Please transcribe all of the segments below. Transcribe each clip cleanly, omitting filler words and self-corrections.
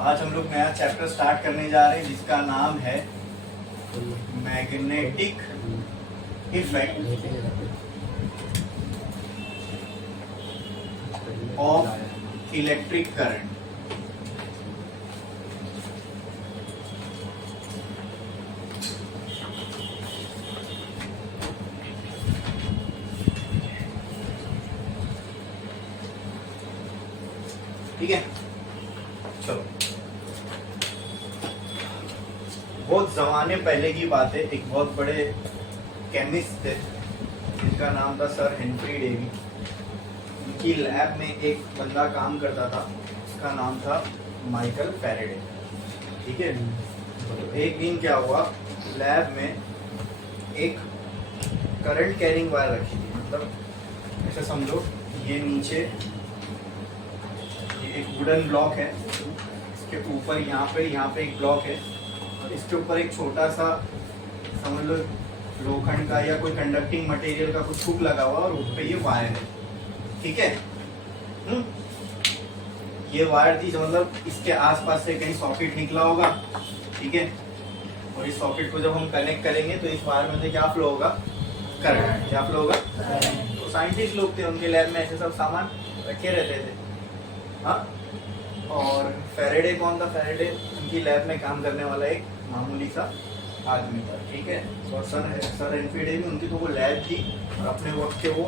आज हम लोग नया चैप्टर स्टार्ट करने जा रहे हैं जिसका नाम है magnetic effect of electric current. ठीक है, चलो। बहुत जमाने पहले की बात है, एक बहुत बड़े केमिस्ट थे जिनका नाम था सर हेनरी डेवी। उनकी लैब में एक बंदा काम करता था, उसका नाम था माइकल फैराडे। ठीक है, तो एक दिन क्या हुआ, लैब में एक करंट कैरिंग वायर रखी थी। मतलब ऐसे समझो, ये नीचे एक वुडन ब्लॉक है, इसके ऊपर यहाँ पे एक ब्लॉक है, और इसके ऊपर एक छोटा सा समझ लो लोखंड का या कोई कंडक्टिंग मटेरियल का कुछ हुक लगा हुआ, और उस पे ये वायर है। ठीक है, ये वायर थी, जो मतलब इसके आसपास से कहीं सॉकेट निकला होगा। ठीक है, और इस सॉकेट को जब हम कनेक्ट करेंगे तो इस वायर में से क्या फ्लो होगा, करंट। क्या फ्लो होगा? तो साइंटिस्ट लोग थे, उनके लैब में ऐसे सब सामान रखे रहते थे। हाँ, और फैराडे कौन था? फैराडे उनकी लैब में काम करने वाला एक मामूली सा आदमी था। ठीक है, और सर हेनरी डेवी, उनकी तो वो लैब थी और अपने वक्त के वो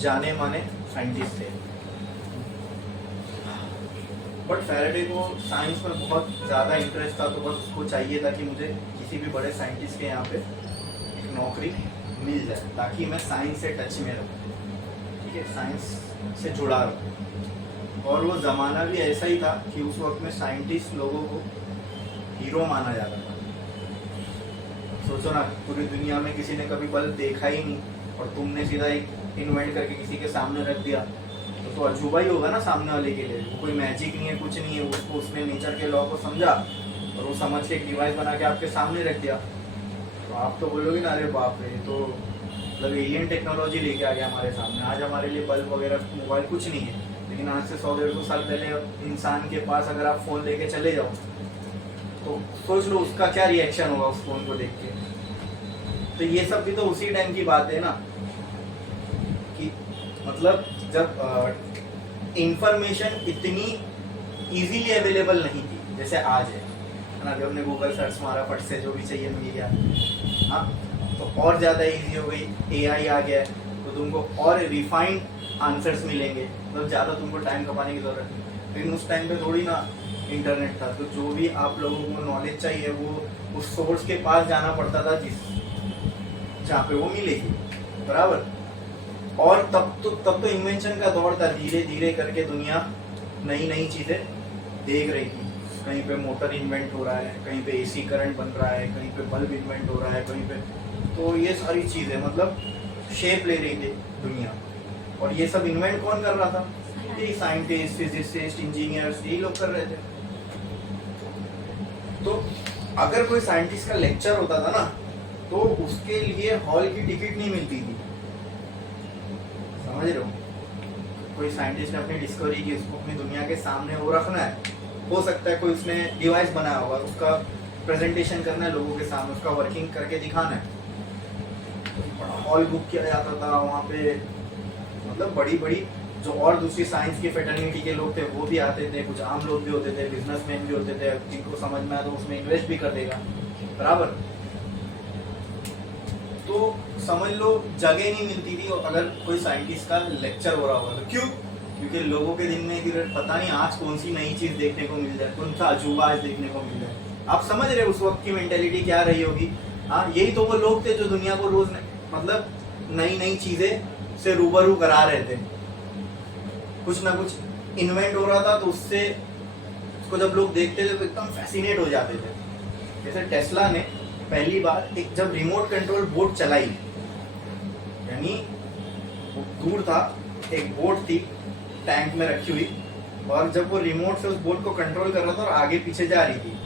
जाने माने साइंटिस्ट थे। बट फैराडे को साइंस में बहुत ज़्यादा इंटरेस्ट था, तो बस उसको चाहिए था कि मुझे किसी भी बड़े साइंटिस्ट के यहाँ पे एक नौकरी मिल जाए ताकि मैं साइंस से टच में रहूँ। ठीक है, साइंस से जुड़ा रहूँ। और वो ज़माना भी ऐसा ही था कि उस वक्त में साइंटिस्ट लोगों को हीरो माना जाता था। सोचो ना, पूरी दुनिया में किसी ने कभी बल्ब देखा ही नहीं और तुमने सीधा एक इन्वेंट करके किसी के सामने रख दिया, तो अजूबा ही होगा ना सामने वाले के लिए। वो कोई मैजिक नहीं है, कुछ नहीं है, उसको उसने नेचर के लॉ को समझा और वो समझ के एक डिवाइस बना के आपके सामने रख दिया। तो आप तो बोलोगे ना, अरे बाप रे, तो मतलब एलियन टेक्नोलॉजी लेके आ गया हमारे सामने। आज हमारे लिए बल्ब वगैरह मोबाइल कुछ नहीं है, लेकिन आज से 100-150 साल पहले इंसान के पास अगर आप फ़ोन लेके चले जाओ तो सोच लो उसका क्या रिएक्शन होगा उस फ़ोन को देख के। तो ये सब भी तो उसी टाइम की बात है ना, कि मतलब जब इंफॉर्मेशन इतनी इजीली अवेलेबल नहीं थी जैसे आज है ना। अभी हमने गूगल सर्च मारा, फट से जो भी चाहिए मिल गया। हाँ, तो और ज़्यादा इजी हो गई, एआई आ गया है, तो तुमको और रिफाइंड आंसर्स मिलेंगे, मतलब ज़्यादा तुमको टाइम कमाने की ज़रूरत नहीं। लेकिन उस टाइम पे थोड़ी ना इंटरनेट था, तो जो भी आप लोगों को नॉलेज चाहिए वो उस सोर्स के पास जाना पड़ता था जहाँ पे वो मिलेगी, बराबर। और तब तो इन्वेंशन का दौर था, धीरे धीरे करके दुनिया नई नई चीज़ें देख रही थी। कहीं पे मोटर इन्वेंट हो रहा है, कहीं पे एसी करंट बन रहा है, कहीं पे बल्ब इन्वेंट हो रहा है, कहीं पे, तो ये सारी चीज़ें मतलब शेप ले रही थी दुनिया। और ये सब इन्वेंट कौन कर रहा था? यही साइंटिस्ट, फिजिसिस्ट, इंजीनियर्स, यही लोग कर रहे थे। तो अगर कोई साइंटिस्ट का लेक्चर होता था ना, तो उसके लिए हॉल की टिकट नहीं मिलती थी। समझ रहे हो? कोई साइंटिस्ट ने अपनी डिस्कवरी की, उसको अपनी दुनिया के सामने वो रखना है। हो सकता है कोई उसने डिवाइस बनाया होगा, उसका प्रेजेंटेशन करना है लोगों के सामने, उसका वर्किंग करके दिखाना है। बड़ा हॉल बुक किया जाता था वहाँ पे, मतलब बड़ी बड़ी जो और दूसरी साइंस की फेटर्निटी के लोग थे वो भी आते थे, कुछ आम लोग भी होते थे, बिजनेसमैन भी होते थे, जिनको समझ में आया तो उसमें इन्वेस्ट भी कर देगा, बराबर। तो समझ लो जगह नहीं मिलती थी अगर कोई साइंटिस्ट का लेक्चर हो रहा होगा। तो क्यों? क्योंकि लोगों के दिन में कि पता नहीं आज कौन सी नई चीज देखने को मिल जाए, कौन सा अजूबा आज देखने को मिल जाए। आप समझ रहे उस वक्त की मेंटेलिटी क्या रही होगी? हाँ, यही तो वो लोग थे जो दुनिया को रोज मतलब नई नई चीजें से रूबरू करा रहे थे। कुछ ना कुछ इन्वेंट हो रहा था, तो उससे उसको जब लोग देखते थे तो एकदम फैसिनेट हो जाते थे। जैसे टेस्ला ने पहली बार एक जब रिमोट कंट्रोल बोट चलाई, यानी वो दूर था, एक बोट थी टैंक में रखी हुई, और जब वो रिमोट से उस बोट को कंट्रोल कर रहा था और आगे पीछे जा रही थी।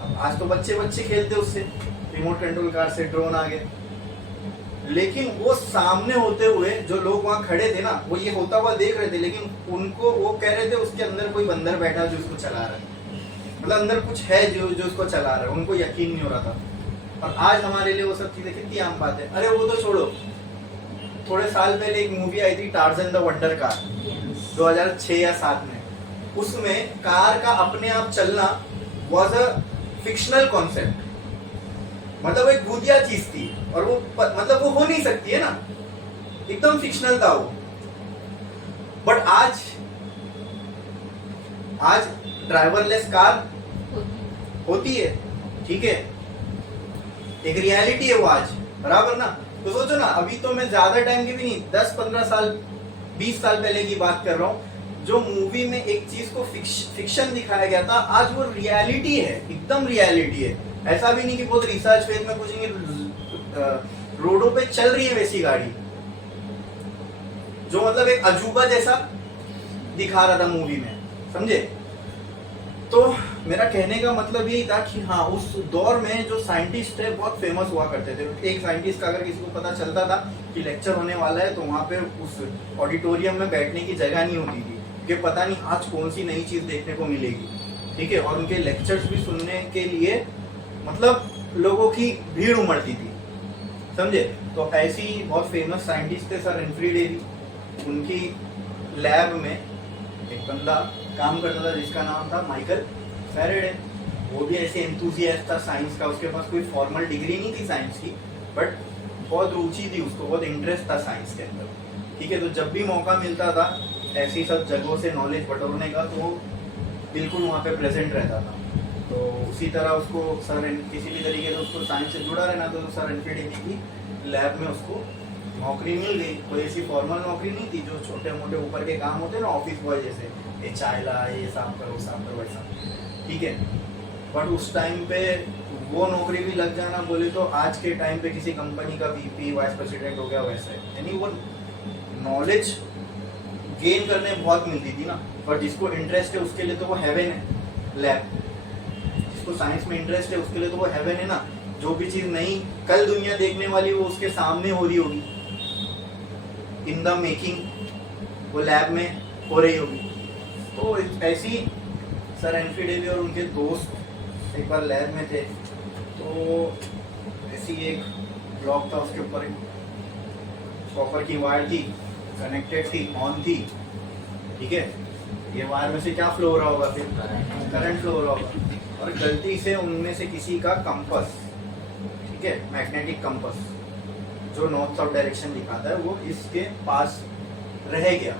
अब आज तो बच्चे खेलते उससे, रिमोट कंट्रोल कार से, ड्रोन आ गए। लेकिन वो सामने होते हुए जो लोग वहाँ खड़े थे ना, वो ये होता हुआ देख रहे थे, लेकिन उनको वो कह रहे थे उसके अंदर कोई बंदर बैठा जो उसको चला रहा है। मतलब अंदर कुछ है जो जो उसको चला रहा है, उनको यकीन नहीं हो रहा था। और आज हमारे लिए वो सब चीजें कितनी आम बात है। अरे वो तो छोड़ो, थोड़े साल पहले एक मूवी आई थी टार्जन द वंडर कार, 2006 या 7 में। उसमें कार का अपने आप चलना वाज अ फिक्शनल कॉन्सेप्ट, मतलब एक भूतिया चीज थी और वो मतलब वो हो नहीं सकती है ना, एकदम फिक्शनल था वो। बट आज ड्राइवरलेस कार होती है, ठीक है, एक रियलिटी है वो आज, बराबर ना। तो सोचो ना, अभी तो मैं ज्यादा टाइम की भी नहीं, 10-15 साल 20 साल पहले की बात कर रहा हूँ, जो मूवी में एक चीज को फिक्शन दिखाया गया था, आज वो रियलिटी है, एकदम रियलिटी है। ऐसा भी नहीं कि बहुत रिसर्च फेज में कुछ नहीं, रोडों पे चल रही है वैसी गाड़ी, जो मतलब एक अजूबा जैसा दिखा रहा था मूवी में, समझे। तो मेरा कहने का मतलब यही था कि हाँ, उस दौर में जो साइंटिस्ट थे बहुत फेमस हुआ करते थे। एक साइंटिस्ट का अगर किसी को पता चलता था कि लेक्चर होने वाला है, तो वहां पे उस ऑडिटोरियम में बैठने की जगह नहीं होती थी कि पता नहीं आज कौन सी नई चीज देखने को मिलेगी, ठीक है। और उनके लेक्चर्स भी सुनने के लिए मतलब लोगों की भीड़ उमड़ती थी, समझे। तो ऐसी बहुत फेमस साइंटिस्ट थे सर एनफ्री डेवी। उनकी लैब में एक बंदा काम करता था जिसका नाम था माइकल फैराडे। वो भी ऐसे एंथुसियास्ट था साइंस का, उसके पास कोई फॉर्मल डिग्री नहीं थी साइंस की, बट बहुत रुचि थी उसको, बहुत इंटरेस्ट था साइंस के अंदर, ठीक है। तो जब भी मौका मिलता था ऐसी सब जगहों से नॉलेज बटोरने का, तो वो बिल्कुल वहाँ पे प्रेजेंट रहता था। तो उसी तरह उसको सर किसी भी तरीके से उसको साइंस से जुड़ा रहना, तो सर एनफ्री डेवी की लैब में उसको नौकरी मिल गई। कोई ऐसी फॉर्मल नौकरी नहीं थी, जो छोटे मोटे ऊपर के काम होते हैं ना ऑफिस बॉय जैसे, ये चाय ला, ये साफ करो वैसा, ठीक है। बट उस टाइम पे वो नौकरी भी लग जाना बोले तो आज के टाइम पे किसी कंपनी का वीपी वाइस प्रेसिडेंट हो गया वैसा है। यानी वो नॉलेज गेन करने बहुत मिलती थी ना। पर जिसको इंटरेस्ट है उसके लिए तो वो हेवन है लैब, जिसको साइंस में इंटरेस्ट है उसके लिए तो वो हेवन है ना। जो भी चीज नई कल दुनिया देखने वाली वो उसके सामने हो रही होगी, इन द मेकिंग, वो लैब में हो रही होगी। तो ऐसी सर एनफ्री डेवी और उनके दोस्त एक बार लैब में थे, तो ऐसी एक ब्लॉक था, उसके ऊपर कॉपर की वायर थी, कनेक्टेड थी, ऑन थी, ठीक है। ये वायर में से क्या फ्लो हो रहा होगा, फिर करंट फ्लो हो रहा होगा, और गलती से उनमें से किसी का कंपास, ठीक है, मैग्नेटिक कंपास जो नॉर्थ साउथ डायरेक्शन दिखाता है, वो इसके पास रह गया।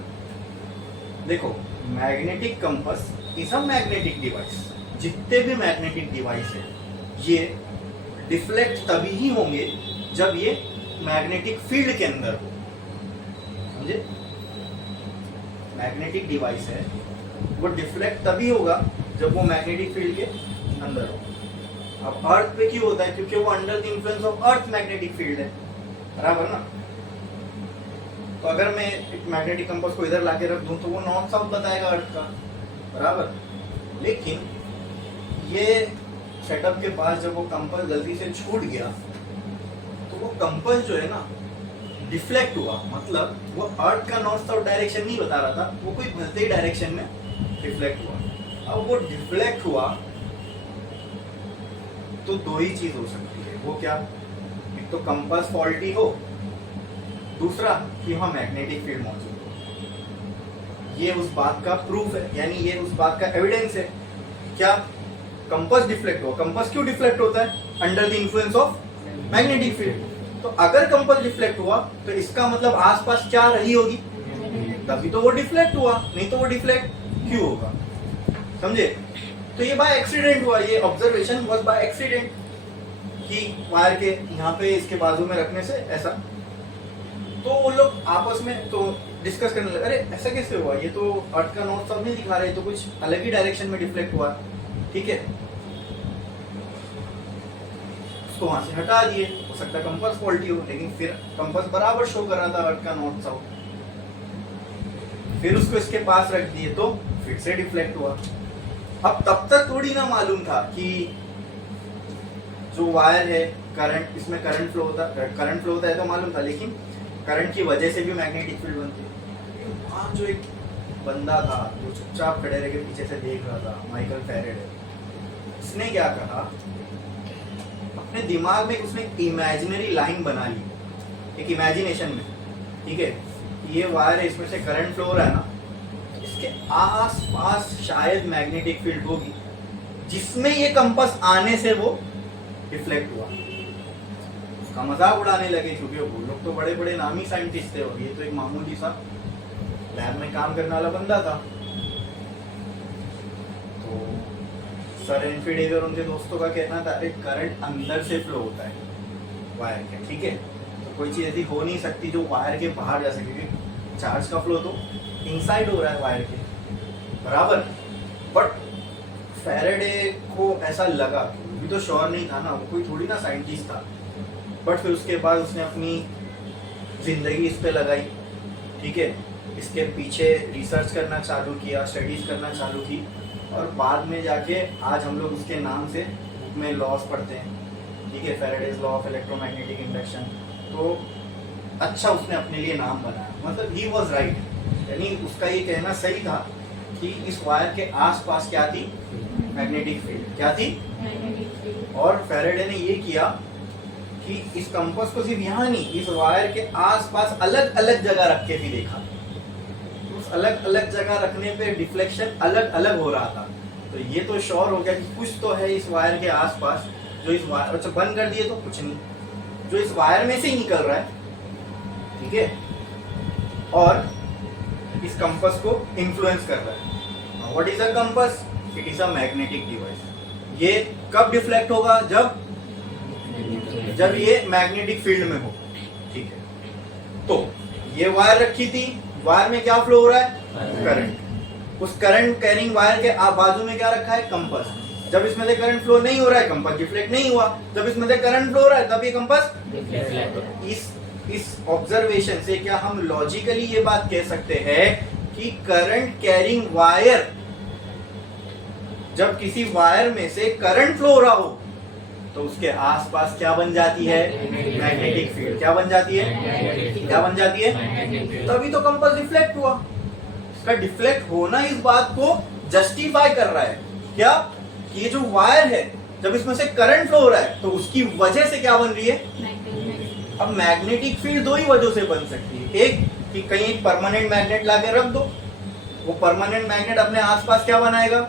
देखो, magnetic compass is a magnetic device. जितने भी मैग्नेटिक डिवाइस है ये डिफ्लेक्ट तभी ही होंगे जब ये मैग्नेटिक फील्ड के अंदर हो, समझे। मैग्नेटिक डिवाइस है वो डिफ्लेक्ट तभी होगा जब वो मैग्नेटिक फील्ड के अंदर हो। अब अर्थ पे क्यों होता है, क्योंकि वो under the influence of earth magnetic field है, बराबर ना। तो अगर मैं एक मैग्नेटिक कंपास को इधर लाके रख दूं तो वो नॉर्थ साउथ बताएगा अर्थ का, बराबर। लेकिन ये सेटअप के पास जब वो कंपास गलती से छूट गया, तो वो कंपास जो है ना डिफ्लेक्ट हुआ, मतलब वो अर्थ का नॉर्थ साउथ डायरेक्शन नहीं बता रहा था, वो कोई भलते ही डायरेक्शन में डिफ्लेक्ट हुआ। अब वो डिफ्लेक्ट हुआ तो दो ही चीज हो सकती है, वो क्या, एक तो कंपास फॉल्टी हो, दूसरा कि वहां मैग्नेटिक फील्ड मौजूद हो। ये उस बात का प्रूफ है, यानी ये उस बात का एविडेंस है। क्या कंपास डिफ्लेक्ट हुआ। कंपास क्यों डिफ्लेक्ट होता है, under the influence of magnetic field. तो अगर कंपास डिफ्लेक्ट हुआ तो इसका मतलब आसपास क्या रही होगी, तभी तो वो डिफ्लेक्ट हुआ, नहीं तो वो डिफ्लेक्ट क्यों होगा, समझे। तो ये बाय एक्सीडेंट हुआ, ये ऑब्जर्वेशन वाज बाय एक्सीडेंट कि वायर के यहाँ पे इसके बाजू में रखने से ऐसा। तो वो लोग आपस में तो डिस्कस करने लगे, अरे ऐसा कैसे हुआ, ये तो अर्थ का नॉर्थ साउथ नहीं दिखा रहे, तो कुछ अलग ही डायरेक्शन में डिफ्लेक्ट हुआ, ठीक है। उसको वहां से हटा दिए, हो सकता है कंपास फॉल्टी हो, लेकिन फिर कंपास बराबर शो कर रहा था अर्थ का नॉर्थ साउथ। फिर उसको इसके पास रख दिए तो फिर से डिफ्लेक्ट हुआ। अब तब तक थोड़ी ना मालूम था कि जो वायर है करंट, इसमें करंट फ्लो होता है तो मालूम था, लेकिन करंट की वजह से भी मैग्नेटिक फील्ड बनती है। वहां जो एक बंदा था जो चुपचाप खड़े रह के पीछे से देख रहा था, माइकल फैराडे, उसने क्या कहा, अपने दिमाग में उसने एक इमेजिनरी लाइन बना ली, एक इमेजिनेशन में, ठीक है, ये वायर है, इसमें से करंट फ्लो हो रहा है ना, इसके आस पास शायद मैग्नेटिक फील्ड होगी जिसमें ये कंपास आने से वो रिफ्लेक्ट हुआ। उसका मजाक उड़ाने लगे, क्योंकि वो लोग तो बड़े बड़े नामी साइंटिस्ट थे और ये तो एक मामूली सा लैब में काम करने वाला बंदा था। तो सर एनफीडेगर उनके दोस्तों का कहना था अरे करंट अंदर से फ्लो होता है वायर के, ठीक है, तो कोई चीज ऐसी हो नहीं सकती जो वायर के बाहर जा सके, क्योंकि चार्ज का फ्लो तो इनसाइड हो रहा है वायर के, बराबर। बट फैराडे को ऐसा लगा, भी तो श्योर नहीं था ना, वो कोई थोड़ी ना साइंटिस्ट था। बट फिर उसके बाद उसने अपनी जिंदगी इस पे लगाई, ठीक है, इसके पीछे रिसर्च करना चालू किया, स्टडीज करना चालू की, और बाद में जाके आज हम लोग उसके नाम से बुक में लॉज पढ़ते हैं, ठीक है, Faraday's law of electromagnetic induction. तो अच्छा उसने अपने लिए नाम बनाया, मतलब ही वॉज राइट, यानी उसका ये कहना सही था कि इस वायर के आसपास क्या थी, मैग्नेटिक फील्ड, क्या थी। और फैराडे ने ये किया कि इस कंपास को सिर्फ यहाँ नहीं, इस वायर के आसपास अलग अलग जगह रख के भी देखा, उस अलग अलग जगह रखने पे डिफ्लेक्शन अलग अलग हो रहा था। तो ये तो श्योर हो गया कि कुछ तो है इस वायर के आसपास जो इस वायर, अच्छा बंद कर दिए तो कुछ नहीं, जो इस वायर में से ही निकल रहा है, ठीक है, और इस कंपास को इन्फ्लुएंस कर रहा है। What is a compass? It is a magnetic device. ये कब डिफ्लेक्ट होगा? जब ये मैग्नेटिक फील्ड में हो, ठीक है। तो ये वायर रखी थी, वायर में क्या फ्लो हो रहा है? करंट। उस करंट कैरिंग वायर के बाजू में क्या रखा है? कंपास। जब इसमें से करंट फ्लो नहीं हो रहा है, कंपास डिफ्लेक्ट नहीं हुआ। जब इसमें से करंट फ्लो हो रहा है, तब ये कंपास। इस ऑब्जर्वेशन से क्या हम लॉजिकली ये बात कह सकते हैं कि करंट कैरिंग वायर, जब किसी वायर में से करंट फ्लो हो रहा हो तो उसके आसपास क्या बन जाती है? Magnetic field. क्या बन जाती है? क्या बन जाती है? तभी तो कंपास डिफ्लेक्ट हुआ। इसका डिफ्लेक्ट होना इस बात को जस्टिफाई कर रहा है, क्या कि ये जो वायर है, जब इसमें से करंट फ्लो हो रहा है तो उसकी वजह से क्या बन रही है? अब मैग्नेटिक फील्ड दो ही वजहों से बन सकती है। एक कि कहीं एक परमानेंट मैग्नेट लाके रख दो, वो परमानेंट मैग्नेट अपने आसपास क्या बनाएगा?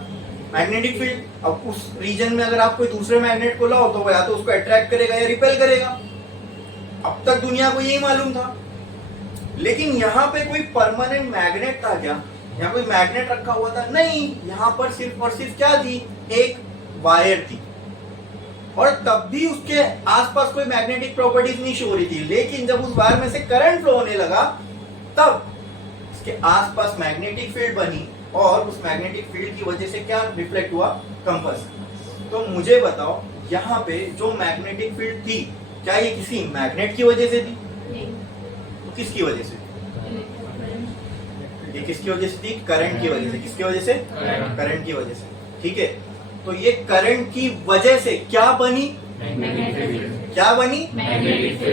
Magnetic field. अब उस रीजन में अगर आप कोई दूसरे मैग्नेट को लाओ तो वो या तो उसको अट्रैक्ट करेगा या रिपेल करेगा। अब तक दुनिया को यही मालूम था, लेकिन यहाँ पे कोई परमानेंट मैग्नेट था क्या? यहाँ कोई मैग्नेट रखा हुआ था? नहीं, यहाँ पर सिर्फ और सिर्फ क्या थी? एक वायर थी, और तब भी उसके आसपास कोई मैग्नेटिक प्रॉपर्टीज नहीं शो हो रही थी। लेकिन जब उस वायर में से करंट फ्लो होने लगा, तब इसके आसपास मैग्नेटिक फील्ड बनी, और उस मैग्नेटिक फील्ड की वजह से क्या रिफ्लेक्ट हुआ? कंपास। तो मुझे बताओ, यहाँ पे जो मैग्नेटिक फील्ड थी, क्या ये किसी मैग्नेट की वजह से थी? तो किसकी वजह से? ये किसकी वजह से थी? करंट की वजह से। किसकी वजह से? करंट की वजह से, ठीक है। तो ये करंट की वजह से क्या बनी? क्या बनी?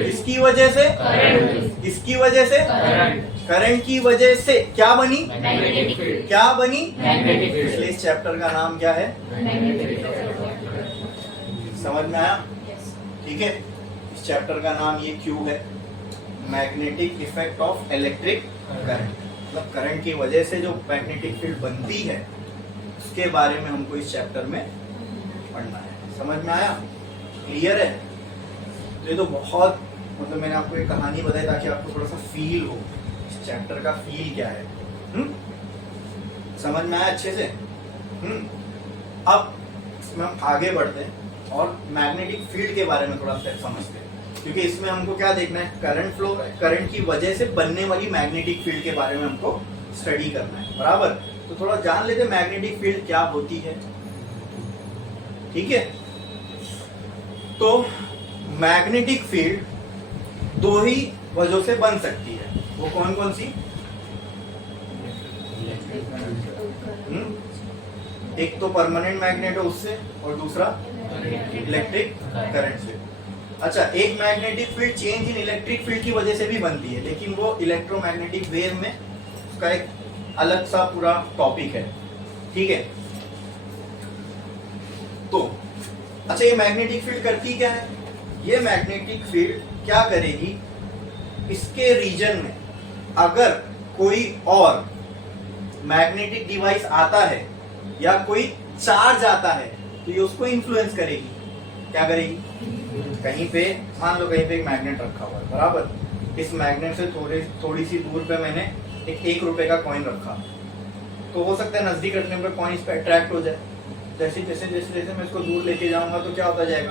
इसकी वजह से? इसकी वजह से? करंट की वजह से क्या बनी? क्या बनी? इसलिए इस चैप्टर का नाम क्या है? समझ में आया? ठीक है, इस चैप्टर का नाम ये क्यों है? Magnetic effect of electric current. मतलब करंट की वजह से जो मैग्नेटिक फील्ड बनती है, उसके बारे में हमको इस चैप्टर में पढ़ना है। समझ में आया? क्लियर है? तो ये तो बहुत, मतलब मैंने आपको एक कहानी बताई ताकि आपको थोड़ा सा फील हो इस चैप्टर का फील क्या है। समझ में आया अच्छे से? अब इसमें हम आगे बढ़ते हैं और मैग्नेटिक फील्ड के बारे में थोड़ा सा समझते हैं, क्योंकि इसमें हमको क्या देखना है? करंट फ्लो, करंट की वजह से बनने वाली मैग्नेटिक फील्ड के बारे में हमको स्टडी करना है, बराबर। तो थोड़ा जान लेते हैं मैग्नेटिक फील्ड क्या होती है, ठीक है। तो मैग्नेटिक फील्ड दो ही वजहों से बन सकती है। वो कौन कौन सी? एक तो परमानेंट मैग्नेट है उससे, और दूसरा इलेक्ट्रिक करंट से। अच्छा, एक magnetic field change in electric field की वजह से भी बनती है, लेकिन वो इलेक्ट्रोमैग्नेटिक वेव में उसका एक अलग सा पूरा टॉपिक है, ठीक है। तो अच्छा, ये मैग्नेटिक फील्ड करती क्या है? ये मैग्नेटिक फील्ड क्या करेगी, इसके रीजन में अगर कोई और मैग्नेटिक डिवाइस आता है या कोई चार्ज आता है तो ये उसको इन्फ्लुएंस करेगी। क्या करेगी? कहीं पे मान लो कहीं पे एक मैग्नेट रखा हुआ है, बराबर, इस मैग्नेट से थोड़ी सी दूर पे मैंने एक रुपए का कॉइन रखा, तो हो सकता है नजदीक रखने पर कॉइन इस पे अट्रैक्ट हो जाए। जैसे जैसे जैसे जैसे मैं इसको दूर लेके जाऊंगा तो क्या होता जाएगा,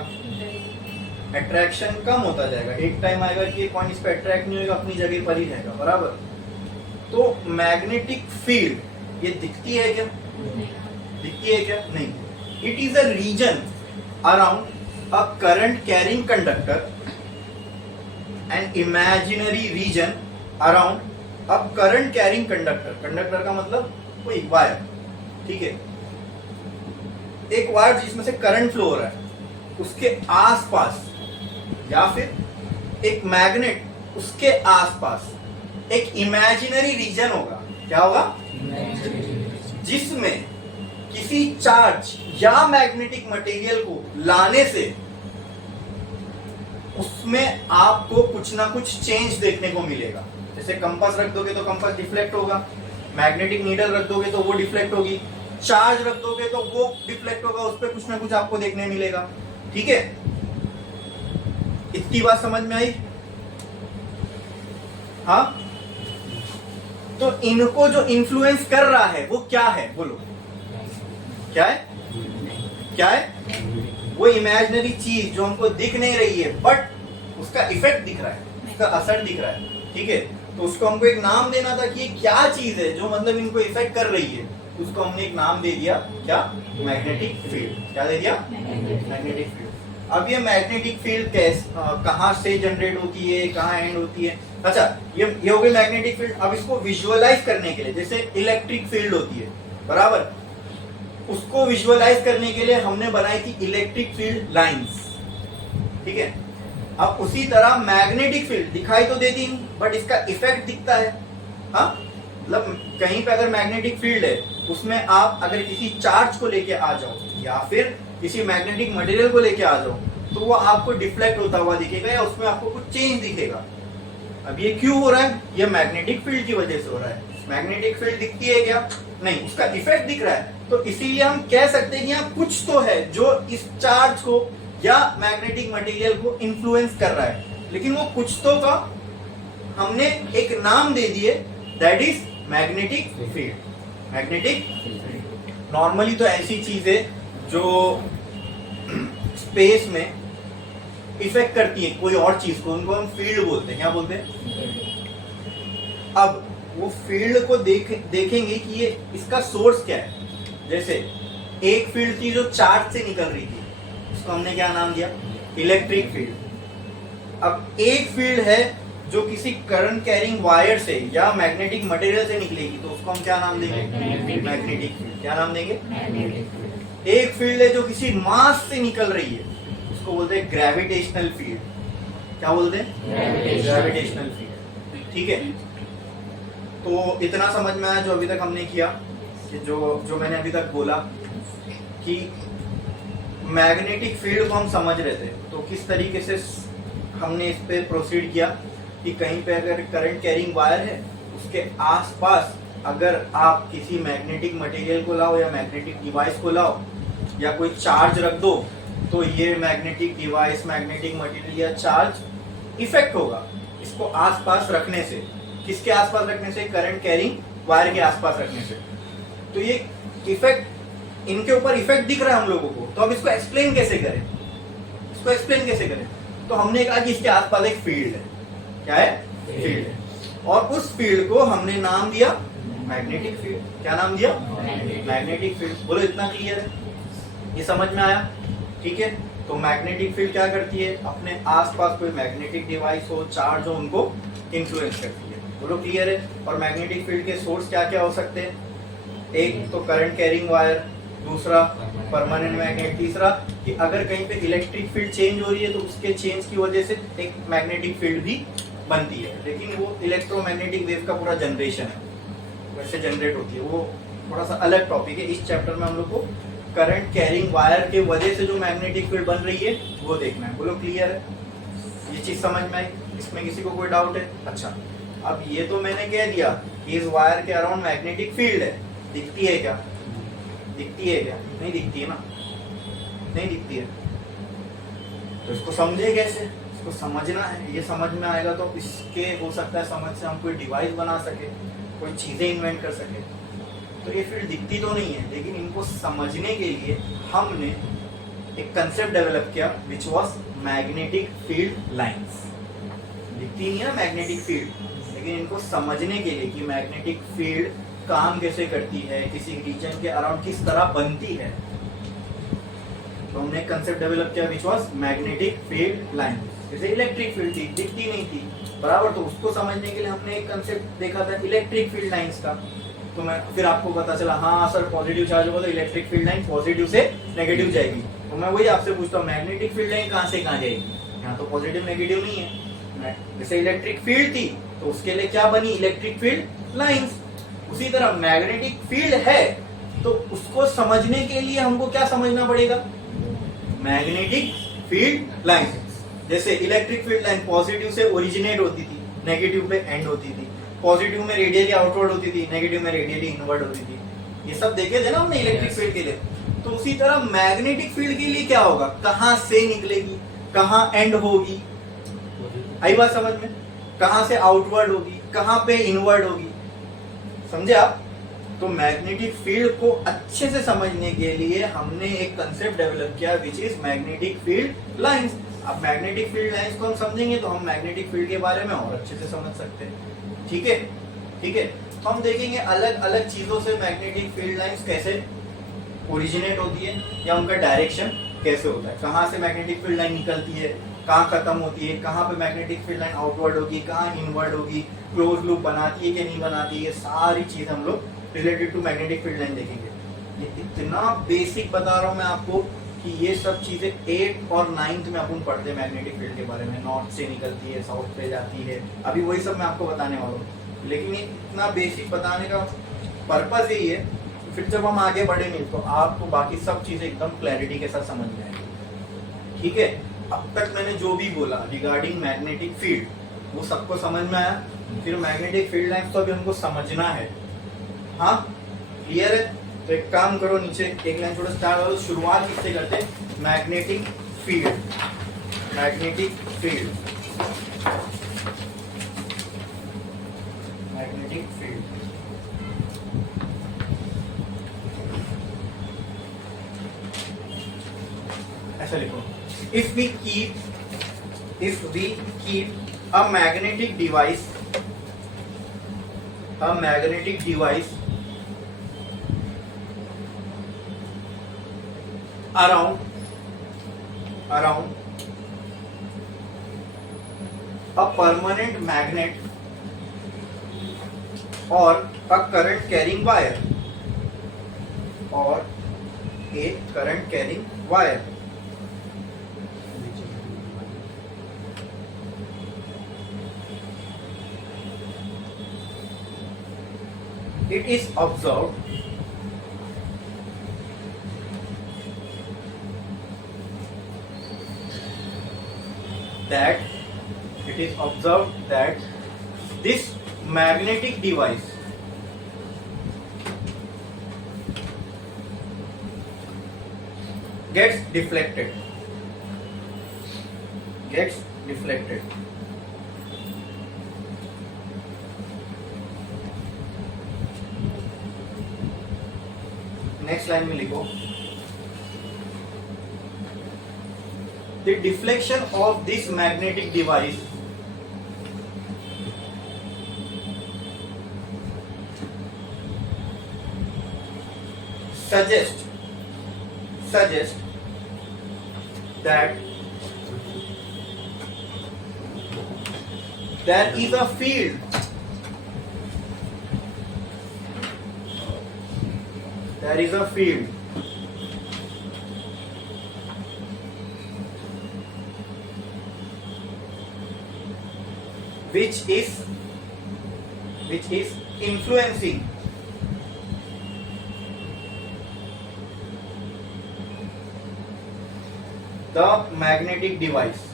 अट्रैक्शन कम होता जाएगा। एक टाइम आएगा कि ये कॉइन इस पे अट्रैक्ट नहीं होगा, अपनी जगह पर ही रहेगा, बराबर। तो मैग्नेटिक फील्ड ये दिखती है क्या? दिखती है क्या? नहीं। It is a region around a current carrying conductor and imaginary region around a current carrying conductor. Conductor का मतलब कोई वायर, ठीक है, एक वायर जिसमें से करंट फ्लो हो रहा है, उसके आसपास, या फिर एक मैग्नेट उसके आसपास एक इमेजिनरी रीजन होगा। क्या होगा? जिसमें किसी चार्ज या मैग्नेटिक मटेरियल को लाने से उसमें आपको कुछ ना कुछ चेंज देखने को मिलेगा। जैसे कंपास रख दोगे तो कंपास डिफ्लेक्ट होगा, मैग्नेटिक नीडल रख दोगे तो वो डिफ्लेक्ट होगी, चार्ज रख दोगे तो वो डिफ्लेक्ट होगा, उस पर कुछ ना कुछ आपको देखने मिलेगा। ठीक है, इतनी बात समझ में आई? हाँ, तो इनको जो इन्फ्लुएंस कर रहा है वो क्या है, बोलो क्या है? क्या है? वो इमेजिनरी चीज जो हमको दिख नहीं रही है बट उसका इफेक्ट दिख रहा है, उसका असर दिख रहा है। ठीक है, तो उसको हमको एक नाम देना था कि ये क्या चीज है जो मतलब इनको इफेक्ट कर रही है। उसको हमने एक नाम दे दिया, क्या? Magnetic field. क्या दे दिया? Magnetic field. अब ये मैग्नेटिक फील्ड कहाँ से जनरेट होती है, कहाँ एंड होती है? अच्छा, ये हो गई मैग्नेटिक फील्ड। अब इसको विजुअलाइज करने के लिए, जैसे इलेक्ट्रिक फील्ड होती है, बराबर, उसको विजुअलाइज करने के लिए हमने बनाई थी इलेक्ट्रिक फील्ड लाइंस। ठीक है, अब उसी तरह मैग्नेटिक फील्ड दिखाई तो देती नहीं बट इसका इफेक्ट दिखता है। हाँ, मतलब कहीं पे अगर मैग्नेटिक फील्ड है, उसमें आप अगर किसी चार्ज को लेके आ जाओ या फिर किसी मैग्नेटिक मटेरियल को लेके आ जाओ तो वो आपको डिफ्लेक्ट होता हुआ दिखेगा या उसमें आपको कुछ चेंज दिखेगा। अब ये क्यों हो रहा है? ये मैग्नेटिक फील्ड की वजह से हो रहा है। मैग्नेटिक फील्ड दिखती है क्या? नहीं, उसका इफेक्ट दिख रहा है। तो इसीलिए हम कह सकते हैं कि यहाँ कुछ तो है जो इस चार्ज को या मैग्नेटिक मटेरियल को इन्फ्लुएंस कर रहा है, लेकिन वो कुछ तो का हमने एक नाम दे दिए, that is magnetic field. Magnetic field normally तो ऐसी चीज है जो स्पेस में इफेक्ट करती है कोई और चीज को, उनको हम फील्ड बोलते हैं। क्या बोलते हैं? अब वो फील्ड को देखेंगे कि ये इसका सोर्स क्या है। जैसे एक फील्ड थी जो चार्ज से निकल रही थी, उसको हमने क्या नाम दिया? Electric field. अब एक फील्ड है जो किसी करंट कैरिंग वायर से या मैग्नेटिक मटेरियल से निकलेगी, तो उसको हम क्या नाम देंगे? Magnetic field. क्या नाम देंगे? एक फील्ड है जो किसी मास से निकल रही है, उसको बोलते हैं ग्रेविटेशनल फील्ड। क्या बोलते हैं? Gravitational field. ठीक है, तो इतना समझ में आया जो अभी तक हमने किया, कि जो मैंने अभी तक बोला कि मैग्नेटिक फील्ड को हम समझ रहे थे, तो किस तरीके से हमने इस पे प्रोसीड किया कि कहीं पे अगर करंट कैरिंग वायर है, उसके आसपास अगर आप किसी मैग्नेटिक मटेरियल को लाओ या मैग्नेटिक डिवाइस को लाओ या कोई चार्ज रख दो, तो ये मैग्नेटिक डिवाइस, मैग्नेटिक मटेरियल या चार्ज इफेक्ट होगा इसको आसपास रखने से। किसके आसपास रखने से? करंट कैरिंग वायर के आसपास रखने से। तो ये इफेक्ट, इनके ऊपर इफेक्ट दिख रहा है हम लोगों को, तो अब इसको एक्सप्लेन कैसे करें? इसको एक्सप्लेन कैसे करें? तो हमने कहा कि इसके आसपास एक फील्ड है। क्या है? फील्ड है, और उस फील्ड को हमने नाम दिया मैग्नेटिक फील्ड। क्या नाम दिया? Magnetic field. बोलो, इतना क्लियर है? ये समझ में आया? ठीक है, तो मैग्नेटिक फील्ड क्या करती है? अपने आसपास कोई मैग्नेटिक डिवाइस हो, चार्ज हो, उनको इन्फ्लुएंस करती है। बोलो, क्लियर है? और मैग्नेटिक फील्ड के सोर्स क्या क्या हो सकते हैं? एक तो करंट कैरिंग वायर, दूसरा परमानेंट मैग्नेट, तीसरा कि अगर कहीं पे इलेक्ट्रिक फील्ड चेंज हो रही है तो उसके चेंज की वजह से एक मैग्नेटिक फील्ड भी बनती है, लेकिन वो इलेक्ट्रोमैग्नेटिक वेव का पूरा जनरेशन है, वैसे जनरेट होती है, वो थोड़ा सा अलग टॉपिक है। इस चैप्टर में हम लोग को करंट कैरिंग वायर के वजह से जो मैग्नेटिक फील्ड बन रही है वो देखना है। बोलो क्लियर है, ये चीज समझ में आई? इसमें किसी को कोई डाउट है? अच्छा, अब ये तो मैंने कह दिया कि इस वायर के अराउंड मैग्नेटिक फील्ड है, दिखती है क्या? दिखती है क्या? नहीं दिखती है ना, नहीं दिखती है। तो इसको समझे कैसे? इसको समझना है, ये समझ में आएगा तो इसके हो सकता है समझ से हम कोई डिवाइस बना सके, कोई चीजें इन्वेंट कर सके। तो ये फील्ड दिखती तो नहीं है, लेकिन इनको समझने के लिए हमने एक कंसेप्ट डेवलप किया which was magnetic field lines. दिखती नहीं है ना मैग्नेटिक फील्ड, लेकिन इनको समझने के लिए कि मैग्नेटिक फील्ड काम कैसे करती है, किसी रीजन के अराउंड किस तरह बनती है, तो हमने एक कंसेप्ट डेवलप किया which was magnetic field line. जैसे इलेक्ट्रिक फील्ड थी, दिखती नहीं थी बराबर, तो उसको समझने के लिए हमने एक कंसेप्ट देखा था इलेक्ट्रिक फील्ड लाइंस का। तो मैं फिर आपको पता चला हाँ सर पॉजिटिव चार्ज होगा तो इलेक्ट्रिक फील्ड लाइन पॉजिटिव से नेगेटिव जाएगी। तो मैं वही आपसे पूछता हूँ मैग्नेटिक फील्ड लाइन कहाँ से कहाँ जाएगी? यहाँ तो पॉजिटिव नेगेटिव नहीं है। जैसे इलेक्ट्रिक फील्ड थी तो उसके लिए क्या बनी? Electric field lines. उसी तरह मैग्नेटिक फील्ड है तो उसको समझने के लिए हमको क्या समझना पड़ेगा? Magnetic field line. जैसे इलेक्ट्रिक फील्ड लाइन पॉजिटिव से ओरिजिनेट होती थी, नेगेटिव पे एंड होती थी। पॉजिटिव में रेडियली आउटवर्ड होती थी, नेगेटिव में रेडियली इनवर्ड होती थी। ये सब देखे थे ना हमने इलेक्ट्रिक फील्ड के लिए। तो उसी तरह मैग्नेटिक फील्ड के लिए क्या होगा? कहां से निकलेगी, कहां एंड होगी? आई बात समझ में? कहां से आउटवर्ड होगी, कहां पे इनवर्ड होगी? समझे आप? तो मैग्नेटिक फील्ड को अच्छे से समझने के लिए हमने एक कंसेप्ट डेवलप किया which is magnetic field lines. अब मैग्नेटिक फील्ड लाइंस को हम समझेंगे तो हम मैग्नेटिक फील्ड के बारे में और अच्छे से समझ सकते हैं। ठीक है, ठीक है। तो हम देखेंगे अलग अलग चीजों से मैग्नेटिक फील्ड लाइंस कैसे ओरिजिनेट होती है या उनका डायरेक्शन कैसे होता है, कहाँ से मैग्नेटिक फील्ड लाइन निकलती है, कहाँ खत्म होती है, कहाँ पे मैग्नेटिक फील्ड लाइन आउटवर्ड होगी, कहाँ इनवर्ड होगी, क्लोज लूप बनाती है कि नहीं बनाती है, ये सारी चीज हम लोग related to magnetic field line देखेंगे। ये इतना बेसिक बता रहा हूँ मैं आपको कि ये सब चीजें 8th और 9th में अपन पढ़ते हैं मैग्नेटिक फील्ड के बारे में। नॉर्थ से निकलती है, साउथ पे जाती है, अभी वही सब मैं आपको बताने वाला हूँ। लेकिन ये इतना बेसिक बताने का पर्पज यही है, फिर जब हम आगे बढ़ेंगे तो आपको बाकी सब चीजें एकदम क्लैरिटी के साथ समझ में आएगी। ठीक है, अब तक मैंने जो भी बोला रिगार्डिंग मैग्नेटिक फील्ड वो सबको समझ में आया। फिर मैग्नेटिक फील्ड लाइंस तो अभी हमको समझना है। हाँ क्लियर है? तो एक काम करो, नीचे एक लाइन थोड़ा स्टार्ट करो। शुरुआत किससे करते हैं? Magnetic field. Magnetic field, magnetic field. ऐसा लिखो, if we keep a magnetic device around a permanent magnet or a current carrying wire, it is observed that this magnetic device gets deflected. Next line में लिखो, the deflection of this magnetic device suggest that there is a field which is influencing the magnetic device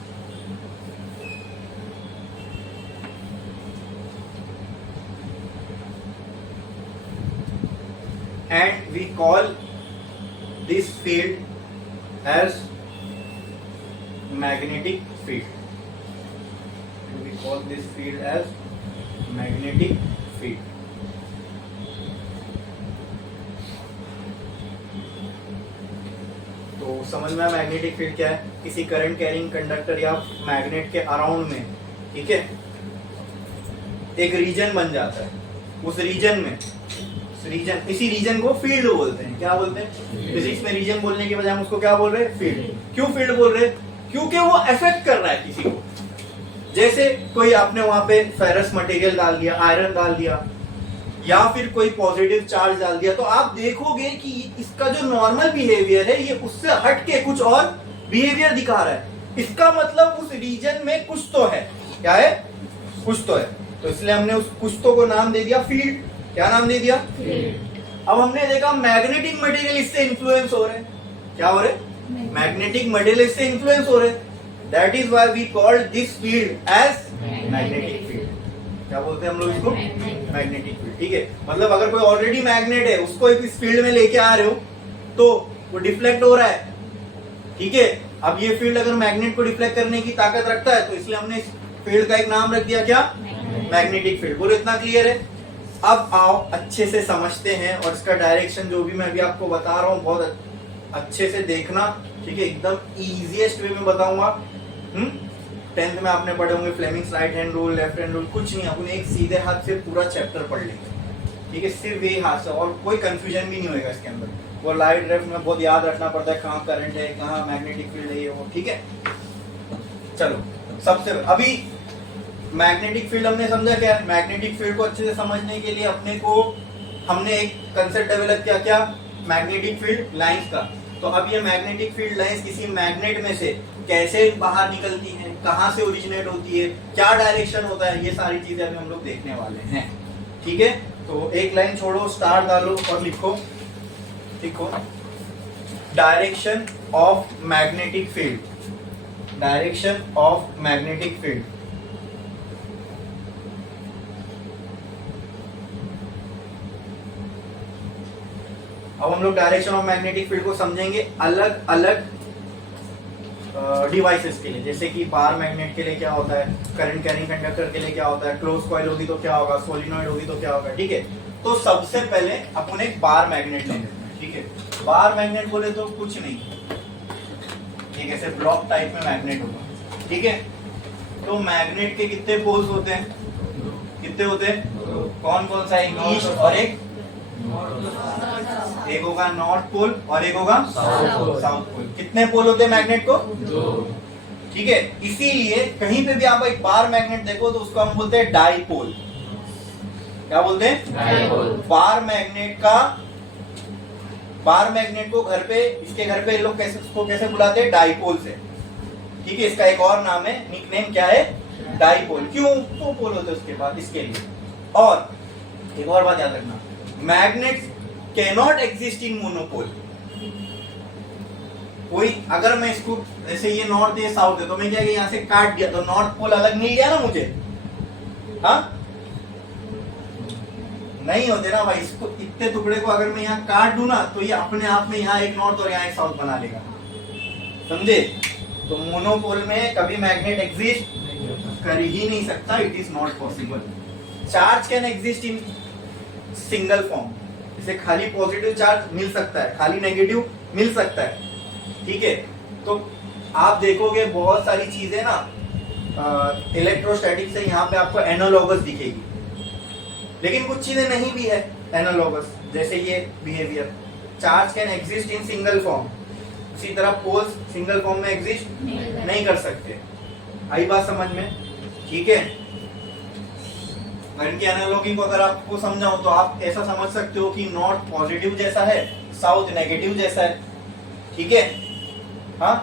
and we call this field as magnetic field. And we call this field as magnetic field. तो समझ में magnetic field क्या है? किसी current carrying conductor या magnet के around में, ठीक है, एक रीजन बन जाता है। उस रीजन में रीजन, इसी रीजन को फील्ड बोलते हैं। क्या बोलते हैं? फिजिक्स में रीजन बोलने के बजाय हम उसको क्या बोल रहे हैं? फील्ड। क्यों फील्ड बोल रहे हैं? क्योंकि वो अफेक्ट कर रहा है किसी को। जैसे कोई आपने वहां पे फेरस मटेरियल डाल दिया, आयरन डाल दिया, या फिर कोई पॉजिटिव चार्ज डाल दिया, तो आप देखोगे कि इसका जो नॉर्मल बिहेवियर है ये उससे हट के कुछ और बिहेवियर दिखा रहा है। इसका मतलब उस रीजन में कुछ तो है। क्या है? कुछ तो है। तो इसलिए हमने उस कुछ तो को नाम दे दिया फील्ड। क्या नाम दे दिया? अब हमने देखा मैग्नेटिक मटेरियल इससे इन्फ्लुएंस हो रहे हैं। क्या हो रहे? मैग्नेटिक मटेरियल इससे इन्फ्लुएंस हो रहे हैं। That is why we called this field as magnetic field. क्या बोलते हैं हम लोग इसको? Magnetic field. ठीक है, मतलब अगर कोई ऑलरेडी मैग्नेट है उसको इस फील्ड में लेके आ रहे हो तो वो डिफ्लेक्ट हो रहा है। ठीक है, अब ये फील्ड अगर मैग्नेट को डिफ्लेक्ट करने की ताकत रखता है तो इसलिए हमने इस फील्ड का एक नाम रख दिया। क्या? Magnetic field. बोलो, इतना क्लियर है? अब आओ अच्छे से समझते हैं, और इसका डायरेक्शन जो भी मैं अभी आपको बता रहा हूँ बहुत अच्छे से देखना। ठीक है, एकदम इजीएस्ट वे में बताऊंगा। 10th में आपने पढ़े होंगे Fleming's right hand rule, left hand rule. कुछ नहीं, अपन एक सीधे हाथ से पूरा चैप्टर पढ़ लेंगे। ठीक है, सिर्फ यही हाथ से, और कोई कंफ्यूजन भी नहीं होगा इसके अंदर। वो लाइट लेफ्ट में बहुत याद रखना पड़ता है, कहाँ करंट है, कहाँ मैग्नेटिक फील्ड है, ये वो। ठीक है, चलो सबसे अभी मैग्नेटिक फील्ड हमने समझा क्या है। मैग्नेटिक फील्ड को अच्छे से समझने के लिए अपने को हमने एक कंसेप्ट डेवलप किया। क्या? मैग्नेटिक फील्ड लाइंस का। तो अब ये मैग्नेटिक फील्ड लाइंस किसी मैग्नेट में से कैसे बाहर निकलती हैं, कहाँ से ओरिजिनेट होती है, क्या डायरेक्शन होता है, ये सारी चीजें अभी हम लोग देखने वाले हैं। ठीक है, तो एक लाइन छोड़ो, स्टार डालो और लिखो direction of magnetic field. Direction of magnetic field. अब हम लोग डायरेक्शन ऑफ मैग्नेटिक फील्ड को समझेंगे अलग अलग डिवाइसेस के लिए। जैसे कि बार मैग्नेट के लिए क्या होता है, करंट कैरिंग कंडक्टर के लिए क्या होता है, क्लोज कॉइल होगी तो क्या होगा, सोलिनॉइड होगी तो क्या होगा। ठीक है, तो सबसे पहले अपन एक बार मैग्नेट ले लेते हैं। ठीक है, बार मैग्नेट बोले तो कुछ नहीं, एक ऐसे ब्लॉक टाइप में मैग्नेट होगा। ठीक है, तो मैग्नेट के कितने पोल्स होते हैं? कितने होते हैं? कौन कौन सा? एक ईस्ट और एक होगा नॉर्थ पोल और एक होगा साउथ पोल। कितने पोल होते हैं मैग्नेट को? 2। ठीक है, इसीलिए कहीं पे भी आप एक बार मैग्नेट देखो तो उसको हम बोलते हैं डाईपोल। क्या बोलते हैं? डाईपोल। बार मैग्नेट को घर पे, इसके घर पे लोग कैसे बुलाते हैं? डाईपोल से। ठीक है, इसका एक और नाम है, निकनेम क्या है? डाईपोल। क्यों? 2 पोल होते हैं उसके बाद, इसके लिए। और एक और बात याद रखना, magnets cannot exist in monopole. कोई अगर मैं इसको जैसे ये नॉर्थ ये साउथ है तो मैं क्या कि यहाँ से काट दिया तो नॉर्थ पोल अलग मिल गया ना मुझे। हाँ, नहीं होते ना भाई। इसको इतने टुकड़े को अगर मैं यहाँ काट दूं ना तो ये अपने आप में यहाँ एक नॉर्थ और यहाँ एक साउथ बना लेगा। समझे? तो मोनोपोल में कभी मैग्नेट एग्जिस्ट कर ही नहीं सकता। It is not possible. Charge can exist in single form. इसे खाली पॉजिटिव चार्ज मिल सकता है, खाली नेगेटिव मिल सकता है। ठीक है, तो आप देखोगे बहुत सारी चीजें ना इलेक्ट्रोस्टैटिक से यहाँ पे आपको एनालॉगस दिखेगी, लेकिन कुछ चीजें नहीं भी है एनालॉगस। जैसे ये behaviour, charge can exist in single form, उसी तरह पोल्स सिंगल फॉर्म में एग्जिस्ट नहीं कर सकते। आई बात समझ में? ठीक है, इनकी एनालॉगी को अगर आपको समझाऊं तो आप ऐसा समझ सकते हो कि नॉर्थ पॉजिटिव जैसा है, साउथ नेगेटिव जैसा है। ठीक है, हाँ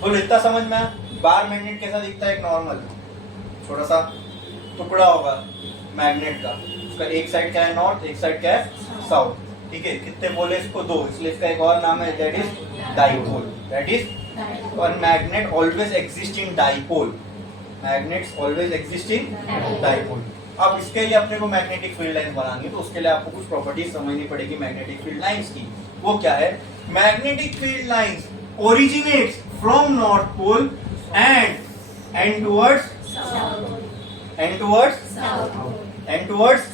तो इतना समझ में आया। बार मैग्नेट कैसा दिखता है? एक नॉर्मल छोटा सा टुकड़ा होगा मैग्नेट का, उसका एक साइड क्या है नॉर्थ, एक साइड क्या है साउथ। ठीक है, कितने बोले इसको? 2, इसलिए इसका एक और नाम है that is dipole, that is, और magnet always exist in dipole, magnets always exist in dipole. अब इसके लिए अपने को मैग्नेटिक फील्ड लाइन बनानी है, तो उसके लिए आपको कुछ प्रॉपर्टीज समझनी पड़ेगी मैग्नेटिक फील्ड लाइंस की। वो क्या है? Magnetic field lines originates from north pole and towards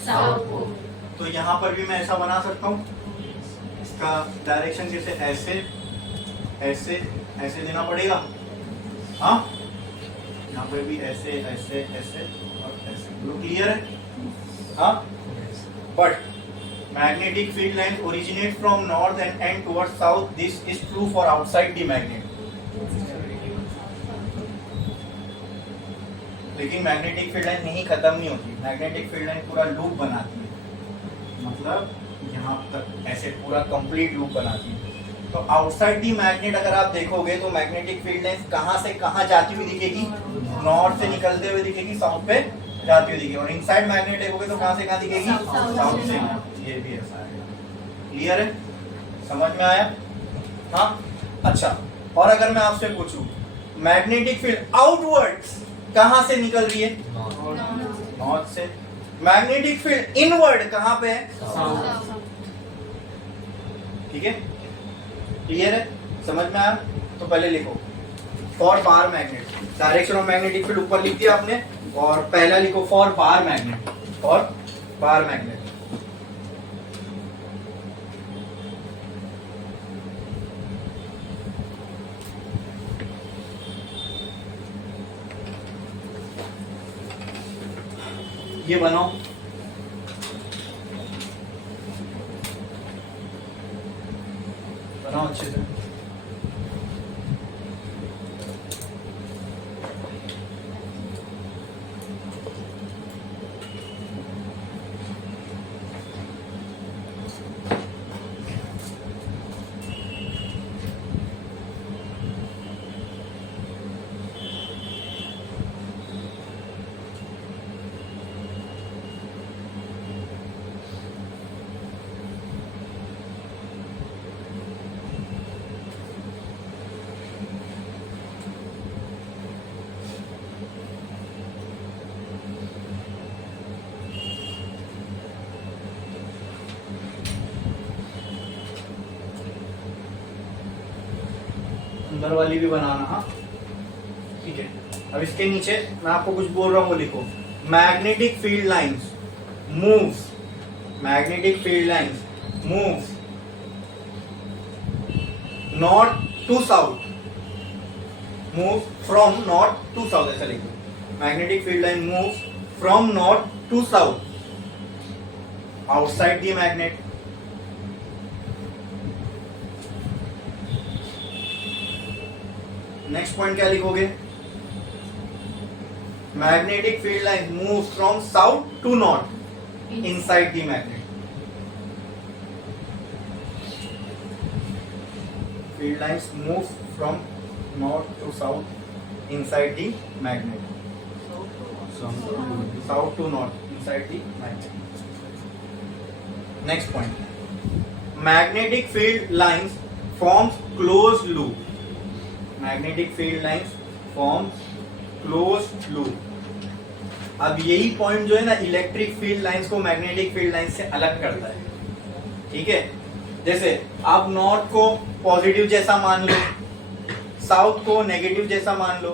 south. तो यहाँ पर भी मैं ऐसा बना सकता हूँ, इसका डायरेक्शन जैसे ऐसे ऐसे ऐसे देना पड़ेगा, हाँ, यहाँ पर भी ऐसे ऐसे ऐसे और ऐसे, क्लियर है? हाँ, but magnetic field lines originate from north and end towards south. This is true for outside the magnet. लेकिन मैग्नेटिक फील्ड लाइन नहीं खत्म नहीं होती, मैग्नेटिक फील्ड लाइन पूरा लूप बनाती है, मतलब यहाँ तक ऐसे पूरा कंप्लीट लूप बनाती है। तो आउटसाइड दी मैग्नेट अगर आप देखोगे तो मैग्नेटिक फील्ड लाइन कहाँ से कहाँ जाती हुई दिखेगी? नॉर्थ से निकलते हुए दिखेगी, साउथ पे जाती हुई दिखेगी। और इनसाइड मैग्नेट देखोगे तो कहाँ से कहाँ दिखेगी? साउथ से। ये भी ऐसा है, क्लियर है? समझ में आया? हाँ, अच्छा। और अगर मैं आपसे पूछूं मैग्नेटिक फील्ड आउटवर्ड्स कहां से निकल रही है? नॉर्थ से। मैग्नेटिक फील्ड इनवर्ड कहां पे है? ठीक है, क्लियर है? समझ में आया? तो पहले लिखो for bar magnet, direction of magnetic field ऊपर लिख दिया आपने, और पहला लिखो for bar magnet, for bar magnet. ये बनाओ, बनाओ अच्छे से। अंदर वाली भी बनाना, हाँ, ठीक है। अब इसके नीचे मैं आपको कुछ बोल रहा हूँ, वो लिखो magnetic field lines moves, magnetic field lines moves north to south, move from north to south, ऐसा लिखो। Magnetic field line moves from north to south outside the magnet. Next point क्या लिखोगे? Magnetic field line move from south to north inside the magnet. Field lines move from north to south inside the magnet, south to north inside the magnet. Next point, magnetic field lines forms close loop, magnetic field lines forms closed loop. अब यही point जो है ना electric field lines को magnetic field lines से अलग करता है, ठीक है। जैसे आप नॉर्थ को पॉजिटिव जैसा मान लो, साउथ को नेगेटिव जैसा मान लो,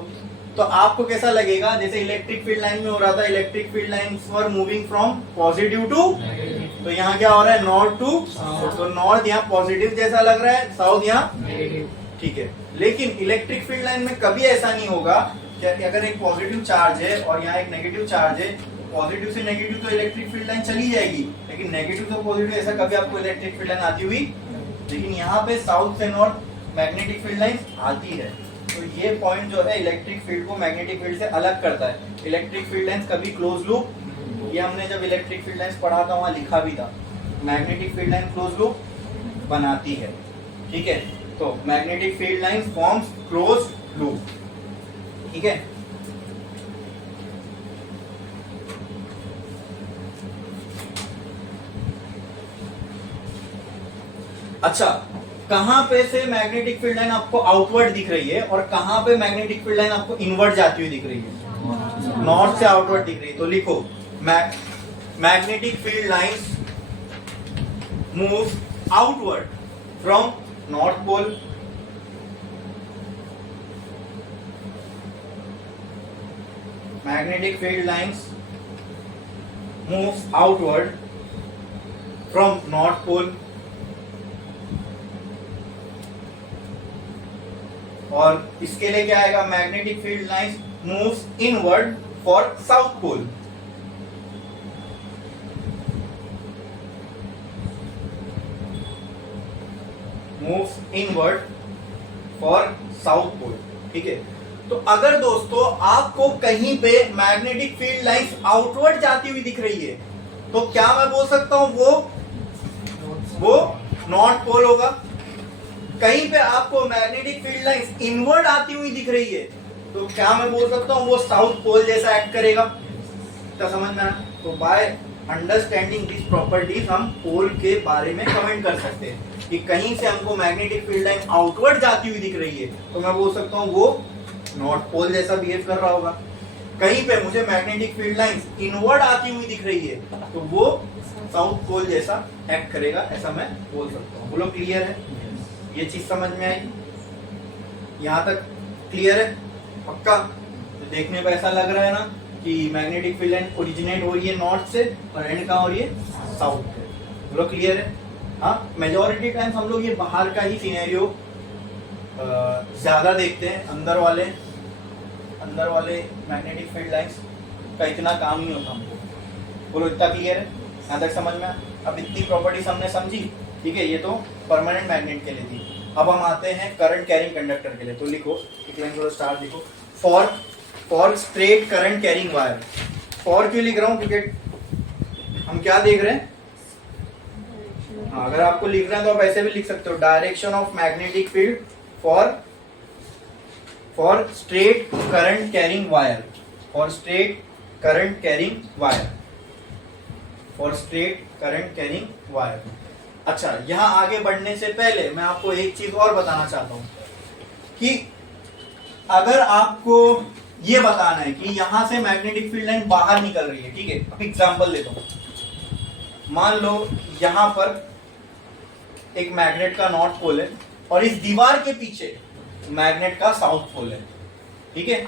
तो आपको कैसा लगेगा? जैसे इलेक्ट्रिक फील्ड लाइन में हो रहा था, electric field lines were moving from positive to, तो यहाँ क्या हो रहा है? नॉर्थ टू, तो नॉर्थ यहाँ पॉजिटिव जैसा लग रहा है, साउथ यहाँ नेगेटिव, ठीक है। लेकिन इलेक्ट्रिक फील्ड लाइन में कभी ऐसा नहीं होगा कि अगर एक पॉजिटिव चार्ज है और यहाँ एक नेगेटिव चार्ज है, पॉजिटिव से नेगेटिव तो इलेक्ट्रिक फील्ड लाइन चली जाएगी, लेकिन नेगेटिव से पॉजिटिव ऐसा कभी आपको इलेक्ट्रिक फील्ड लाइन आती हुई, लेकिन यहाँ पे साउथ से नॉर्थ मैग्नेटिक फील्ड लाइन आती है। तो ये पॉइंट जो है इलेक्ट्रिक फील्ड को मैग्नेटिक फील्ड से अलग करता है। इलेक्ट्रिक फील्ड लाइन कभी क्लोज लूप, ये हमने जब इलेक्ट्रिक फील्ड लाइन पढ़ा था वहां लिखा भी था, magnetic field line close loop बनाती है, ठीक है। तो magnetic field line forms close loop, ठीक है। अच्छा, कहां पे से मैग्नेटिक फील्ड लाइन आपको आउटवर्ड दिख रही है और कहां पे मैग्नेटिक फील्ड लाइन आपको इनवर्ड जाती हुई दिख रही है? नॉर्थ से आउटवर्ड दिख रही है। तो लिखो magnetic field lines move outward from north pole magnetic field lines moves outward from north pole और इसके लिए क्या आएगा? Magnetic field lines moves inward for south pole. Moves inward for south pole. ठीक है, तो अगर दोस्तों आपको कहीं पे मैग्नेटिक फील्ड लाइंस आउटवर्ड जाती हुई दिख रही है तो क्या मैं बोल सकता हूं वो नॉर्थ पोल होगा। कहीं पे आपको मैग्नेटिक फील्ड लाइंस इनवर्ड आती हुई दिख रही है तो क्या मैं बोल सकता हूं वो साउथ पोल जैसा एक्ट करेगा। क्या समझ में आया? तो बाय अंडरस्टैंडिंग दिस प्रॉपर्टीज हम पोल के बारे में कमेंट कर सकते हैं कि कहीं से हमको मैग्नेटिक फील्ड लाइन आउटवर्ड जाती हुई दिख रही है तो मैं बोल सकता हूं वो नॉर्थ पोल जैसा बिहेव कर रहा होगा। कहीं पे मुझे मैग्नेटिक फील्ड लाइंस इनवर्ड आती हुई दिख रही है तो वो साउथ पोल जैसा एक्ट करेगा, ऐसा मैं बोल सकता हूँ। बोलो क्लियर है? ये चीज समझ में आई? यहाँ तक क्लियर है? पक्का? तो देखने पे ऐसा लग रहा है ना कि मैग्नेटिक फील्ड लाइन ओरिजिनेट हो रही है नॉर्थ से और एंड कहाँ हो रही है? साउथ से। बोलो क्लियर है? हाँ, मेजोरिटी टाइम्स हम लोग ये बाहर का ही सिनेरियो ज्यादा देखते हैं। अंदर वाले मैग्नेटिक फील्ड लाइंस का इतना काम नहीं होता हमको। बोलो इतना क्लियर है? यहाँ तक समझ में? अब इतनी प्रॉपर्टीज हमने समझी। ठीक है, ये तो परमानेंट मैग्नेट के लिए थी। अब हम आते हैं करंट कैरिंग कंडक्टर के लिए। तो लिखो, एक लाइन थोड़ा स्टार्ट लिखो। For straight current carrying wire. For क्यों लिख रहा हूँ? क्योंकि हम क्या देख रहे हैं? अगर आपको लिखना है तो आप ऐसे भी लिख सकते हो, direction of magnetic field for straight current carrying wire. For straight current carrying wire. For straight current carrying wire. अच्छा, यहां आगे बढ़ने से पहले मैं आपको एक चीज और बताना चाहता हूं कि अगर आपको ये बताना है कि यहां से मैग्नेटिक फील्ड लाइन बाहर निकल रही है, ठीक है, अब एग्जांपल लेता हूं। मान लो यहां पर एक मैग्नेट का नॉर्थ पोल है और इस दीवार के पीछे मैग्नेट का साउथ पोल है। ठीक है,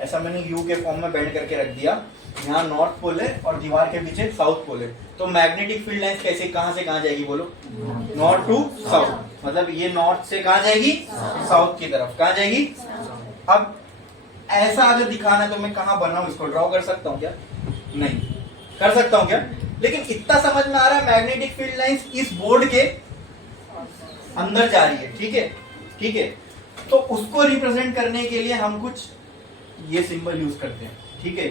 ऐसा मैंने यू के फॉर्म में बेंड करके रख दिया। यहाँ नॉर्थ पोल है और दीवार के पीछे साउथ पोल है। तो मैग्नेटिक फील्ड लाइन कैसे कहां से कहां जाएगी? बोलो, नॉर्थ टू साउथ। मतलब ये नॉर्थ से कहां जाएगी? साउथ की तरफ। कहां जाएगी? अब ऐसा अगर दिखाना है तो मैं कहां बनाऊं? इसको ड्रॉ कर सकता हूं क्या? नहीं कर सकता हूं क्या? लेकिन इतना समझ में आ रहा है मैग्नेटिक फील्ड लाइंस इस बोर्ड के अंदर जा रही है। ठीक है, ठीक है, तो उसको रिप्रेजेंट करने के लिए हम कुछ ये सिंबल यूज करते हैं। ठीक है,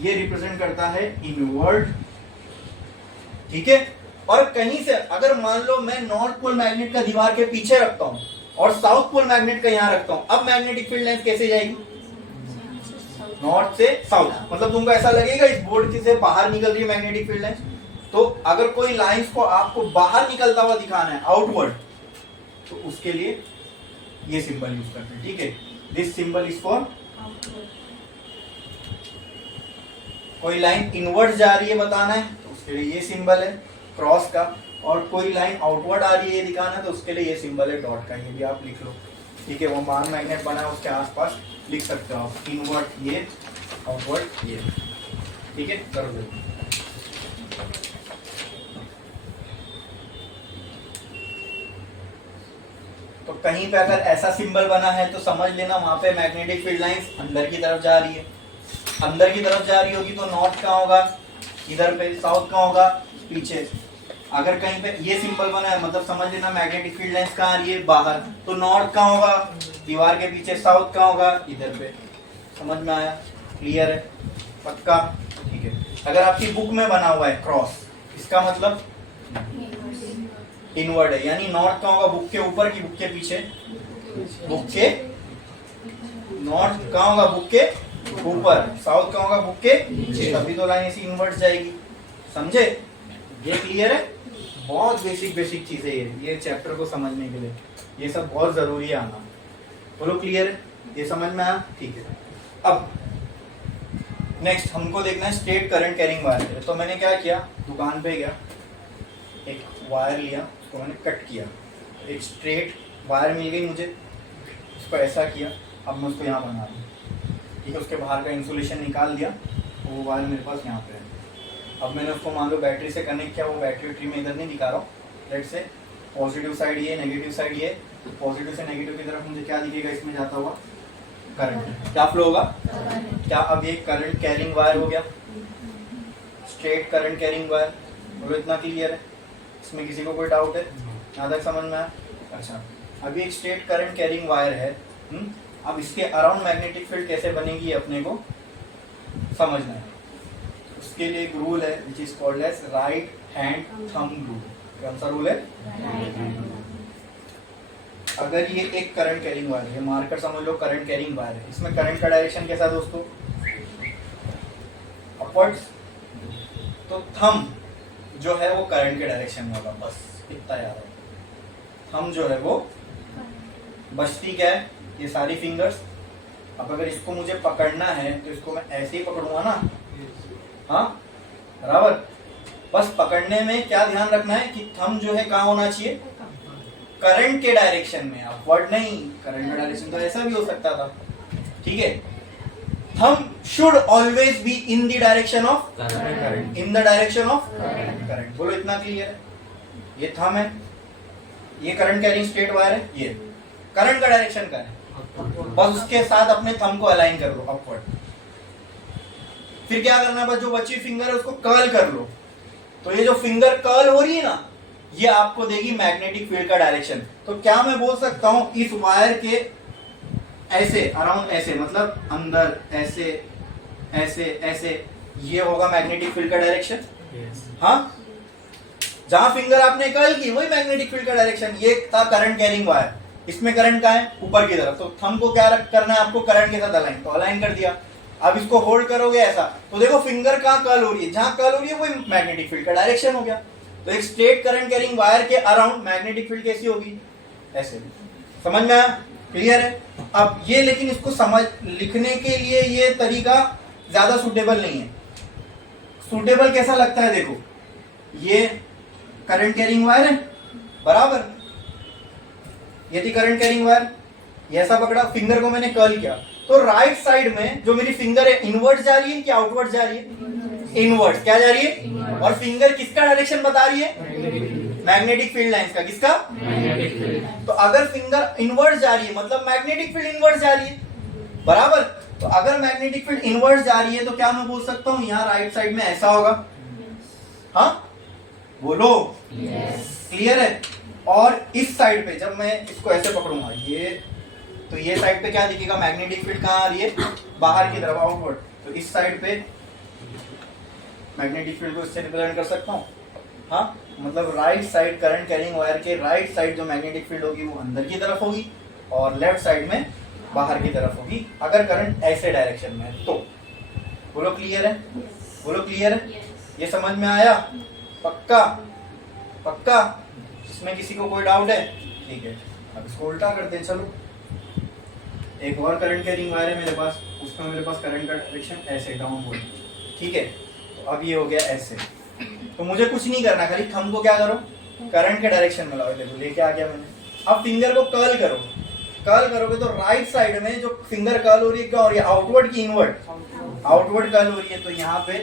ये रिप्रेजेंट करता है इनवर्ड। ठीक है, और कहीं से अगर मान लो मैं नॉर्थ पोल मैग्नेट का दीवार के पीछे रखता हूं और साउथ पोल मैग्नेट का यहां रखता हूं, अब मैग्नेटिक फील्ड लाइन कैसे जाएगी? नॉर्थ से साउथ। मतलब तुमको ऐसा लगेगा इस बोर्ड से बाहर निकल रही है मैग्नेटिक फील्ड लाइन। तो अगर कोई लाइंस को आपको बाहर निकलता हुआ दिखाना है, आउटवर्ड, तो उसके लिए ये सिंबल यूज करते हैं। ठीक है, दिस सिंबल इज फॉर कोई लाइन इनवर्ड जा रही है बताना है तो उसके लिए ये सिंबल है क्रॉस का, और कोई लाइन आउटवर्ड आ रही है ये दिखाना है तो उसके लिए ये सिंबल है डॉट का। ये भी आप लिख लो। ठीक है, वो मान मैग्नेट बना है उसके आसपास लिख सकते हो आप, इनवर्ड ये, आउटवर्ड ये। ठीक है, कर दो। तो कहीं पे अगर ऐसा सिंबल बना है तो समझ लेना वहां पे मैग्नेटिक फील्ड लाइंस अंदर की तरफ जा रही है। अंदर की तरफ जा रही होगी तो नॉर्थ कहाँ होगा? इधर पे। साउथ कहाँ होगा? पीछे। अगर कहीं पे ये सिंबल बना है मतलब समझ लेना मैग्नेटिक फील्ड लाइंस कहाँ आ रही है? बाहर। तो नॉर्थ कहाँ होगा? दीवार के पीछे। साउथ कहाँ होगा? इधर पे। समझ में आया? क्लियर है? पक्का? ठीक है। अगर आपकी बुक में बना हुआ है क्रॉस, इसका मतलब इनवर्ड है, यानी नॉर्थ कहाँ होगा? बुक के ऊपर की बुक के पीछे? बुक के नॉर्थ कहाँ होगा? बुक के ऊपर। साउथ कहाँ होगा? बुक के नीचे। तभी तो लाइन ऐसी इनवर्ड जाएगी। समझे? ये क्लियर है? बहुत बेसिक बेसिक चीजें ये चैप्टर को समझने के लिए ये सब बहुत जरूरी है आना। बोलो क्लियर है? ये समझ में आया? ठीक है। अब नेक्स्ट हमको देखना है स्ट्रेट करंट कैरिंग वायर। तो मैंने क्या किया, दुकान पे गया, एक वायर लिया, उसको मैंने कट किया, एक स्ट्रेट वायर मिल गई मुझे, उसको ऐसा किया। अब मैं उसको यहाँ बना दूँ, ठीक है। उसके बाहर का इंसुलेशन निकाल दिया, वो वायर मेरे पास यहाँ पे है। अब मैंने उसको मान लो बैटरी से कनेक्ट किया, वो बैटरी ट्री में इधर नहीं दिखा रहा हूँ, लेट से पॉजिटिव साइड ये, नेगेटिव साइड ये। पॉजिटिव से नेगेटिव की तरफ मुझे क्या दिखेगा, इसमें जाता हुआ करंट। क्या फ्लो होगा? क्या अब ये करंट कैरिंग वायर हो गया, स्ट्रेट करंट कैरिंग वायर। बोलो इतना क्लियर है? इसमें किसी को कोई डाउट है? यहाँ तक समझ में आया? अच्छा, अभी एक स्ट्रेट करंट कैरिंग वायर है। अब इसके अराउंड मैग्नेटिक फील्ड कैसे बनेगी अपने को समझना है। उसके लिए एक रूल है which is called as right hand thumb rule. कौन सा रूल है? अगर ये एक करंट कैरिंग वायर है, मार्कर समझ लो करंट कैरिंग वायर है, इसमें करंट का डायरेक्शन कैसा है दोस्तों? अपवर्ड्स। तो थंब जो है वो करंट के डायरेक्शन में होगा, बस इतना याद है। थंब जो है वो बचती क्या है, ये सारी फिंगर्स। अब अगर इसको मुझे पकड़ना है तो इसको मैं ऐसे ही पकड़ूंगा ना, हाँ बराबर। बस पकड़ने में क्या ध्यान रखना है कि थंब जो है कहाँ होना चाहिए, करंट के डायरेक्शन में, अपवर्ड नहीं। करंट का डायरेक्शन तो ऐसा भी हो सकता था, ठीक है। Thumb should always be in the direction of current, in the direction of current. बोलो इतना क्लियर है? ये थंब है, ये करंट कैरिंग स्ट्रेट वायर है, ये करंट का डायरेक्शन का है, बस उसके साथ अपने थंब को अलाइन कर लो अपवर्ड। फिर क्या करना है, बस जो बची फिंगर है उसको कर्ल कर लो। तो ये जो फिंगर कर्ल हो रही है ना, ये आपको देगी मैग्नेटिक फील्ड का डायरेक्शन। तो क्या मैं बोल सकता हूं इस वायर के ऐसे अराउंड, ऐसे मतलब अंदर, ऐसे ऐसे ऐसे, ये होगा मैग्नेटिक फील्ड का डायरेक्शन। हाँ, जहां फिंगर आपने कर्ल की वही मैग्नेटिक फील्ड का डायरेक्शन। ये था करंट कैरिंग वायर, इसमें करंट का है ऊपर की तरफ, तो थंब को क्या करना है आपको, करंट के साथ अलाइन। तो अलाइन कर दिया। अब इसको होल्ड करोगे ऐसा, तो देखो फिंगर कहाँ कर्ल हो रही है, जहां कर्ल हो रही है वही मैग्नेटिक फील्ड का डायरेक्शन हो गया। तो एक स्ट्रेट करंट कैरिंग वायर के अराउंड मैग्नेटिक फील्ड कैसी होगी, ऐसे। समझ में आया? क्लियर है? अब ये लेकिन इसको समझ लिखने के लिए ये तरीका ज्यादा सूटेबल नहीं है। सूटेबल कैसा लगता है, देखो ये करंट कैरिंग वायर है बराबर, ये थी करंट कैरिंग वायर, ये ऐसा पकड़ा, फिंगर को मैंने कर्ल किया, तो राइट साइड में जो मेरी फिंगर है इनवर्ट जा रही है कि आउटवर्ड जा रही है? इनवर्ट। क्या जा रही है? और फिंगर किसका डायरेक्शन बता रही है? मैग्नेटिक फील्ड लाइंस का। किसका? Magnetic field. तो अगर फिंगर इनवर्ट जा रही है मतलब मैग्नेटिक फील्ड इनवर्ट जा रही है, बराबर। तो अगर मैग्नेटिक फील्ड इनवर्ट जा रही है तो क्या मैं बोल सकता हूं यहाँ राइट साइड में ऐसा होगा? हाँ बोलो, क्लियर है? और इस साइड पे जब मैं इसको ऐसे पकड़ूंगा, ये तो ये साइड पे क्या दिखेगा, मैग्नेटिक फील्ड कहाँ आ रही है, बाहर की तरफ, आउटवर्ड। तो इस साइड पे मैग्नेटिक फील्ड को इससे रिप्रेजेंट कर सकता हूँ। हाँ मतलब right side current carrying wire के राइट साइड जो मैग्नेटिक फील्ड होगी वो अंदर की तरफ होगी और लेफ्ट साइड में बाहर की तरफ होगी, अगर करंट ऐसे डायरेक्शन में है तो। बोलो क्लियर है? बोलो क्लियर है? ये समझ में आया? पक्का? पक्का? इसमें किसी को कोई डाउट है? ठीक है, अब इसको उल्टा करते हैं। चलो, एक और करंट कैरिंग वायर है मेरे पास, उसमें मेरे पास करंट का डायरेक्शन ऐसे डाउनवर्ड, ठीक है। तो अब ये हो गया ऐसे, तो मुझे कुछ नहीं करना, खाली थंब को क्या करो, करंट के डायरेक्शन में लाओ। देखो लेके आ गया मैंने। अब फिंगर को कर्ल करो, कर्ल करोगे तो राइट साइड में जो फिंगर कर्ल हो रही है क्या हो रही है, आउटवर्ड की इनवर्ड? आउटवर्ड कर्ल हो रही है। तो यहाँ पे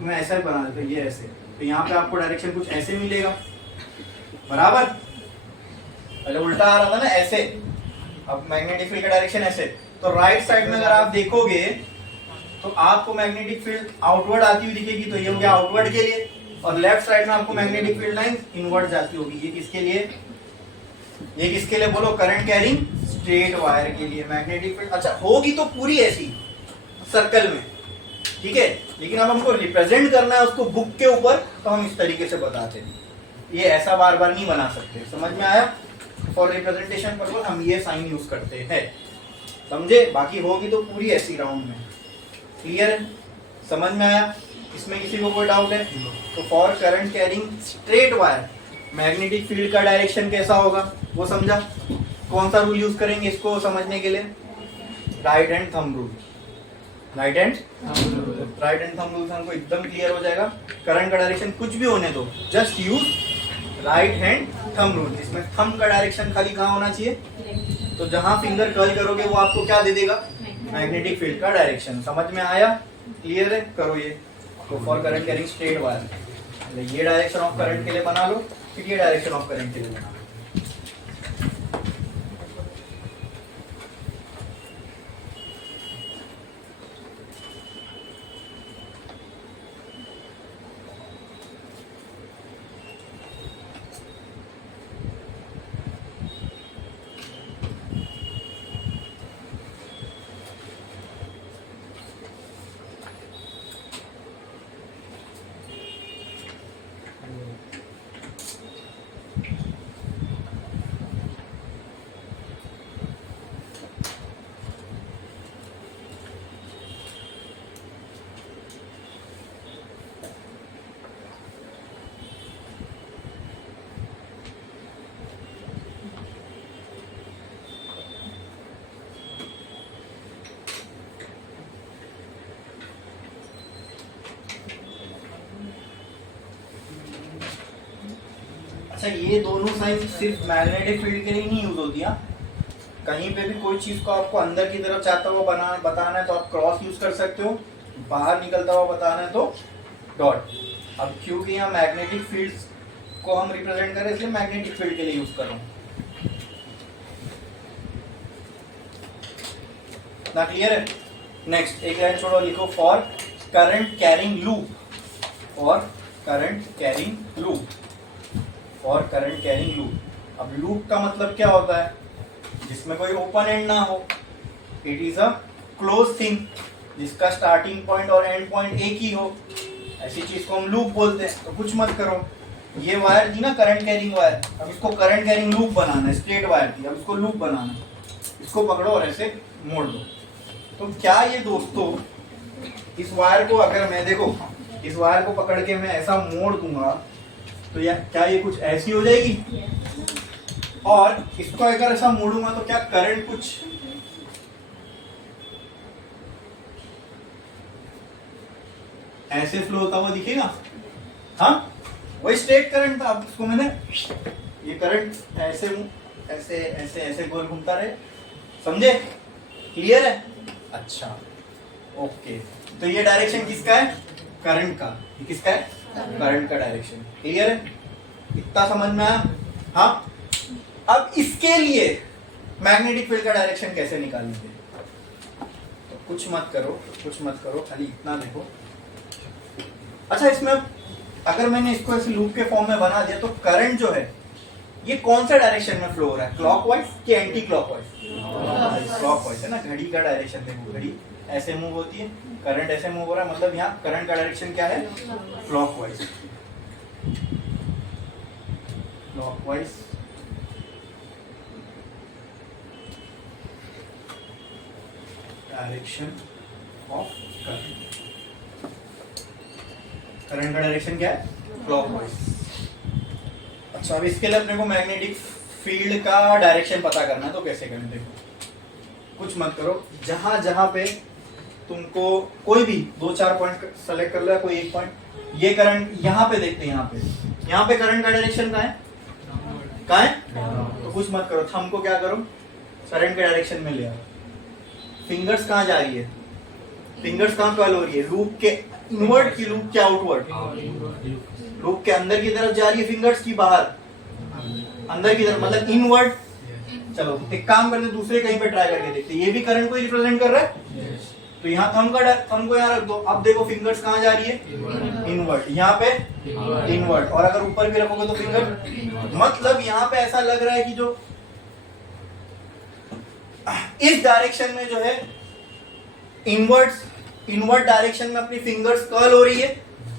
मैं ऐसा ही बना देता हूं, ये ऐसे, तो यहाँ पे आपको डायरेक्शन कुछ ऐसे मिलेगा, बराबर। पहले उल्टा आ रहा था ना ऐसे, अब मैग्नेटिक फील्ड का डायरेक्शन ऐसे। तो राइट साइड में अगर आप देखोगे तो आपको मैग्नेटिक फील्ड आउटवर्ड आती हुई दिखेगी, तो ये हो गया आउटवर्ड के लिए। और लेफ्ट साइड में आपको मैग्नेटिक फील्ड लाइन इनवर्ड जाती होगी। ये किसके लिए? ये किसके लिए बोलो? करंट कैरिंग स्ट्रेट वायर के लिए मैग्नेटिक फील्ड। अच्छा होगी तो पूरी ऐसी सर्कल में, ठीक है। लेकिन अब हमको रिप्रेजेंट करना है उसको बुक के ऊपर, तो हम इस तरीके से बताते हैं। ये ऐसा बार बार नहीं बना सकते। समझ में आया? फॉर रिप्रेजेंटेशन पर्पस हम ये साइन यूज करते हैं, समझे? बाकी होगी तो पूरी ऐसी राउंड में। क्लियर है? समझ में आया? इसमें किसी को कोई डाउट है? तो for current carrying straight wire magnetic field का डायरेक्शन कैसा होगा वो समझा? कौन सा रूल यूज करेंगे इसको समझने के लिए? Right hand thumb rule. Right hand thumb rule से हमको एकदम क्लियर हो जाएगा। करंट का डायरेक्शन कुछ भी होने दो, just use right hand thumb rule. इसमें थंब का डायरेक्शन खाली कहाँ होना चाहिए? तो जहां फिंगर कर्ल करोगे वो आपको क्या दे देगा? मैग्नेटिक फील्ड का डायरेक्शन। समझ में आया? क्लियर है? करो ये। तो for current carrying straight wire ये डायरेक्शन ऑफ करंट के लिए बना लो, फिर ये डायरेक्शन ऑफ करंट के लिए बना लो। अच्छा, ये दोनों साइन सिर्फ मैग्नेटिक फील्ड के लिए नहीं यूज होती है। कहीं पे भी कोई चीज को आपको अंदर की तरफ चाहता हुआ बताना है तो आप क्रॉस यूज कर सकते हो, बाहर निकलता हुआ बताना है तो डॉट। अब क्योंकि यहाँ मैग्नेटिक फील्ड्स को हम रिप्रेजेंट करें इसलिए मैग्नेटिक फील्ड के लिए यूज कर रहा हूँ ना। क्लियर है? नेक्स्ट एक लाइन छोड़ो, लिखो for current carrying loop. For current carrying loop. For current carrying loop. अब लूप का मतलब क्या होता है? जिसमें कोई ओपन एंड ना हो। It is a close thing जिसका स्टार्टिंग पॉइंट और एंड पॉइंट एक ही हो, ऐसी चीज को हम लूप बोलते हैं। तो कुछ मत करो, ये वायर थी ना करंट कैरिंग वायर, अब इसको करंट कैरिंग लूप बनाना है। स्ट्रेट वायर थी, अब इसको लूप बनाना है। इसको पकड़ो और ऐसे मोड़ दो। तो क्या ये दोस्तों, इस वायर को अगर मैं देखो इस वायर को पकड़ के मैं ऐसा मोड़ दूंगा तो क्या ये कुछ ऐसी हो जाएगी? और इसको अगर ऐसा मोड़ूंगा तो क्या करंट कुछ ऐसे फ्लो होता हुआ दिखेगा? हाँ, वही स्ट्रेट करंट था। अब इसको मैंने ये करंट ऐसे ऐसे ऐसे ऐसे गोल घूमता रहे। समझे? क्लियर है? अच्छा, ओके। तो ये डायरेक्शन किसका है? करंट का। ये किसका है? करंट का डायरेक्शन। क्लियर है? इतना समझ में आया? हाँ। अब इसके लिए मैग्नेटिक फील्ड का डायरेक्शन कैसे निकालेंगे? तो कुछ मत करो, खाली इतना देखो। अच्छा, इसमें अगर मैंने इसको ऐसे लूप के फॉर्म में बना दिया तो करंट जो है ये कौन सा डायरेक्शन में फ्लो हो रहा है? क्लॉकवाइज कि एंटी क्लॉकवाइज? क्लॉकवाइज है ना। घड़ी का डायरेक्शन देखो, घड़ी ऐसे मूव होती है, करंट ऐसे मूव हो रहा है, मतलब यहाँ करंट का डायरेक्शन क्या है? Clockwise. Clockwise direction of current. Current का डायरेक्शन क्या है? क्लॉकवाइज। अच्छा, अब इसके लिए अपने को मैग्नेटिक फील्ड का डायरेक्शन पता करना है। तो कैसे करें? देखो, कुछ मत करो, जहां जहां पे तुमको कोई भी 2-4 पॉइंट सेलेक्ट कर लो, कोई एक पॉइंट। ये करंट यहाँ पे देखते हैं, यहाँ पे करंट का डायरेक्शन कहाँ है? कहाँ है? तो कुछ मत करो, थंब को क्या करो? करंट के डायरेक्शन में ले आओ। फिंगर्स कहाँ जा रही है? फिंगर्स कहाँ कर्ल हो रही है? लूप के इनवर्ड की लूप के आउटवर्ड? लूप के अंदर की तरफ जा रही है फिंगर्स की बाहर? अंदर की तरफ, मतलब इनवर्ड। चलो एक काम करते, दूसरे कहीं पे ट्राई करके देखते। ये भी करंट को ही रिप्रेजेंट कर रहा है। तो यहाँ थंब को यहाँ रख दो। अब देखो फिंगर्स कहाँ जा रही है? इनवर्ड। यहाँ पे इनवर्ड, और अगर ऊपर भी रखोगे तो फिंगर, मतलब यहाँ पे ऐसा लग रहा है कि जो इस डायरेक्शन में जो है इनवर्ड डायरेक्शन में अपनी फिंगर्स कर्ल हो रही है।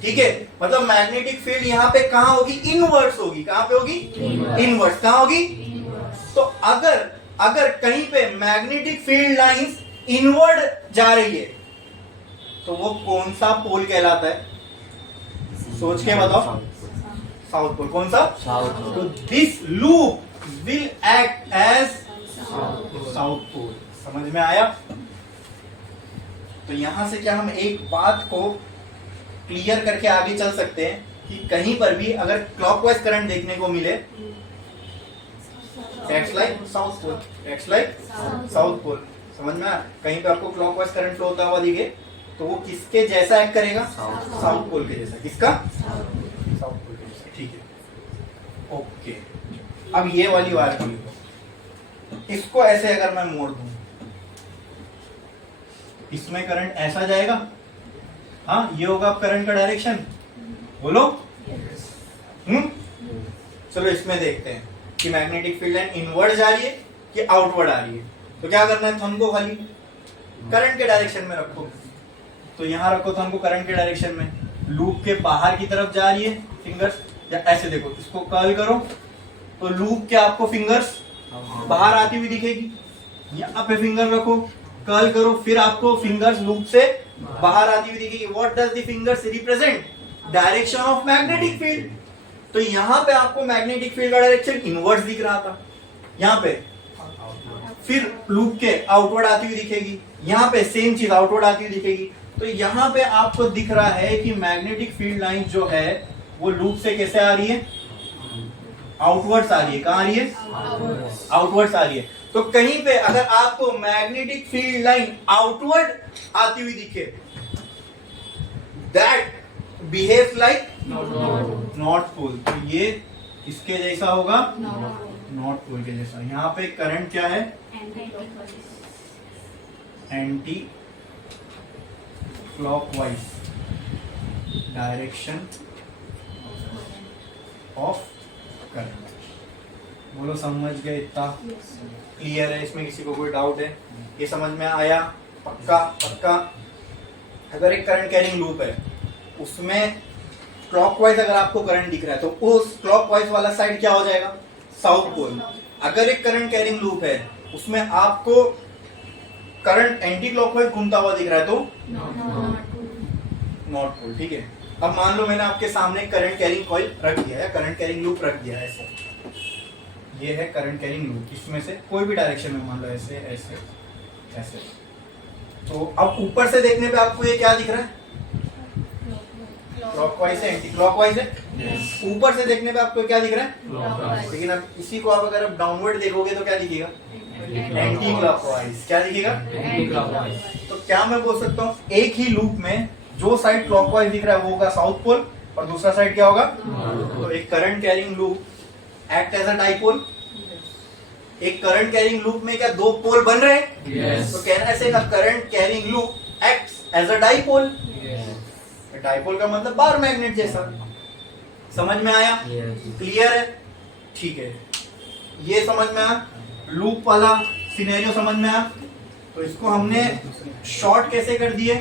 ठीक है, मतलब मैग्नेटिक फील्ड यहाँ पे कहाँ होगी? इनवर्ड्स होगी। कहाँ पे होगी? इनवर्ड्स। कहाँ होगी? तो अगर कहीं पे मैग्नेटिक फील्ड लाइंस इनवर्ड जा रही है तो वो कौन सा पोल कहलाता है? सोच के बताओ। South pole. कौन सा? साउथ। तो this loop will act as south pole. समझ में आया? तो यहां से क्या हम एक बात को क्लियर करके आगे चल सकते हैं कि कहीं पर भी अगर क्लॉकवाइज करंट देखने को मिले, acts like south pole, acts like south pole. समझ में आया? कहीं पे आपको क्लॉकवाइज करंट फ्लो होता हुआ दिखे तो वो किसके जैसा एक्ट करेगा? साउथ पोल के जैसा। किसका? साउथ पोल के जैसा। ठीक है, ओके। अब ये वाली वायर को लिखो। इसको ऐसे अगर मैं मोड़ दूं, इसमें करंट ऐसा जाएगा। हाँ, ये होगा करंट का डायरेक्शन। बोलो। चलो इसमें देखते हैं कि मैग्नेटिक फील्ड लाइन इनवर्ड जा रही है कि आउटवर्ड आ रही है। तो क्या करना है? थंब को खाली करंट के डायरेक्शन में रखो। तो यहां रखो थंब को करंट के डायरेक्शन में। लूप के बाहर की तरफ जा रही है फिंगर्स, या ऐसे देखो, इसको कर्ल करो तो लूप के आपको फिंगर्स बाहर आती हुई दिखेगी। यहाँ पे फिंगर रखो, कर्ल करो, फिर आपको फिंगर्स लूप से बाहर आती हुई दिखेगी। What does the fingers represent? Direction of magnetic field. तो यहाँ पे आपको मैग्नेटिक फील्ड का डायरेक्शन इनवर्स दिख रहा था, यहाँ पे फिर लूप के आउटवर्ड आती हुई दिखेगी। यहाँ पे सेम चीज आउटवर्ड आती हुई दिखेगी। तो यहाँ पे आपको दिख रहा है कि मैग्नेटिक फील्ड लाइन जो है वो लूप से कैसे आ रही है? आउटवर्ड्स आ रही है। कहाँ आ रही है? आउटवर्ड्स आ रही है। तो कहीं पे अगर आपको मैग्नेटिक फील्ड लाइन आउटवर्ड आती हुई दिखे, that behaves like north pole. तो ये किसके जैसा होगा? नॉर्थ पोल के जैसा। यहाँ पे करंट क्या है? Anti clockwise direction of current. बोलो, समझ गए? इतना क्लियर है? इसमें किसी को कोई डाउट है? ये समझ में आया? पक्का? पक्का। अगर एक करंट कैरिंग लूप है, उसमें क्लॉकवाइज अगर आपको करंट दिख रहा है तो उस क्लॉकवाइज वाला साइड क्या हो जाएगा? South pole. अगर एक करंट कैरिंग लूप है, उसमें आपको करंट एंटी क्लॉकवाइज घूमता हुआ दिख रहा है तो नॉर्थ पोल। ठीक है। अब मान लो मैंने आपके सामने करंट कैरिंग कॉइल रख दिया है, करंट कैरिंग लूप रख दिया है ऐसे। ये है करंट कैरिंग लूप। इसमें से कोई भी डायरेक्शन में, मान लो ऐसे ऐसे ऐसे। तो अब ऊपर से देखने पे आपको ये क्या दिख रहा है? क्लॉकवाइज है, एंटी क्लॉकवाइज है। ऊपर से देखने पे आपको क्या दिख रहा है? लेकिन अब इसी को आप अगर डाउनवर्ड देखोगे तो क्या दिखेगा? Anti clockwise. क्या दिखेगा? Anti clockwise. तो क्या मैं बोल सकता हूँ, एक ही लूप में जो साइड क्लॉकवाइज दिख रहा है वो होगा साउथ पोल, और दूसरा साइड क्या होगा? तो एक current carrying loop act as a dipole. एक करंट कैरिंग लूप में क्या दो पोल बन रहे हैं? yes. तो कहना ऐसे का current carrying loop acts as a dipole. Dipole का मतलब बार मैग्नेट जैसा। समझ में आया? क्लियर है? ठीक है, ये समझ में आया? लूप वाला सिनेरियो समझ में आया? तो इसको हमने शॉर्ट कैसे कर दिए?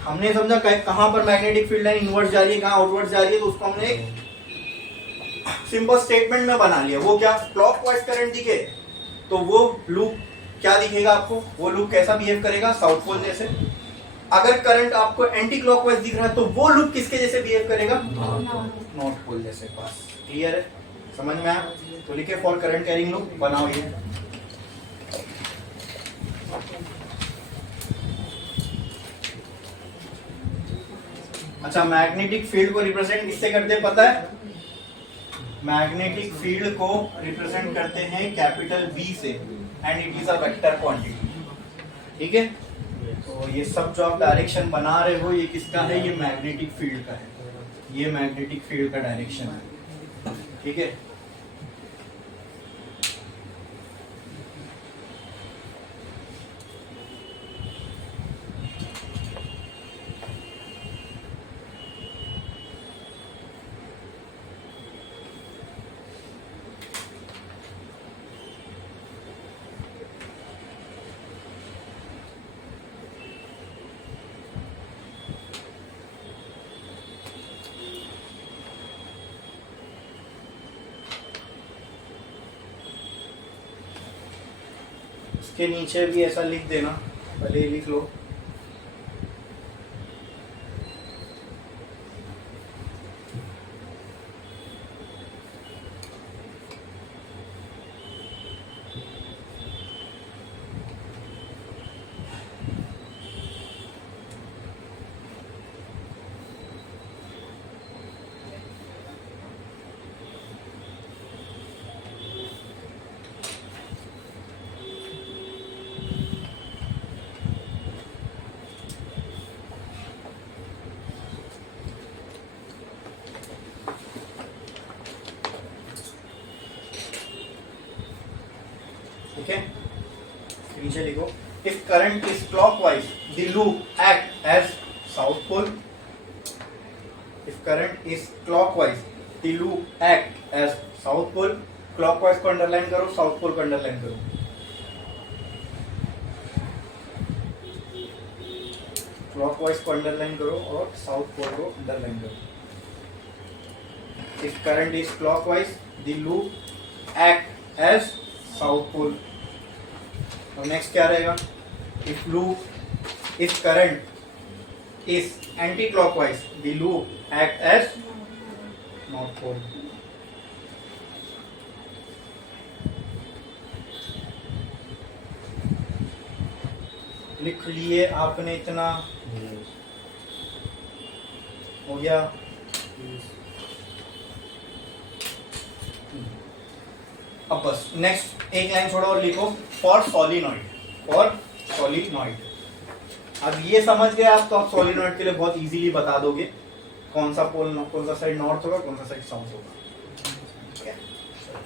हमने समझा कहां पर मैग्नेटिक फील्ड लाइन इनवर्स जा रही है, कहां आउटवर्ड जा रही है, तो उसको हमने एक सिंपल स्टेटमेंट में बना लिया। वो क्या? क्लॉकवाइज करंट दिखे तो वो लूप क्या दिखेगा आपको? वो लूप कैसा बिहेव करेगा? साउथ पोल जैसे। अगर करंट आपको एंटी क्लॉकवाइज दिख रहा है तो वो लूप किसके जैसे बिहेव करेगा? नॉर्थ पोल जैसे। पास। क्लियर है? समझ में आया? तो लिखे फॉर करंट कैरिंग लूप बनाओ ये। अच्छा, मैग्नेटिक फील्ड को रिप्रेजेंट किससे करते हैं पता है? मैग्नेटिक फील्ड को रिप्रेजेंट करते हैं कैपिटल बी से, and it is a vector quantity. ठीक है? तो ये सब जो आप डायरेक्शन बना रहे हो, ये किसका है? ये मैग्नेटिक फील्ड का है। ये मैग्नेटिक फील्ड का डायरेक्शन है। ठीक है? के नीचे भी ऐसा लिख देना, पहले लिख लो। ठीक है, नीचे लिखो, if current is clockwise the loop act as south pole. If current is clockwise the loop act as south pole. Clockwise को अंडरलाइन करो, साउथ पोल को अंडरलाइन करो। क्लॉकवाइज को अंडरलाइन करो और साउथ पोल को अंडरलाइन करो। If current is clockwise the loop act as south pole. और नेक्स्ट क्या रहेगा, if current is anticlockwise the loop act as north pole. लिख लिए आपने इतना, हो गया। अब बस नेक्स्ट एक लाइन छोड़ो और लिखो फॉर सोलिनॉइड। फॉर सोलिनॉइड, अब ये समझ गए आप तो आप सोलिनॉइड के लिए बहुत इजीली बता दोगे कौन सा पोल, कौन सा साइड नॉर्थ होगा, कौन सा साइड साउथ होगा।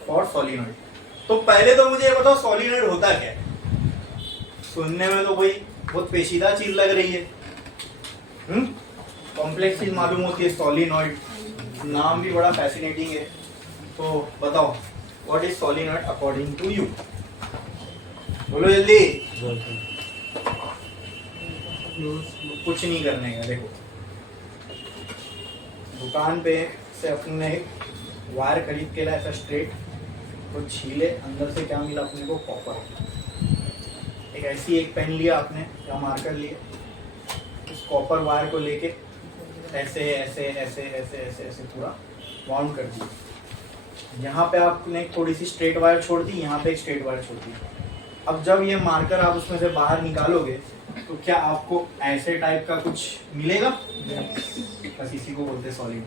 फॉर सोलिनॉइड, तो पहले तो मुझे ये बताओ सोलिनॉइड होता क्या है। सुनने में तो भाई बहुत पेचीदा चीज लग रही है, कॉम्प्लेक्स चीज मालूम होती है सोलिनॉइड, नाम भी बड़ा फैसिनेटिंग है। तो बताओ what is solenoid according to you, बोलो जल्दी। कुछ नहीं करने का, देखो दुकान पे से अपने एक वायर खरीद के लाया ऐसा स्ट्रेट, तो छीले, अंदर से क्या मिला अपने को, कॉपर। एक ऐसी एक पेन लिया आपने या मार्कर लिए, उस कॉपर वायर को लेके ऐसे ऐसे ऐसे ऐसे ऐसे ऐसे पूरा बाउंड कर दिया। यहाँ पे आपने थोड़ी सी स्ट्रेट वायर छोड़ दी, यहाँ पे एक स्ट्रेट वायर छोड़ दी। अब जब ये मार्कर आप उसमें से बाहर निकालोगे तो क्या आपको ऐसे टाइप का कुछ मिलेगा? बस इसी को बोलते हैं सॉलिड।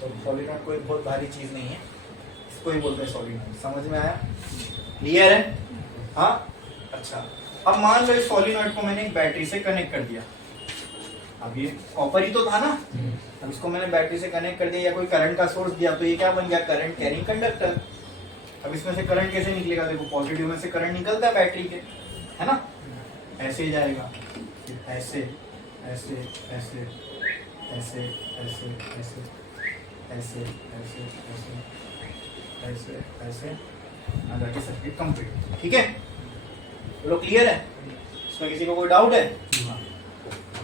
तो सॉलिड कोई बहुत भारी चीज नहीं है, इसको ही बोलते हैं सॉलिड। समझ में आया? क्लियर है? हाँ, अच्छा। अब मान लो इस सॉलिनॉइड को मैंने एक बैटरी से कनेक्ट कर दिया। अब ये कॉपर ही तो था ना, अब इसको मैंने बैटरी से कनेक्ट कर दिया या कोई करंट का सोर्स दिया, तो ये क्या बन गया? Current carrying conductor. अब इसमें से करंट कैसे निकलेगा? देखो पॉजिटिव में से करंट निकलता है बैटरी के, है ना? ऐसे ही जाएगा, ऐसे ऐसे ऐसे ऐसे ऐसे ऐसे ऐसे ऐसे ऐसे ऐसे ऐसे दैट इज सर्किट कंप्लीट। ठीक है, चलो क्लियर है? इसमें किसी को कोई डाउट है?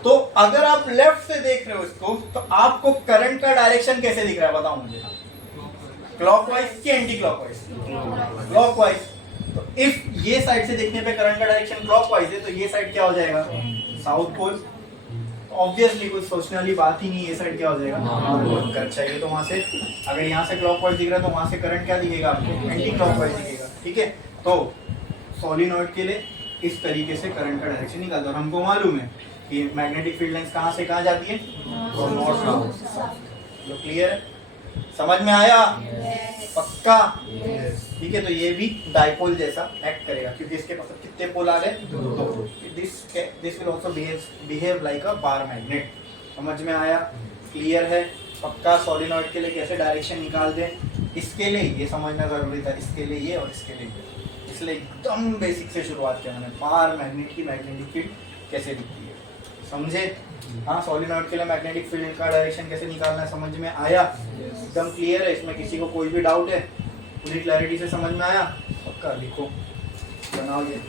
तो अगर आप लेफ्ट से देख रहे हो इसको, तो आपको करंट का डायरेक्शन कैसे दिख रहा है बताओ मुझे? क्लॉकवाइज कि एंटी क्लॉकवाइज? क्लॉकवाइज। तो इफ ये साइड से देखने पे करंट का डायरेक्शन क्लॉकवाइज है, तो ये साइड क्या हो जाएगा? South pole. तो ऑब्वियसली कोई सोचने वाली बात ही नहीं, ये साइड क्या हो जाएगा? करंट चाहिए तो वहां से, अगर यहाँ से क्लॉकवाइज दिख रहा है तो वहां से करंट क्या दिखेगा आपको? एंटी क्लॉकवाइज दिखेगा। ठीक है, तो सॉलिनॉइड के लिए इस तरीके से करंट का डायरेक्शन निकालता है। और हमको मालूम है कि मैग्नेटिक फील्ड लाइंस कहाँ से कहाँ जाती है? North south. जो क्लियर है? समझ में आया? पक्का? ठीक है, तो ये भी डाइपोल जैसा एक्ट करेगा क्योंकि इसके पास कितने पोल आ गए? दो। This will also behave like a bar magnet. समझ में आया? क्लियर है? पक्का? सॉलिनॉइड के लिए कैसे डायरेक्शन निकाल दें, इसके लिए ये समझना जरूरी था। इसके लिए ये और इसके लिए ये, इसलिए एकदम बेसिक से शुरुआत किया मैंने। बार मैग्नेट की मैग्नेटिक फील्ड कैसे दिखती है, समझे? हाँ, सॉलिनॉइड के लिए मैग्नेटिक फील्ड का डायरेक्शन कैसे निकालना है, समझ में आया? एकदम क्लियर है? इसमें किसी को कोई भी डाउट है? पूरी क्लैरिटी से समझ में आया? पक्का लिखो, बनाओ ये।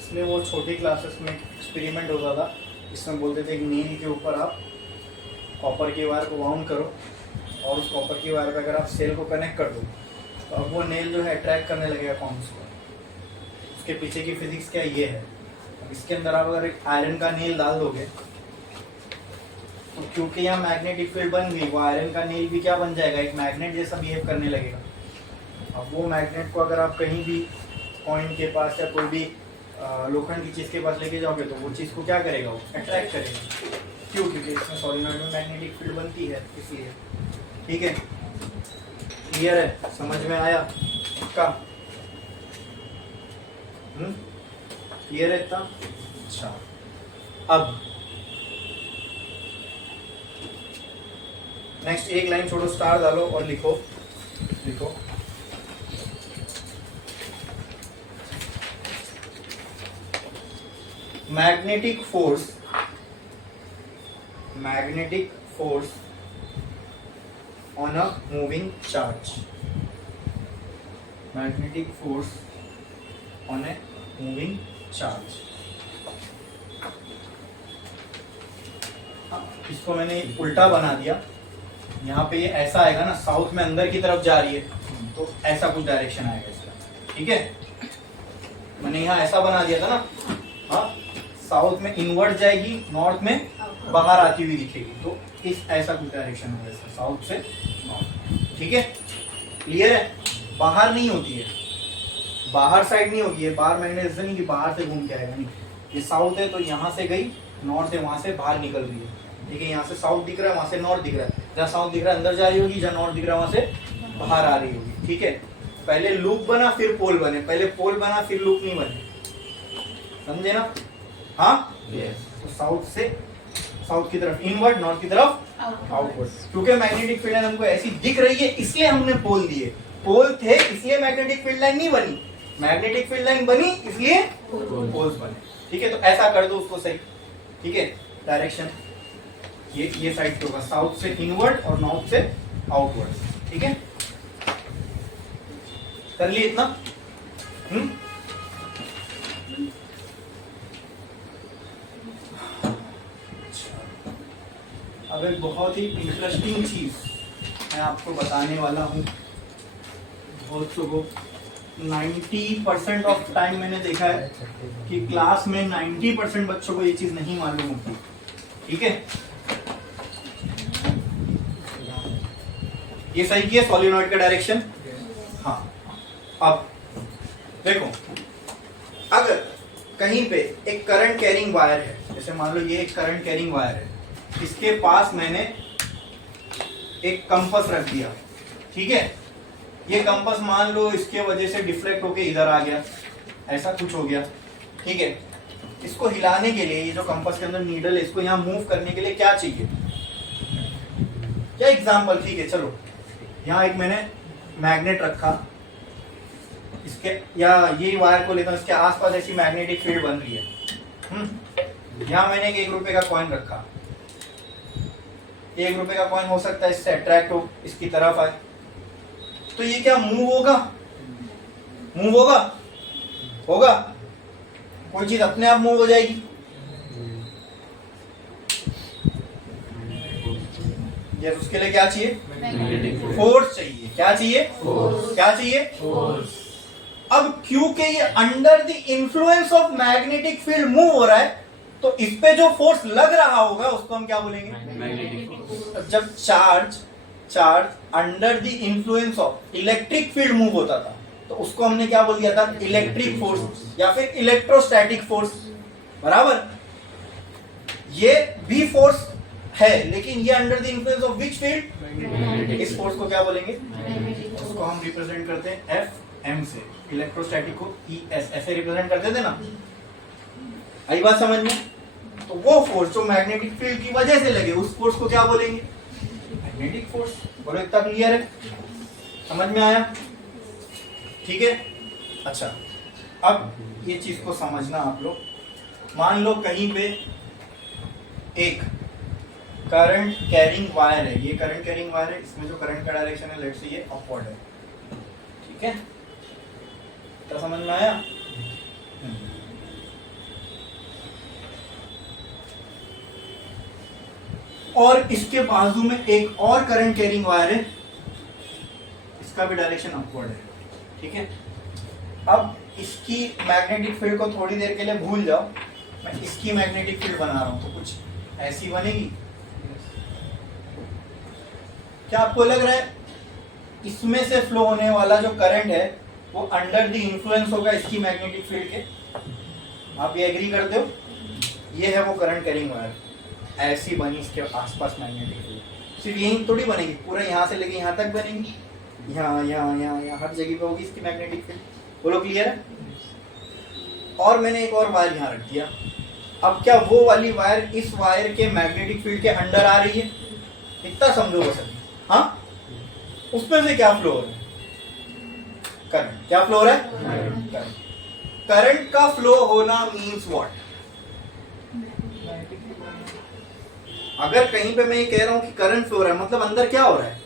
इसमें वो छोटी क्लासेस में एक्सपेरिमेंट होता था, इसमें बोलते थे एक नील के ऊपर आप कॉपर की वायर को बाउंड करो और उस कॉपर की वायर पे अगर आप सेल को कनेक्ट कर दो तो अब वो नेल जो है अट्रैक्ट करने लगेगा कॉम्स को। इसके पीछे की फिजिक्स क्या ये है। इसके अंदर आप अगर एक आयरन का नेल डाल दोगे तो क्योंकि यहाँ मैग्नेटिक फील्ड बन गई, वो आयरन का नेल भी क्या बन जाएगा, एक मैग्नेट जैसा बिहेव करने लगेगा। अब वो मैग्नेट को अगर आप कहीं भी पॉइंट के पास या कोई भी लोखंड की चीज के पास लेके जाओगे तो वो चीज को क्या करेगा, वो अट्रैक्ट करेगा। क्यों? क्योंकि इसमें सोलेनॉइड में मैग्नेटिक फील्ड बनती है, इसलिए। ठीक है, क्लियर है, समझ में आया इसका? क्लियर है इतना? अच्छा, अब नेक्स्ट एक लाइन छोड़ो, स्टार डालो और लिखो लिखो magnetic force on a moving charge. Magnetic force on a moving charge. इसको मैंने उल्टा बना दिया। यहाँ पे ये ऐसा आएगा ना, साउथ में अंदर की तरफ जा रही है तो ऐसा कुछ डायरेक्शन आएगा इसका। ठीक है, मैंने यहाँ ऐसा बना दिया था ना। हाँ, साउथ में इनवर्ड जाएगी, नॉर्थ में बाहर आती हुई दिखेगी, तो इस ऐसा कुछ डायरेक्शन होगा इसका, साउथ से नॉर्थ। ठीक है, क्लियर है? बाहर नहीं होती है, बाहर साइड नहीं होगी है, बाहर मैंने ऐसा नहीं कि बाहर से घूम के आएगा, नहीं। ये साउथ है तो यहाँ से गई, नॉर्थ है वहां से बाहर निकल रही है। ठीक है, यहाँ से साउथ दिख रहा है, वहां से नॉर्थ दिख रहा है। जहाँ साउथ दिख रहा है अंदर जा रही होगी, जहाँ नॉर्थ दिख रहा है वहां से बाहर आ रही होगी। ठीक है, पहले लूप बना फिर पोल बने, पहले पोल बना फिर लूप नहीं बने, समझे ना? हाँ, तो साउथ की तरफ इनवर्ड, नॉर्थ की तरफ आउटवर्ड। क्योंकि मैग्नेटिक फील्ड लाइन हमको ऐसी दिख रही है इसलिए हमने पोल दिए। पोल थे इसलिए मैग्नेटिक फील्ड लाइन नहीं बनी, मैग्नेटिक फील्ड लाइन बनी इसलिए पोल्स बने। ठीक है, तो ऐसा कर दो उसको सही। ठीक है, डायरेक्शन ये साइड पे होगा, साउथ से इनवर्ड और नॉर्थ से आउटवर्ड। ठीक है, कर लिए इतना? अब एक बहुत ही इंटरेस्टिंग चीज मैं आपको बताने वाला हूँ। बहुत को 90% ऑफ टाइम मैंने देखा है कि क्लास में 90% बच्चों को ये चीज नहीं मालूम होती। ठीक है, ये सही किया सोलेनॉइड का डायरेक्शन। हाँ, अब देखो, अगर कहीं पे एक करंट कैरिंग वायर है, जैसे मान लो ये एक करंट कैरिंग वायर है, इसके पास मैंने एक कंपास रख दिया। ठीक है, ये कंपास मान लो इसके वजह से डिफ्लेक्ट होके इधर आ गया, ऐसा कुछ हो गया। ठीक है, इसको हिलाने के लिए, ये जो कंपास के अंदर नीडल है, इसको यहाँ मूव करने के लिए क्या चाहिए, क्या एग्जाम्पल? ठीक है, चलो यहाँ एक मैंने मैग्नेट रखा, इसके या ये वायर को लेता हूँ, इसके आसपास ऐसी मैग्नेटिक फील्ड बन रही है। यहाँ मैंने एक 1 रुपए का कॉइन रखा, 1 रुपए का कॉइन हो सकता है इससे अट्रैक्ट हो, इसकी तरफ आए, तो ये क्या मूव होगा? मूव होगा? होगा? कोई चीज अपने आप मूव हो जाएगी? यस, उसके लिए क्या चाहिए? फोर्स चाहिए। क्या चाहिए? फोर्स। क्या चाहिए? फोर्स। अब क्योंकि ये under the influence of magnetic field move हो रहा है, तो इस पे जो फोर्स लग रहा होगा उसको हम क्या बोलेंगे? Magnetic force. जब charge under the influence of electric field move होता था तो उसको हमने क्या बोल दिया था? इलेक्ट्रिक फोर्स या फिर इलेक्ट्रोस्टैटिक फोर्स। बराबर, ये भी फोर्स है लेकिन ये under the influence of which field? इस फोर्स को क्या बोलेंगे? उसको हम रिप्रेजेंट करते हैं Fm से, इलेक्ट्रोस्टैटिक को ES ऐसे रिप्रेजेंट करते थे ना। आई बात समझ में? तो वो फोर्स जो मैग्नेटिक फील्ड की वजह से लगे उस फोर्स को क्या बोलेंगे? Magnetic force. बोलो, इतना क्लियर है? समझ में आया? ठीक है, अच्छा, अब ये चीज को समझना आप लोग। मान लो कहीं पे एक करंट कैरिंग वायर है, ये करंट कैरिंग वायर है, इसमें जो करंट का डायरेक्शन है लेट्स से ये अपवर्ड है। ठीक है, तो समझ में आया? और इसके बाजू में एक और करंट कैरिंग वायर है, इसका भी डायरेक्शन अपवर्ड है। ठीक है, अब इसकी मैग्नेटिक फील्ड को थोड़ी देर के लिए भूल जाओ, मैं इसकी मैग्नेटिक फील्ड बना रहा हूं तो कुछ ऐसी बनेगी। क्या आपको लग रहा है इसमें से फ्लो होने वाला जो करंट है वो अंडर द इन्फ्लुएंस होगा इसकी मैग्नेटिक फील्ड के? आप ये एग्री करते हो? ये है वो करंट कैरिंग वायर, ऐसी बनी इसके आसपास मैग्नेटिक फील्ड। सिर्फ यही थोड़ी बनेगी, पूरा यहाँ से लेके यहाँ तक बनेगी, यहाँ यहाँ यहाँ यहाँ हर जगह पे होगी इसकी मैग्नेटिक फील्ड। बोलो क्लियर है? और मैंने एक और वायर यहाँ रख दिया। अब क्या वो वाली वायर इस वायर के मैग्नेटिक फील्ड के अंडर आ रही है? इतना समझो बस अभी। हाँ, उसमें से क्या फ्लो हो रहा है? करंट। क्या फ्लो हो रहा है? करंट। करंट का फ्लो होना मीन्स व्हाट? अगर कहीं पे मैं ये कह रहा हूं कि करंट फ्लो हो रहा है, मतलब अंदर क्या हो रहा है?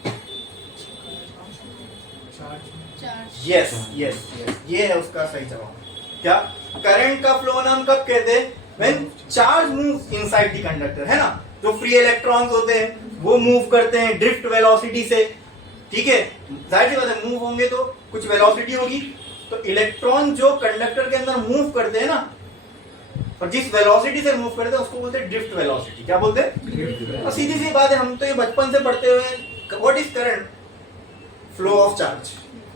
यस यस यस, ये है उसका सही जवाब। क्या करंट का फ्लो नाम कब कहते हैं? When charge moves inside the conductor, है ना? जो फ्री इलेक्ट्रॉन्स होते हैं वो मूव करते हैं ड्रिफ्ट वेलोसिटी से, ठीक है? जाहिर सी बात है, मूव होंगे तो कुछ वेलोसिटी होगी, तो इलेक्ट्रॉन जो कंडक्टर के अंदर मूव करते हैं ना, और जिस वेलोसिटी से मूव करते हैं उसको बोलते हैं ड्रिफ्ट वेलोसिटी। क्या बोलते हैं? और सीधी सी बात है, हम तो ये बचपन से पढ़ते हुए, what is current? Flow of charge,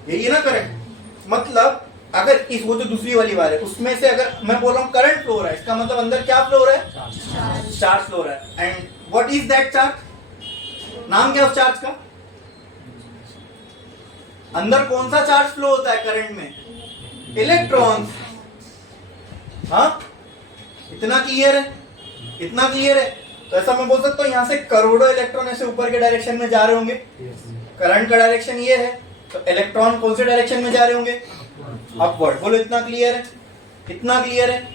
यही है ना करंट। मतलब अगर इस वो जो दूसरी वाली वायर है उसमें से अगर मैं बोल रहा हूँ करंट फ्लो हो रहा है, इसका मतलब अंदर क्या फ्लो हो रहा है? चार्ज फ्लो हो रहा है। And what is that charge? नाम क्या उस चार्ज का? अंदर कौन सा चार्ज फ्लो होता है करंट में? इलेक्ट्रॉन्स। हाँ, इतना क्लियर है? इतना क्लियर है? तो ऐसा मैं बोल सकता हूँ यहाँ से करोड़ों इलेक्ट्रॉन ऐसे ऊपर के डायरेक्शन में जा रहे होंगे। करंट का डायरेक्शन ये है, तो इलेक्ट्रॉन कौन से डायरेक्शन में जा रहे होंगे? अपवर्ड। बोलो इतना क्लियर है? इतना क्लियर है?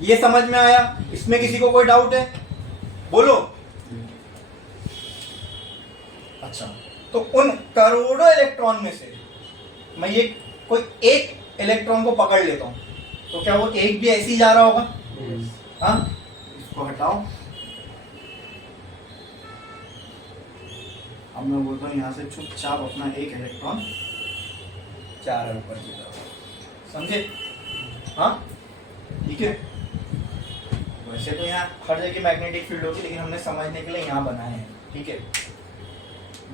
ये समझ में आया? इसमें किसी को कोई डाउट है? बोलो। अच्छा, तो उन करोड़ों इलेक्ट्रॉन में से मैं ये कोई एक इलेक्ट्रॉन को पकड़ लेता हूं, तो क्या वो एक भी ऐसे ही जा रहा होगा? हाँ, इसको हटाओ। अब मैं बोलता हूँ यहाँ से चुपचाप अपना एक इलेक्ट्रॉन जा रहा है ऊपर की तरफ, समझे? हाँ, ठीक है। वैसे तो यहाँ हर जगह मैग्नेटिक फील्ड होगी, लेकिन हमने समझने के लिए यहाँ बनाए हैं, ठीक है?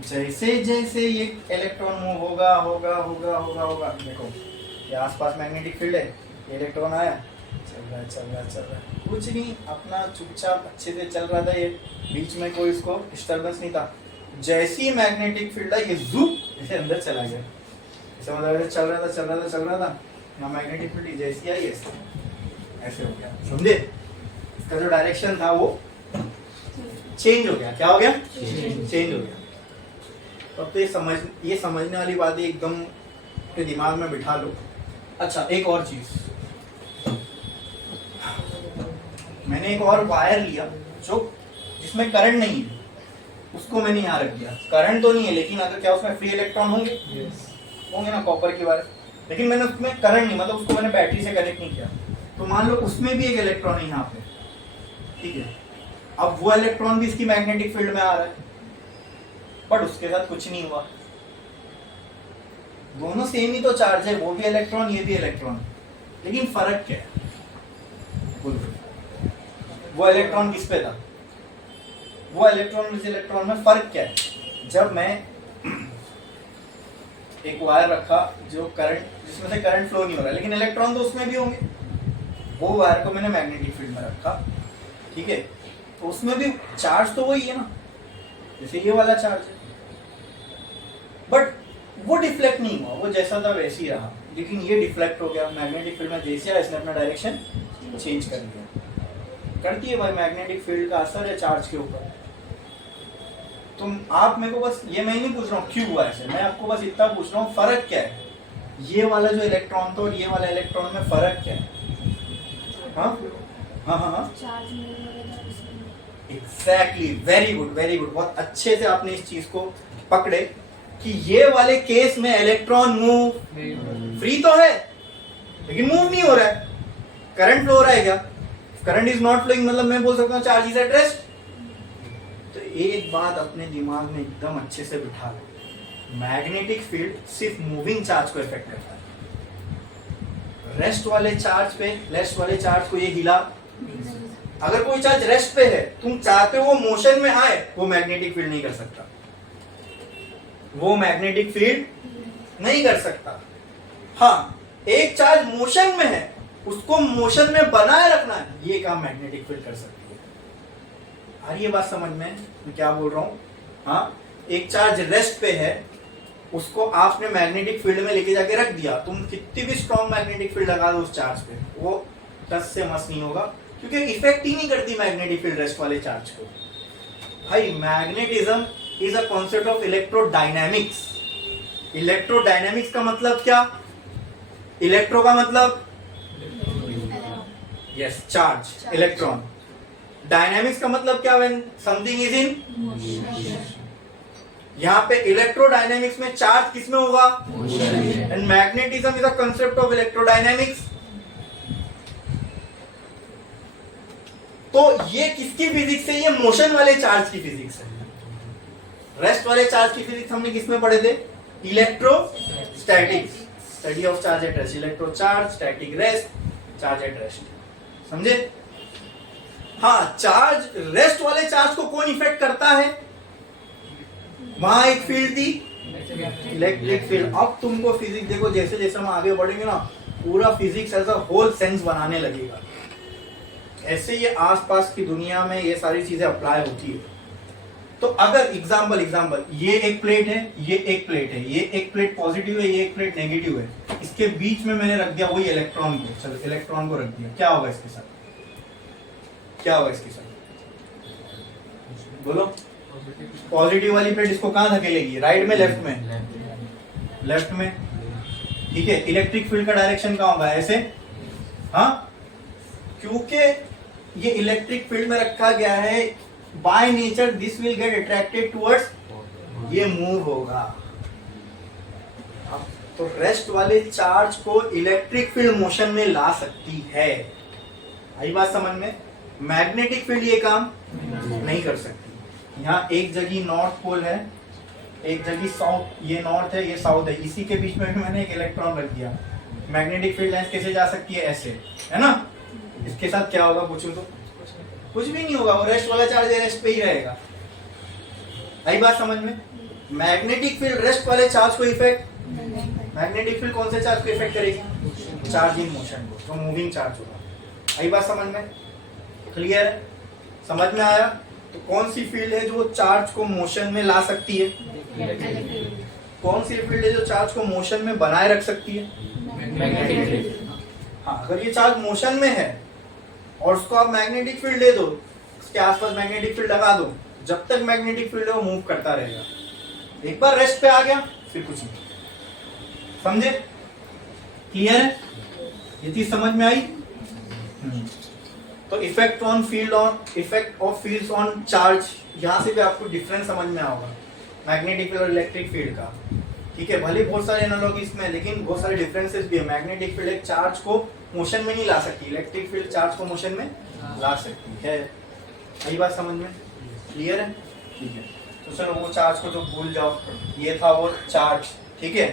जैसे जैसे ये इलेक्ट्रॉन मूव होगा होगा होगा होगा होगा, देखो ये आसपास मैग्नेटिक फील्ड है, ये इलेक्ट्रॉन आया, चल रहा है चल रहा है चल रहा है, कुछ नहीं, अपना चुपचाप अच्छे से चल रहा था, ये बीच में कोई इसको डिस्टर्बेंस नहीं था। जैसी मैग्नेटिक फील्ड है ये ज़ूप इसे अंदर चला गया। ऐसा मतलब चल रहा था चल रहा था चल रहा था, ना मैग्नेटिक फील्ड जैसी आई ऐसे हो गया, समझे? इसका जो डायरेक्शन था वो चेंज हो गया। क्या हो गया? चेंज हो गया। अब तो ये समझने वाली बातें एकदम अपने दिमाग में बिठा लो। अच्छा, एक और चीज, मैंने एक और वायर लिया जो जिसमें करंट नहीं है, उसको मैंने यहाँ रख दिया। करंट तो नहीं है, लेकिन अगर क्या उसमें फ्री इलेक्ट्रॉन होंगे? होंगे ना, कॉपर की वायर। लेकिन मैंने उसमें करंट नहीं, मतलब उसको मैंने बैटरी से कनेक्ट नहीं किया, तो मान लो उसमें भी एक इलेक्ट्रॉन है यहाँ पे, ठीक है? अब वो इलेक्ट्रॉन भी इसकी मैग्नेटिक फील्ड में आ रहा है, बट उसके साथ कुछ नहीं हुआ। दोनों सेम ही तो चार्ज है, वो भी इलेक्ट्रॉन ये भी इलेक्ट्रॉन, लेकिन फर्क क्या है? वो इलेक्ट्रॉन किस पे था? वो इलेक्ट्रॉन इस इलेक्ट्रॉन में फर्क क्या है? जब मैं एक वायर रखा जो करंट, जिसमें से करंट फ्लो नहीं हो रहा है, लेकिन इलेक्ट्रॉन तो उसमें भी होंगे, वो वायर को मैंने मैग्नेटिक फील्ड में रखा, ठीक है? तो उसमें भी चार्ज तो वही है ना, जैसे ये वाला चार्ज है, बट वो डिफ्लेक्ट नहीं हुआ, वो जैसा था वैसे ही रहा, लेकिन ये डिफ्लेक्ट हो गया मैग्नेटिक फील्ड में। जैसे इसने अपना डायरेक्शन चेंज कर दिया। करती है भाई, मैग्नेटिक फील्ड का असर है चार्ज के ऊपर। तुम आप मेरे को बस ये मैं नहीं पूछ रहा हूँ क्यों हुआ ऐसे, मैं आपको बस इतना पूछ रहा हूँ फर्क क्या है? ये वाला जो इलेक्ट्रॉन था और ये वाला इलेक्ट्रॉन में फर्क क्या है? हाँ हाँ हाँ हाँ, exactly, very good very good, बहुत अच्छे से आपने इस चीज को पकड़े कि ये वाले केस में इलेक्ट्रॉन मूव फ्री तो है लेकिन मूव नहीं हो रहा है। करंट फ्लो हो रहा है क्या? करंट इज नॉट फ्लोइंग, मतलब मैं बोल सकता हूँ चार्ज इज एट रेस्ट। तो एक बात अपने दिमाग में एकदम अच्छे से बिठा लो, मैग्नेटिक फील्ड सिर्फ मूविंग चार्ज को इफेक्ट करता है, रेस्ट वाले चार्ज को ये हिला। अगर कोई चार्ज रेस्ट पे है, तुम चाहते हो वो मोशन में आए, वो मैग्नेटिक फील्ड नहीं कर सकता, वो मैग्नेटिक फील्ड नहीं कर सकता। हाँ, एक चार्ज मोशन में है, उसको मोशन में बनाए रखना है, ये काम मैग्नेटिक फील्ड कर सकती है। आ रही है बात समझ में मैं क्या बोल रहा हूं? हाँ, एक चार्ज रेस्ट पे है, उसको आपने मैग्नेटिक फील्ड में लेके जाके रख दिया, तुम कितनी भी स्ट्रॉन्ग मैग्नेटिक फील्ड लगा दो उस चार्ज पे, वो टस से मस नहीं होगा, क्योंकि इफेक्ट ही नहीं करती मैग्नेटिक फील्ड रेस्ट वाले चार्ज को। भाई, magnetism is a concept of electrodynamics. Electrodynamics का मतलब क्या? इलेक्ट्रो का मतलब यस, चार्ज, इलेक्ट्रॉन। डायनेमिक्स का मतलब क्या? When something is in. यहाँ पे इलेक्ट्रोडायनेमिक्स में चार्ज किसमें होगा? And magnetism is a concept of electrodynamics. तो ये किसकी फिजिक्स है? ये मोशन वाले चार्ज की फिजिक्स है। रेस्ट वाले चार्ज की फिजिक्स हमने किसमें पढ़े थे? Electrostatics, study of charge at rest. Electro charge, static rest, charge at rest. समझे? हाँ, चार्ज रेस्ट वाले चार्ज को कौन इफेक्ट करता है? वहां एक फील्ड थी, इलेक्ट्रिक फील्ड। अब तुमको फिजिक्स देखो, जैसे जैसे हम आगे बढ़ेंगे ना, पूरा physics as a whole sense बनाने लगेगा। ऐसे ये आसपास की दुनिया में ये सारी चीजें अप्लाई होती है। तो अगर एग्जाम्पल, ये एक प्लेट है, ये एक प्लेट है, ये एक प्लेट पॉजिटिव है, ये एक प्लेट नेगेटिव है, इसके बीच में मैंने रख दिया वही इलेक्ट्रॉन को। चलो, इलेक्ट्रॉन को रख दिया, क्या होगा इसके साथ? क्या होगा इसके साथ? बोलो। पॉजिटिव वाली प्लेट इसको कहां धकेलेगी? राइट में, लेफ्ट में? लेफ्ट में। ठीक है, इलेक्ट्रिक फील्ड का डायरेक्शन कहां होगा? ऐसे। हाँ, क्योंकि ये इलेक्ट्रिक फील्ड में रखा गया है, by nature this will get attracted towards, ये मूव होगा। अब तो रेस्ट वाले चार्ज को इलेक्ट्रिक फील्ड मोशन में ला सकती है। आई बात समझ में? मैग्नेटिक फील्ड ये काम नहीं कर सकती। यहाँ एक जगह नॉर्थ पोल है, एक जगह साउथ, ये नॉर्थ है, ये साउथ है, इसी के बीच में भी मैंने एक इलेक्ट्रॉन रख दिया। मैग्नेटिक फील्ड लाइन कैसे जा सकती है? ऐसे, है ना? इसके साथ क्या होगा पूछूं तो? कुछ भी नहीं होगा, वो रेस्ट वाला चार्ज रेस्ट पे ही रहेगा। आई बात समझ में? मैग्नेटिक फील्ड रेस्ट वाले चार्ज को इफेक्ट, मैग्नेटिक फील्ड कौन से चार्ज को इफेक्ट करेगी? चार्ज इन मोशन को, तो मूविंग चार्ज होगा। आई बात समझ में? क्लियर है? समझ में आया? तो कौन सी फील्ड है जो चार्ज को मोशन में ला सकती है? कौन सी फील्ड है जो चार्ज को मोशन में बनाए रख सकती है? Magnetic field. हाँ, अगर ये चार्ज मोशन में है और उसको आप मैग्नेटिक फील्ड दे दो, उसके आसपास मैग्नेटिक फील्ड लगा दो, जब तक मैग्नेटिक फील्ड है वो मूव करता रहेगा। एक बार रेस्ट पे आ गया फिर कुछ नहीं। समझे? क्लियर है? ये चीज समझ में आई? तो effect on field, on effect of fields on charge, यहां से भी आपको डिफरेंस समझ में आओगा मैग्नेटिक फील्ड और इलेक्ट्रिक फील्ड का। ठीक है, भले बहुत सारे एनालॉगी इसमें है, लेकिन बहुत सारे डिफरेंसेस भी है। मैग्नेटिक फील्ड एक चार्ज को मोशन में नहीं ला सकती, इलेक्ट्रिक फील्ड चार्ज को मोशन में ला सकती है। यही बात समझ में क्लियर है? ठीक है, तो चलो वो चार्ज को तो भूल जाओ, ये था वो चार्ज। ठीक है,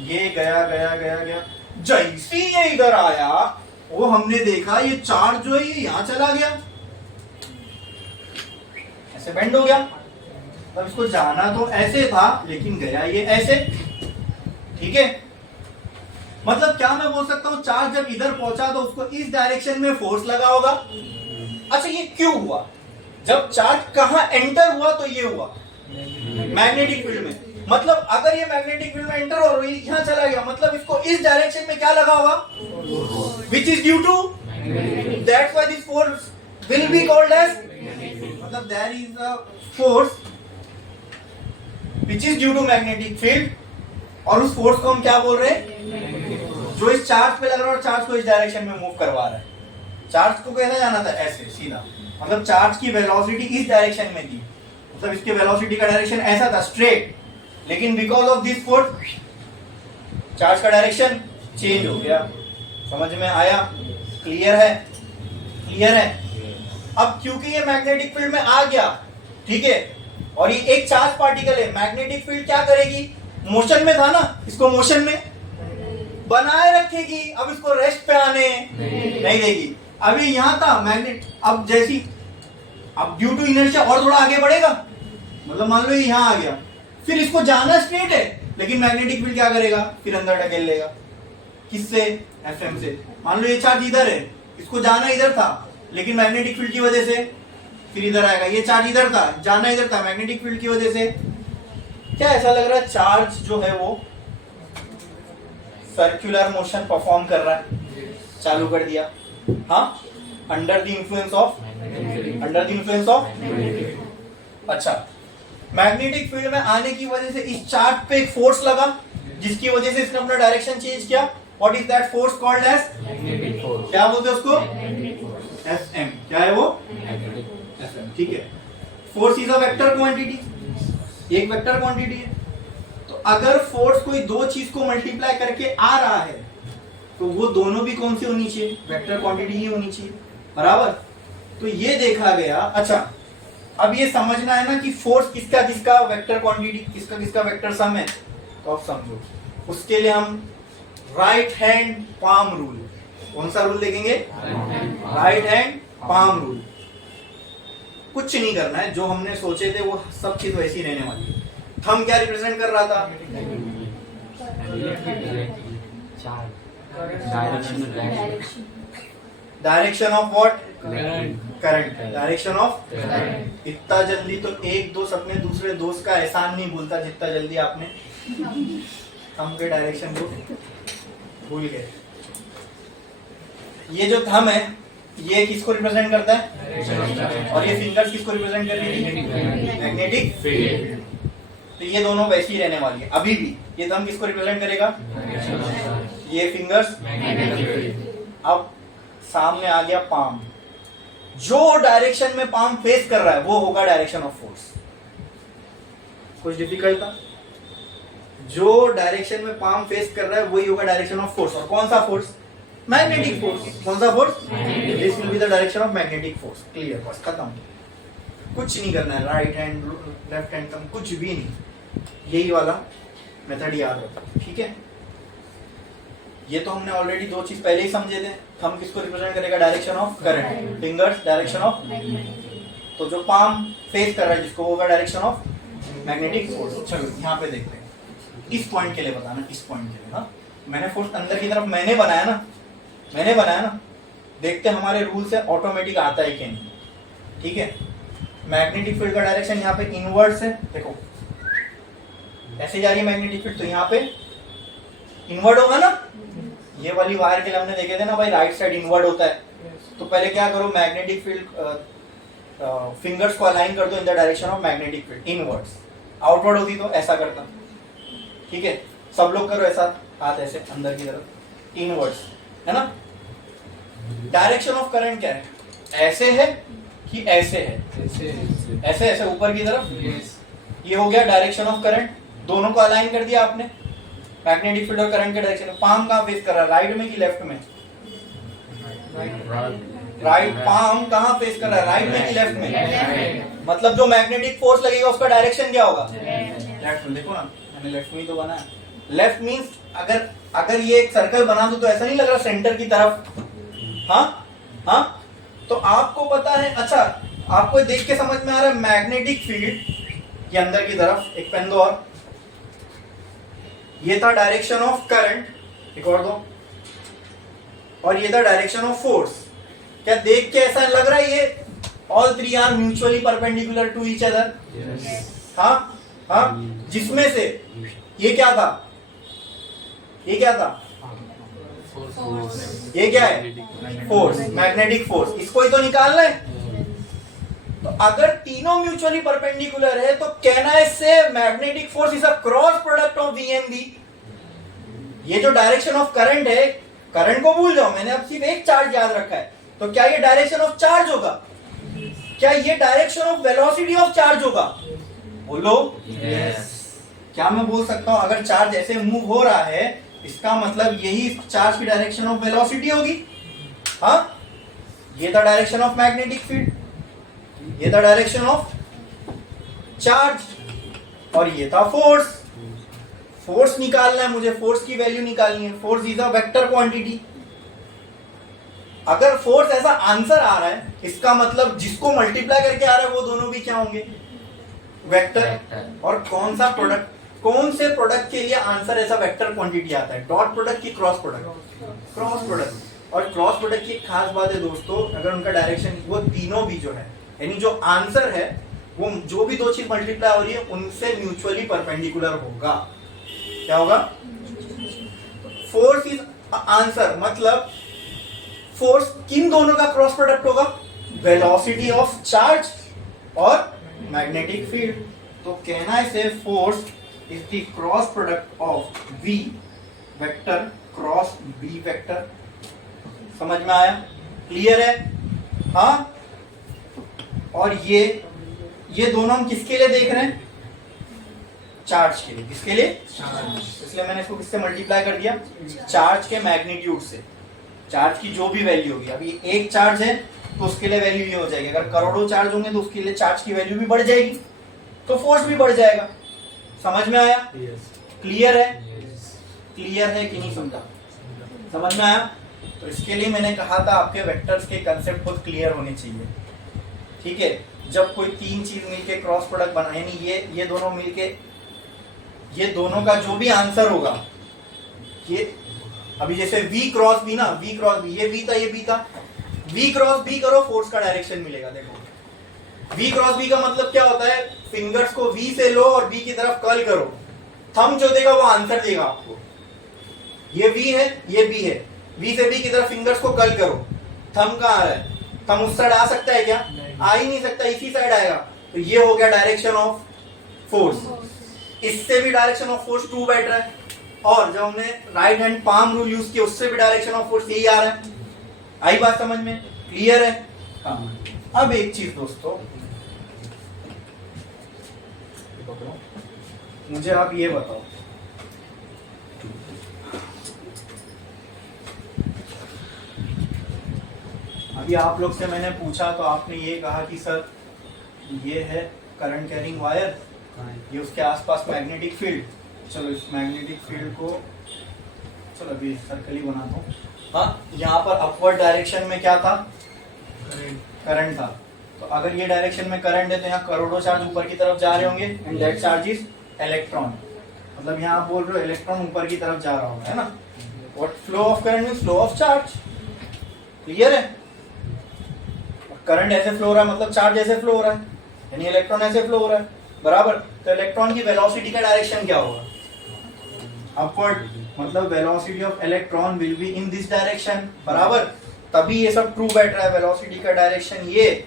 ये गया गया गया गया, जैसे ये इधर आया वो हमने देखा ये चार्ज जो है ये यहां चला गया, ऐसे बेंड हो गया। अब इसको जाना तो ऐसे था लेकिन गया ये ऐसे। ठीक है, मतलब क्या मैं बोल सकता हूं, चार्ज जब इधर पहुंचा तो उसको इस डायरेक्शन में फोर्स लगा होगा। अच्छा, ये क्यों हुआ? जब चार्ज कहां एंटर हुआ तो ये हुआ मैग्नेटिक फील्ड में। मतलब अगर ये मैग्नेटिक फील्ड में एंटर और यहां चला गया, मतलब इसको इस डायरेक्शन में क्या लगा होगा? Which is due to, that's why this force will be called as, मतलब there is a force which is due to magnetic field, और उस फोर्स को हम क्या बोल रहे हैं? जो इस चार्ज पे लग रहा है और चार्ज को इस डायरेक्शन में मूव करवा रहा है। चार्ज को कैसे जाना था? ऐसे सीधा, मतलब चार्ज की वेलोसिटी इस डायरेक्शन में थी, मतलब इसके वेलोसिटी का डायरेक्शन ऐसा था स्ट्रेट, लेकिन because of this force charge का डायरेक्शन चेंज हो गया। समझ में आया? क्लियर है? क्लियर है? अब क्योंकि ये मैग्नेटिक फील्ड में आ गया, ठीक है, और ये एक चार्ज पार्टिकल है, मैग्नेटिक फील्ड क्या करेगी? मोशन में था ना, इसको मोशन में बनाए रखेगी, अब इसको रेस्ट पे आने नहीं देगी। अभी यहां था मैग्नेट, अब जैसी अब ड्यू टू इनर्शिया और थोड़ा आगे बढ़ेगा, मतलब मान लो ये यहां आ गया, फिर इसको जाना स्ट्रेट है, लेकिन मैग्नेटिक फील्ड क्या करेगा, फिर अंदर ढकेल लेगा। किससे? एफएम से। मान लो ये चार्ज इधर है, इसको जाना इधर था, लेकिन मैग्नेटिक फील्ड की वजह से फिर इधर आएगा। ये चार्ज इधर था, जाना इधर था, मैग्नेटिक फील्ड की वजह से क्या ऐसा लग रहा है चार्ज जो है वो सर्कुलर मोशन परफॉर्म कर रहा है, चालू कर दिया। हाँ, अंडर द इन्फ्लुएंस ऑफ अच्छा, मैग्नेटिक फील्ड में आने की वजह से इस चार्ज पे एक फोर्स लगा, जिसकी वजह से इसने अपना डायरेक्शन चेंज किया। What is that force called as? Magnetic force. क्या बोलते हैं उसको? एफएम। क्या है वो? एफएम। ठीक है। Force is a vector quantity, एक वेक्टर क्वांटिटी है। तो अगर फोर्स कोई दो चीज को मल्टीप्लाई करके आ रहा है, तो वो दोनों भी कौन सी होनी चाहिए? वेक्टर क्वांटिटी ही होनी चाहिए, बराबर। तो ये देखा गया। अच्छा, अब ये समझना है ना कि फोर्स किसका किसका वेक्टर क्वांटिटी, किसका किसका वेक्टर सम है। तो आप समझो, उसके लिए हम राइट हैंड पाम रूल, कौन सा रूल देखेंगे? Right hand palm rule. कुछ नहीं करना है, जो हमने सोचे थे वो सब चीज वैसी रहने वाली है। थंब क्या रिप्रेजेंट कर रहा था? Direction of what? Current. Direction of इतना जल्दी तो एक दोस्त अपने दूसरे दोस्त का एहसान नहीं भूलता जितना जल्दी आपने थंब के डायरेक्शन को भूल गए। ये जो थंब है ये किसको रिप्रेजेंट करता है? और ये फिंगर्स किसको रिप्रेजेंट कर रही है? Magnetic field. तो ये दोनों वैसी ही रहने वाली है अभी भी। ये थंब किसको रिप्रेजेंट करेगा? ये फिंगर्स। अब सामने आ गया पाम, जो डायरेक्शन में पाम फेस कर रहा है वो होगा डायरेक्शन ऑफ फोर्स। कुछ डिफिकल्ट था? जो डायरेक्शन में पाम फेस कर रहा है वही होगा डायरेक्शन ऑफ फोर्स। और कौन सा फोर्स? Magnetic force. कौन सा force? This will be the direction of magnetic force. Clear? बस खत्म। कुछ नहीं करना है, right hand left hand thumb कुछ भी नहीं, यही वाला मेथड याद रखो। ठीक है, ये तो हमने ऑलरेडी दो चीज पहले ही समझे थे। थंब किसको रिप्रेजेंट करेगा? Direction of current. Fingers direction of, तो जो पाम फेस कर रहा है जिसको होगा डायरेक्शन ऑफ मैग्नेटिक फोर्स। चलो यहाँ पे देखते हैं, इस पॉइंट के लिए बताना, इस पॉइंट के लिए। हाँ, मैंने फोर्स अंदर की तरफ मैंने बनाया ना, देखते हमारे रूल से ऑटोमेटिक आता है कि नहीं। ठीक है, मैग्नेटिक फील्ड का डायरेक्शन यहाँ पे इनवर्ड्स है। देखो ऐसे जा रही है मैग्नेटिक फील्ड, तो यहाँ पे इनवर्ड होगा ना। ये वाली वायर के लिए हमने देखे थे ना भाई, राइट साइड इनवर्ड होता है। तो पहले क्या करो, मैग्नेटिक फील्ड फिंगर्स को अलाइन कर दो in the direction of magnetic field inwards. Outward होती तो ऐसा करता। ठीक है, सब लोग करो ऐसा, हाथ ऐसे अंदर की तरफ, इनवर्ड्स, है ना। डायरेक्शन ऑफ करंट क्या है? ऐसे है कि ऐसे है? ऐसे ऐसे ऊपर की तरफ। ये हो गया डायरेक्शन ऑफ करंट। दोनों को अलाइन कर दिया आपने, मैग्नेटिक फील्ड और करंट के डायरेक्शन। पाम कहाँ फेस कर रहा है? राइट में कि लेफ्ट में? राइट। पाम कहाँ फेस कर रहा है? राइट में कि लेफ्ट में? मतलब जो मैग्नेटिक फोर्स लगेगा उसका डायरेक्शन क्या होगा? लेफ्ट में। देखो ना, मैंने लेफ्ट में ही तो बनाया। लेफ्ट मींस अगर ये एक सर्कल बना दो तो ऐसा नहीं लग रहा सेंटर की तरफ? हाँ, तो आपको पता है। अच्छा, आपको देख के समझ में आ रहा है मैग्नेटिक फील्ड ये अंदर की तरफ, एक पेन दो और। ये था डायरेक्शन ऑफ करंट, एक और दो, और ये था डायरेक्शन ऑफ फोर्स। क्या देख के ऐसा लग रहा है ये all three are mutually perpendicular to each other? हाँ, जिसमें से ये क्या था? ये क्या था? ये क्या है? Force, magnetic force. इसको ही तो निकालना है। तो अगर तीनों म्यूचुअली परपेंडिकुलर है तो कहना है से magnetic force is a cross product of V and B. ये जो डायरेक्शन ऑफ करंट है, करंट को भूल जाओ, मैंने अब सिर्फ एक चार्ज याद रखा है। तो क्या ये डायरेक्शन ऑफ चार्ज होगा? क्या ये direction of velocity of charge होगा? बोलो yes. क्या मैं बोल सकता हूं अगर चार्ज ऐसे मूव हो रहा है, इसका मतलब यही चार्ज की डायरेक्शन ऑफ वेलोसिटी होगी। हाँ, ये था डायरेक्शन ऑफ मैग्नेटिक फील्ड, ये था डायरेक्शन ऑफ चार्ज, और ये था फोर्स। फोर्स निकालना है मुझे, फोर्स की वैल्यू निकालनी है। Force is a vector quantity. अगर फोर्स ऐसा आंसर आ रहा है, इसका मतलब जिसको मल्टीप्लाई करके आ रहा है वो दोनों भी क्या होंगे, वेक्टर। और कौन सा प्रोडक्ट, कौन से प्रोडक्ट के लिए आंसर ऐसा वेक्टर क्वांटिटी आता है, डॉट प्रोडक्ट की क्रॉस प्रोडक्ट, क्रॉस प्रोडक्ट। और क्रॉस प्रोडक्ट की एक खास बात है दोस्तों, अगर उनका डायरेक्शन, वो तीनों भी जो है, यानी जो आंसर है वो जो भी दो चीज मल्टीप्लाई हो रही है उनसे म्यूचुअली परपेंडिकुलर होगा। क्या होगा, फोर्स इज आंसर, मतलब फोर्स किन दोनों का क्रॉस प्रोडक्ट होगा, वेलोसिटी ऑफ चार्ज और मैग्नेटिक फील्ड। तो कहना है से force is the cross product of v vector cross b vector. समझ में आया, क्लियर है? हाँ। और ये दोनों हम किसके लिए देख रहे हैं, चार्ज के लिए। किसके लिए, इसलिए मैंने इसको किससे मल्टीप्लाई कर दिया, चार्ज के मैग्नीट्यूड से। चार्ज की जो भी वैल्यू होगी, अभी एक चार्ज है तो उसके लिए वैल्यू ये हो जाएगी, अगर करोड़ों चार्ज होंगे तो उसके लिए चार्ज की वैल्यू भी बढ़ जाएगी, तो फोर्स भी बढ़ जाएगा। समझ में आया? क्लियर है? क्लियर है कि नहीं सुनता? समझ में आया? तो इसके लिए मैंने कहा था आपके वेक्टर्स के कंसेप्ट बहुत क्लियर होने चाहिए। ठीक है, जब कोई तीन चीज मिलके क्रॉस प्रोडक्ट बना, यानी ये दोनों मिलके, ये दोनों का जो भी आंसर होगा, ये अभी जैसे v क्रॉस b ना, v क्रॉस b, ये v था, ये b था, v क्रॉस b करो, फोर्स का डायरेक्शन मिलेगा। देखो v क्रॉस b का मतलब क्या होता है, फिंगर्स को v से लो और b की तरफ कर्ल करो, थंब जो देगा वो आंसर देगा आपको। ये v है, ये b है, v से b की तरफ फिंगर्स को कर्ल करो, थंब कहाँ आ रहा है, थंब उस साइड आ सकता है क्या, आ ही नहीं सकता, इसी साइड आएगा। तो ये हो गया डायरेक्शन ऑफ फोर्स। इससे भी डायरेक्शन ऑफ फोर्स 2 बैठ रहा है, और जब हमने right hand palm rule use किया उससे भी डायरेक्शन ऑफ फोर्स यही आ रहा है। आई बात समझ में? क्लियर है? हाँ। अब एक चीज दोस्तों, मुझे आप ये बताओ, अभी आप लोग से मैंने पूछा तो आपने ये कहा कि सर ये है करंट कैरिंग वायर, ये उसके आसपास मैग्नेटिक फील्ड। चलो इस मैग्नेटिक फील्ड को, चलो अभी सर्कल ही बनाता हूँ। हाँ, यहाँ पर अपवर्ड डायरेक्शन में क्या था, करंट था। तो अगर ये डायरेक्शन में करंट है तो यहाँ करोड़ों चार्ज ऊपर की तरफ जा रहे होंगे, and that charge is electron. मतलब यहाँ आप बोल रहे हो इलेक्ट्रॉन ऊपर की तरफ जा रहा होगा, है ना। What flow of current means flow of charge. Clear है? करंट ऐसे फ्लो हो रहा है मतलब चार्ज ऐसे फ्लो हो रहा है, यानी इलेक्ट्रॉन ऐसे फ्लो हो रहा है, बराबर। तो इलेक्ट्रॉन की वेलोसिटी का डायरेक्शन क्या होगा, अपवर्ड, मतलब velocity of electron will be in this direction, बराबर। तभी ये सब ट्रू बैठ रहा है, वेलोसिटी का डायरेक्शन ये,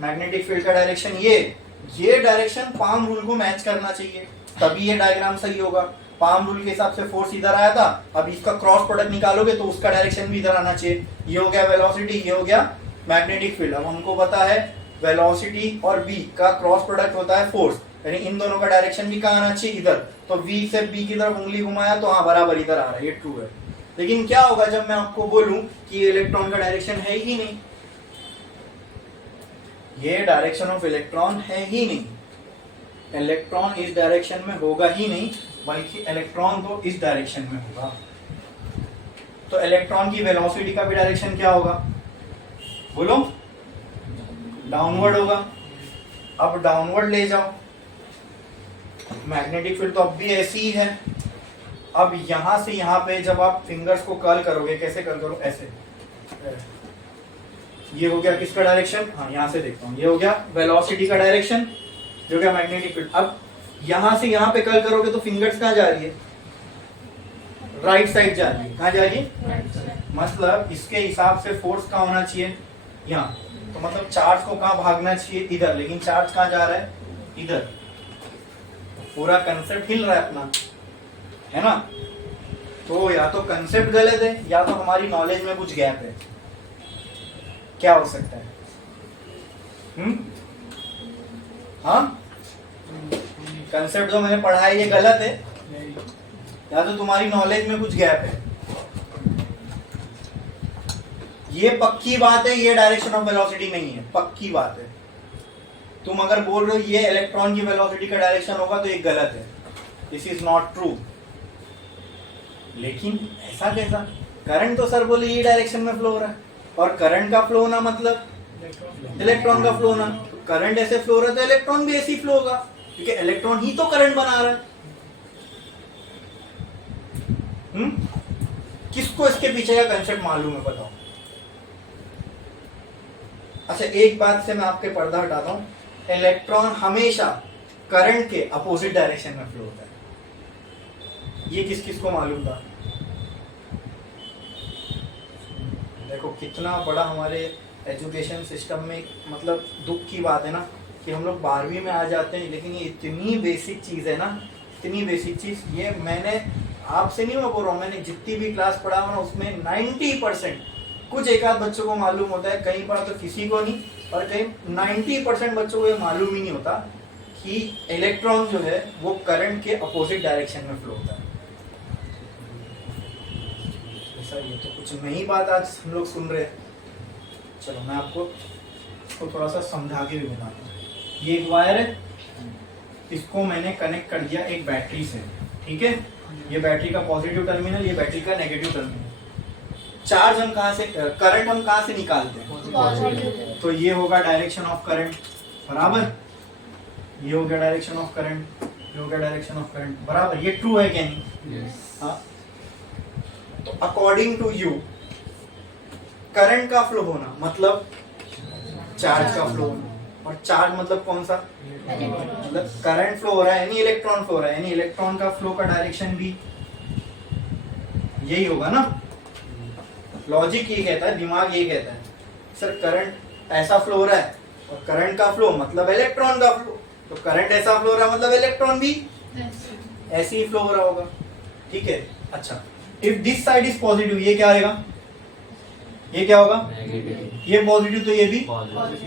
मैग्नेटिक फील्ड का डायरेक्शन ये डायरेक्शन पाम रूल को मैच करना चाहिए, तभी ये डायग्राम सही होगा। पाम रूल के हिसाब से फोर्स इधर आया था, अब इसका क्रॉस प्रोडक्ट निकालोगे तो उसका डायरेक्शन भी इधर आना चाहिए। ये हो गया वेलोसिटी, ये हो गया मैग्नेटिक फील्ड। अब हमको पता है वेलोसिटी और v का क्रॉस प्रोडक्ट होता है फोर्स, यानी इन दोनों का डायरेक्शन भी कहाँ आना चाहिए, इधर। तो v से b की तरफ उंगली घुमाया तो हाँ बराबर इधर आ रहा है, ये ट्रू है। लेकिन क्या होगा जब मैं आपको बोलूं कि इलेक्ट्रॉन का डायरेक्शन है ही नहीं, ये डायरेक्शन ऑफ इलेक्ट्रॉन है ही नहीं, इलेक्ट्रॉन इस डायरेक्शन में होगा ही नहीं, बल्कि इलेक्ट्रॉन तो इस डायरेक्शन में होगा। तो इलेक्ट्रॉन की वेलोसिटी का भी डायरेक्शन क्या होगा, बोलो, डाउनवर्ड होगा। अब डाउनवर्ड ले जाओ, मैग्नेटिक फील्ड तो अब भी ऐसी ही है। अब यहां से यहां पे जब आप फिंगर्स को कर्ल करोगे, कैसे कर्ल करो, ऐसे, ये हो गया किसका डायरेक्शन, हाँ यहां से देखता हूं, ये हो गया वेलोसिटी का डायरेक्शन, जो क्या मैग्नेटिक फील्ड। अब यहां से यहां पे कर्ल करोगे तो फिंगर्स कहां जा रही है, राइट साइड जा रही है। कहां जा रही है, मतलब इसके हिसाब से फोर्स कहां होना चाहिए, यहाँ। तो मतलब चार्ज को कहां भागना चाहिए, इधर, लेकिन चार्ज कहां जा रहा है, इधर। पूरा कंसेप्ट हिल रहा है अपना, है ना। तो या तो कंसेप्ट गलत है या तो हमारी नॉलेज में कुछ गैप है। क्या हो सकता है, हाँ, कंसेप्ट जो मैंने पढ़ा है ये गलत है, या तो तुम्हारी नॉलेज में कुछ गैप है। ये पक्की बात है, ये डायरेक्शन ऑफ वेलोसिटी नहीं है, पक्की बात है। तुम अगर बोल रहे हो ये इलेक्ट्रॉन की वेलोसिटी का डायरेक्शन होगा तो ये गलत है, दिस इज नॉट ट्रू। लेकिन ऐसा कैसा? करंट तो सर बोले ये डायरेक्शन में फ्लो हो रहा है, और करंट का फ्लो होना मतलब इलेक्ट्रॉन का फ्लो होना। तो करंट ऐसे फ्लो हो रहा है तो इलेक्ट्रॉन भी ऐसे ही फ्लो होगा, क्योंकि इलेक्ट्रॉन ही तो करंट बना रहा है। किसको इसके पीछे का कंसेप्ट मालूम है बताओ? अच्छा, एक बात से मैं आपके पर्दा हटाता हूं, इलेक्ट्रॉन हमेशा करंट के अपोजिट डायरेक्शन में फ्लो होता है। ये किस किस को मालूम था? देखो कितना बड़ा हमारे एजुकेशन सिस्टम में मतलब दुख की बात है ना कि हम लोग 12वीं में आ जाते हैं, लेकिन ये इतनी बेसिक चीज है ना, इतनी बेसिक चीज। ये मैंने आपसे नहीं मैं बोल रहा हूँ, मैंने जितनी भी क्लास पढ़ा हो ना उसमें 90%, कुछ एक आध बच्चों को मालूम होता है, कहीं पर तो किसी को नहीं, और कहीं 90% बच्चों को ये मालूम ही नहीं होता कि इलेक्ट्रॉन जो है वो करंट के अपोजिट डायरेक्शन में फ्लो होता है। सर ये तो कुछ नई बात आज हम लोग सुन रहे हैं। चलो मैं आपको इसको थोड़ा सा समझा के भी बताता हूँ। ये एक वायर है, इसको मैंने कनेक्ट कर दिया एक बैटरी से, ठीक है। ये बैटरी का पॉजिटिव टर्मिनल, ये बैटरी का नेगेटिव टर्मिनल। चार्ज हम कहाँ से, करंट हम कहाँ से निकालते हैं? तो ये होगा डायरेक्शन ऑफ करंट, बराबर। ये हो गया डायरेक्शन ऑफ करंट, ये हो गया डायरेक्शन ऑफ करंट, बराबर। ये ट्रू है क्या नहीं? हाँ। तो अकॉर्डिंग टू यू करंट का फ्लो होना मतलब चार्ज का फ्लो होना, और चार्ज मतलब कौन सा? मतलब करंट फ्लो हो रहा है यानी इलेक्ट्रॉन फ्लो हो रहा है, यानी इलेक्ट्रॉन का फ्लो का डायरेक्शन भी यही होगा ना। लॉजिक ये कहता है, दिमाग ये कहता है सर करंट ऐसा फ्लो हो रहा है और करंट का फ्लो मतलब इलेक्ट्रॉन का फ्लो, तो करंट ऐसा फ्लो हो रहा है मतलब इलेक्ट्रॉन भी ऐसे ही फ्लो हो रहा होगा, ठीक है। अच्छा, if this side is positive, ये क्या आएगा? ये क्या होगा? ये पॉजिटिव तो ये भी,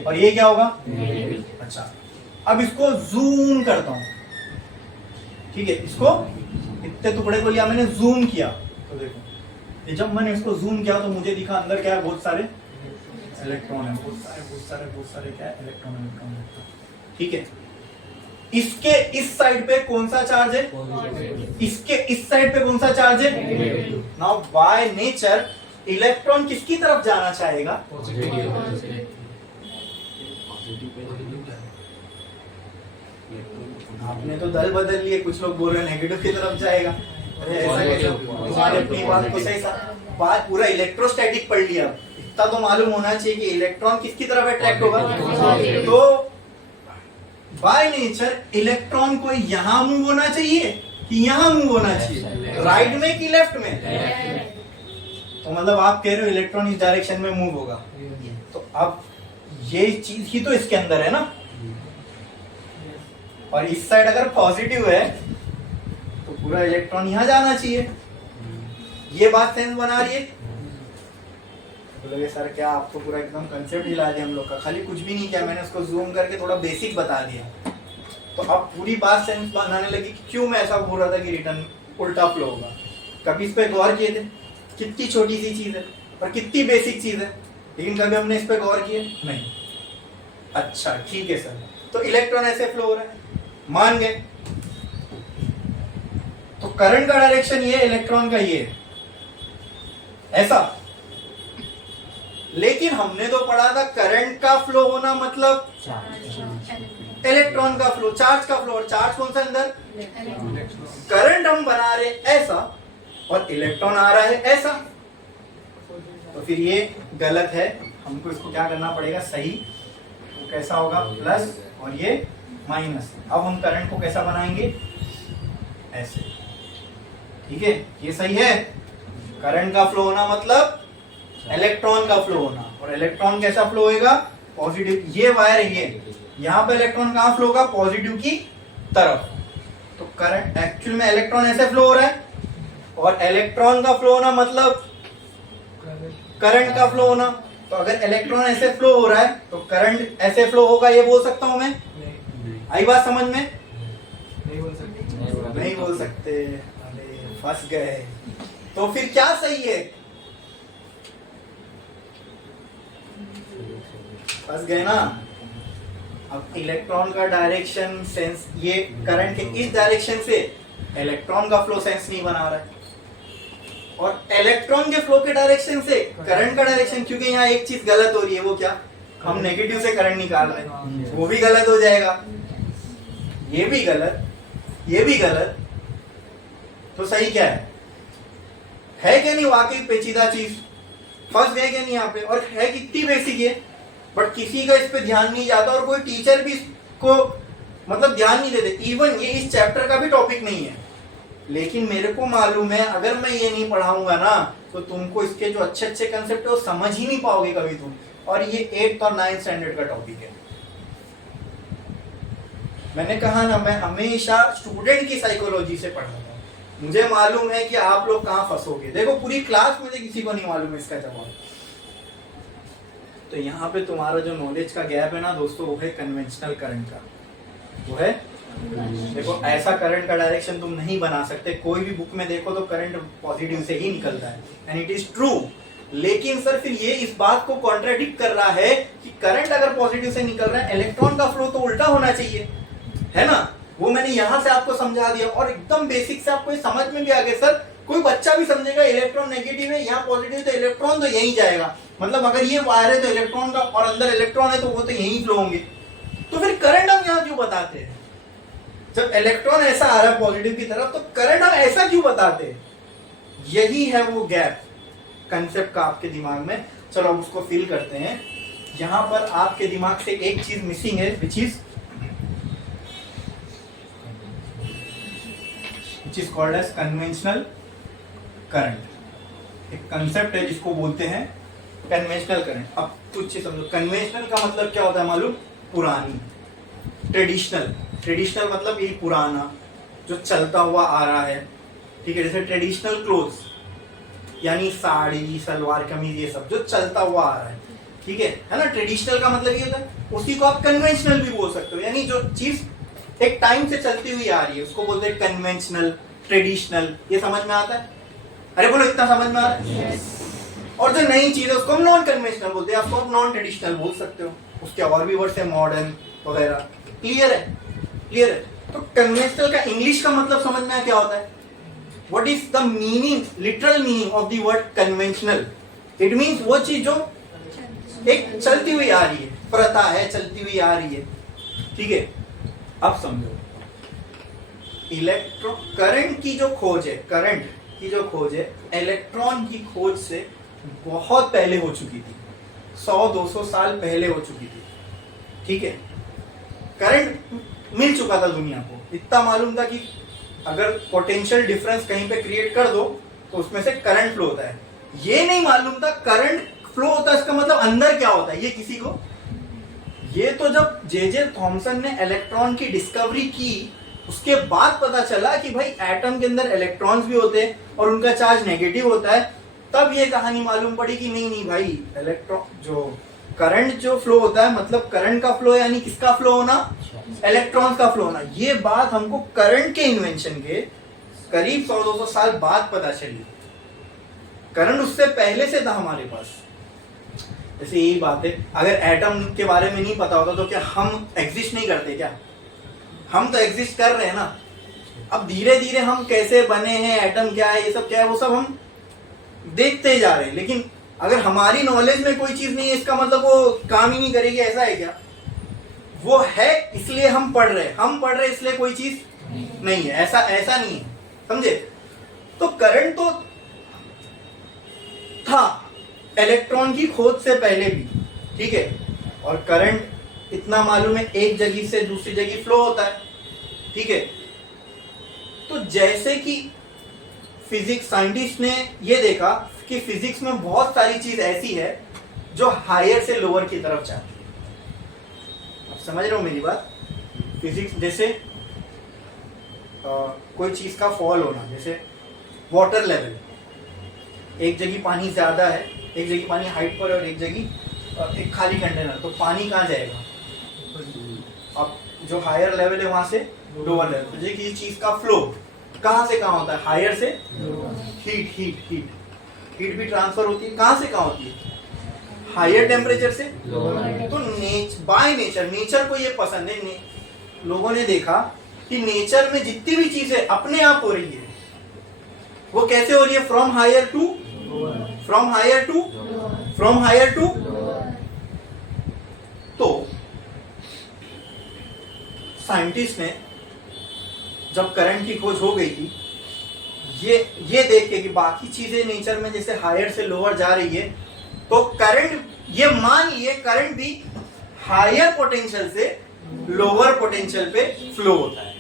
और ये क्या होगा? अच्छा, अब इसको जूम करता हूं, ठीक है। इसको इतने टुकड़े को लिया मैंने, जूम किया, तो देखो ये जब मैंने इसको जूम किया तो मुझे दिखा अंदर क्या है? बहुत सारे इलेक्ट्रॉन है, बहुत सारे क्या है? इलेक्ट्रॉन, ठीक है। इसके इस साइड पे कौन सा चार्ज है? इसके इस साइड पे कौन सा चार्ज है? नाउ बाय नेचर इलेक्ट्रॉन किसकी तरफ जाना चाहेगा? आपने तो दल बदल लिए, कुछ लोग बोल रहे हैं नेगेटिव की तरफ जाएगा। अरे ऐसा कैसे? तुम्हारे अपनी बात को सही बात पूरा इलेक्ट्रोस्टैटिक पढ़ लिया, इतना तो मालूम होना चाहिए कि इलेक्ट्रॉन किसकी तरफ अट्रैक्ट होगा। तो बाय नेचर इलेक्ट्रॉन को यहाँ मूव होना चाहिए कि यहाँ मूव होना चाहिए? राइट में कि लेफ्ट में? तो मतलब आप कह रहे हो इलेक्ट्रॉन इस डायरेक्शन में मूव होगा, तो अब ये चीज ही तो इसके अंदर है ना। और इस साइड अगर पॉजिटिव है तो पूरा इलेक्ट्रॉन यहां जाना चाहिए। ये बात सेंस बना रही है? बोलोगे सर क्या आपको पूरा एकदम कंसेप्ट हिला दिया हम लोग का? खाली कुछ भी नहीं किया, मैंने उसको जूम करके थोड़ा बेसिक बता दिया, तो अब पूरी बात सेंस बनाने लगी कि क्यों मैं ऐसा बोल रहा था कि रिटर्न उल्टा फ्लो होगा। कभी इस पे गौर किए थे? कितनी छोटी सी चीज है और कितनी बेसिक चीज है, लेकिन कभी हमने इस पे गौर किए नहीं। अच्छा ठीक है सर, तो इलेक्ट्रॉन ऐसे फ्लो हो रहा है, मान गए। तो करंट का डायरेक्शन ये, इलेक्ट्रॉन का ये, ऐसा। लेकिन हमने तो पढ़ा था करंट का फ्लो होना मतलब इलेक्ट्रॉन का फ्लो, चार्ज का फ्लो, और चार्ज कौन सा अंदर? करंट हम बना रहे ऐसा और इलेक्ट्रॉन आ रहा है ऐसा, तो फिर ये गलत है। हमको इसको क्या करना पड़ेगा? सही। तो कैसा होगा? प्लस और ये माइनस। अब हम करंट को कैसा बनाएंगे? ऐसे, ठीक है। ये सही है। करंट का फ्लो होना मतलब इलेक्ट्रॉन का फ्लो होना, और इलेक्ट्रॉन कैसा फ्लो होएगा? पॉजिटिव। ये वायर है, ये यहाँ पे इलेक्ट्रॉन कहाँ फ्लो होगा? पॉजिटिव की तरफ। तो करंट एक्चुअल में इलेक्ट्रॉन ऐसे फ्लो हो रहा है, और इलेक्ट्रॉन का फ्लो होना मतलब करंट का फ्लो होना। तो अगर इलेक्ट्रॉन ऐसे फ्लो हो रहा है तो करंट ऐसे फ्लो होगा, ये बोल सकता हूं मैं? आई बात समझ में? नहीं बोल सकते। अरे फंस गए। तो फिर क्या सही है? फंस गए ना। अब इलेक्ट्रॉन का डायरेक्शन सेंस, ये करंट के इस डायरेक्शन से इलेक्ट्रॉन का फ्लो सेंस नहीं बना रहा है, और इलेक्ट्रॉन के फ्लो के डायरेक्शन से करंट का डायरेक्शन, क्योंकि यहाँ एक चीज गलत हो रही है, वो क्या, हम नेगेटिव से करंट निकाल रहे हैं, वो भी गलत हो जाएगा, ये भी गलत, ये भी गलत। तो सही क्या है क्या नहीं वाकई पेचीदा चीज, फंस गए क्या नहीं यहाँ पे, और है कितनी बेसिक है, बट किसी का इस पे ध्यान नहीं जाता और कोई टीचर भी इसको मतलब ध्यान नहीं देते। इवन ये इस चैप्टर का भी टॉपिक नहीं है, लेकिन मेरे को मालूम है अगर मैं ये नहीं पढ़ाऊंगा ना तो तुमको इसके जो अच्छे अच्छे कंसेप्ट है वो समझ ही नहीं पाओगे कभी तुम। और ये 8th और 9th स्टैंडर्ड का टॉपिक है। मैंने कहा ना, मैं हमेशा स्टूडेंट की साइकोलॉजी से पढ़ाता हूँ। मुझे मालूम है कि आप लोग कहाँ फंसोगे। देखो पूरी क्लास में से किसी को नहीं मालूम है इसका जवाब। तो यहाँ पे तुम्हारा जो नॉलेज का गैप है ना दोस्तों, वो है कन्वेंशनल करंट का। वो है, देखो ऐसा करंट का डायरेक्शन तुम नहीं बना सकते। कोई भी बुक में देखो तो करंट पॉजिटिव से ही निकलता है, एंड इट इज ट्रू। लेकिन सर फिर ये इस बात को कॉन्ट्राडिक्ट कर रहा है कि करंट अगर पॉजिटिव से निकल रहा है, इलेक्ट्रॉन का फ्लो तो उल्टा होना चाहिए, है ना। वो मैंने यहां से आपको समझा दिया और एकदम बेसिक से आपको समझ में भी आ गया। सर कोई बच्चा भी समझेगा इलेक्ट्रॉन नेगेटिव है, यहाँ पॉजिटिव, तो इलेक्ट्रॉन तो यहीं जाएगा। मतलब अगर ये वायर है तो इलेक्ट्रॉन का, और अंदर इलेक्ट्रॉन है तो वो तो यहीं फ्लो होंगे। तो फिर करंट हम यहाँ क्यों बताते हैं? जब इलेक्ट्रॉन ऐसा आ रहा है पॉजिटिव की तरफ, तो करंट हम ऐसा क्यों बताते हैं? यही है वो गैप कंसेप्ट का आपके दिमाग में। चलो अब उसको फिल करते हैं। यहां पर आपके दिमाग से एक चीज मिसिंग है, which is called as conventional current. एक कंसेप्ट है जिसको बोलते हैं कन्वेंशनल करंट। अब कुछ चीज समझो, कन्वेंशनल का मतलब क्या होता है मालूम? पुरानी, ट्रेडिशनल। ट्रेडिशनल मतलब यही पुराना, जो चलता हुआ आ रहा है, ठीक है। जैसे ट्रेडिशनल क्लोथ्स यानी साड़ी, सलवार कमीज, ये सब जो चलता हुआ आ रहा है, ठीक है ना। ट्रेडिशनल का मतलब ये होता है, उसी को आप कन्वेंशनल भी बोल सकते हो, यानी जो चीज एक टाइम से चलती हुई आ रही है उसको बोलते हैं कन्वेंशनल, ट्रेडिशनल। ये समझ में आता है? अरे बोलो, इतना समझ में आ रहा है? और जो नई चीज है उसको हम नॉन कन्वेंशनल बोलते हैं, आपको नॉन ट्रेडिशनल बोल सकते हो। उसके और भी वर्ड्स है, मॉडर्न वगैरह। क्लियर है? क्लियर है। तो कन्वेंशनल का इंग्लिश का मतलब समझ में क्या होता है? What is the meaning, literal meaning of the word conventional? It means वो चीज जो एक चलती हुई आ रही है, प्रथा है, चलती हुई आ रही है, ठीक है। अब समझो, करंट की जो खोज है, करंट की जो खोज है इलेक्ट्रॉन की खोज से बहुत पहले हो चुकी थी, 100-200 साल पहले हो चुकी थी, ठीक है। करंट मिल चुका था दुनिया को, इतना मालूम था कि अगर पोटेंशियल डिफरेंस कहीं पे क्रिएट कर दो तो उसमें से करंट फ्लो होता है। ये नहीं मालूम था करंट फ्लो होता है इसका मतलब अंदर क्या होता है, ये किसी को। ये तो जब जे थॉमसन ने इलेक्ट्रॉन की डिस्कवरी की उसके बाद पता चला कि भाई एटम के अंदर इलेक्ट्रॉन्स भी होते हैं और उनका चार्ज नेगेटिव होता है। तब ये कहानी मालूम पड़ी कि नहीं नहीं भाई, इलेक्ट्रॉन जो करंट जो फ्लो होता है, मतलब करंट का फ्लो यानी किसका फ्लो होना? इलेक्ट्रॉन्स का फ्लो होना। ये बात हमको करंट के इन्वेंशन के करीब 100-200 साल बाद पता चली। करंट उससे पहले से था हमारे पास। जैसे यही बात है, अगर एटम के बारे में नहीं पता होता तो क्या हम एग्जिस्ट नहीं करते क्या? हम तो एग्जिस्ट कर रहे हैं ना। अब धीरे धीरे हम कैसे बने हैं, एटम क्या है, ये सब क्या है, वो सब हम देखते जा रहे हैं। लेकिन अगर हमारी नॉलेज में कोई चीज नहीं है, इसका मतलब वो काम ही नहीं करेगी, ऐसा है क्या? वो है इसलिए हम पढ़ रहे हैं, हम पढ़ रहे हैं इसलिए कोई चीज नहीं है, ऐसा ऐसा नहीं है, समझे? तो करंट तो था इलेक्ट्रॉन की खोज से पहले भी, ठीक है। और करंट इतना मालूम है एक जगह से दूसरी जगह फ्लो होता है, ठीक है। तो जैसे कि फिजिक्स साइंटिस्ट ने ये देखा कि फिजिक्स में बहुत सारी चीज ऐसी है जो हायर से लोअर की तरफ जाती है। आप समझ रहे हो मेरी बात? फिजिक्स जैसे कोई चीज का फॉल होना, जैसे वाटर लेवल, एक जगह पानी ज्यादा है, एक जगह पानी हाइट पर और एक जगह एक खाली कंटेनर, तो पानी कहाँ जाएगा? अब जो हायर लेवल है वहां से लोअर लेवल। तो ये चीज का फ्लो कहाँ से कहाँ होता है? हायर से हीट, हीट हीट हीट भी ट्रांसफर होती है, कहाँ से कहाँ होती है? हायर टेम्परेचर से। तो बाय नेचर, नेचर को ये पसंद है, लोगों ने देखा कि नेचर में जितनी भी चीजें अपने आप हो रही है, वो कैसे हो रही है? From higher to, from higher to, from higher to. तो साइंटिस्ट ने जब करंट की खोज हो गई थी, ये देख के कि बाकी चीजें नेचर में जैसे हायर से लोअर जा रही है, तो करंट, ये मान लिए करंट भी हायर पोटेंशियल से लोअर पोटेंशियल पे फ्लो होता है,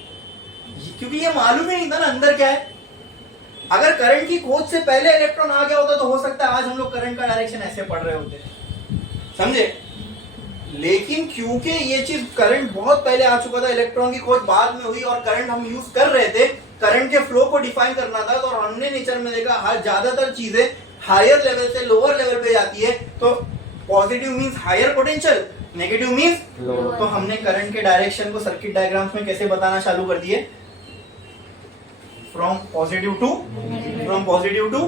क्योंकि ये मालूम ही नहीं था ना अंदर क्या है। अगर करंट की खोज से पहले इलेक्ट्रॉन आ गया होता तो हो सकता है आज हम लोग करंट का डायरेक्शन ऐसे पढ़ रहे होते, समझे। लेकिन क्योंकि ये चीज करंट बहुत पहले आ चुका था, इलेक्ट्रॉन की खोज बाद में हुई और करंट हम यूज कर रहे थे, करंट के फ्लो को डिफाइन करना था, तो हमने नेचर में देखा हर ज्यादातर चीजें हायर लेवल से लोअर लेवल पे जाती है। तो positive means higher potential, negative means lower. तो हमने करंट के डायरेक्शन को सर्किट डायग्राम्स में कैसे बताना चालू कर दिए? From positive to, from positive to,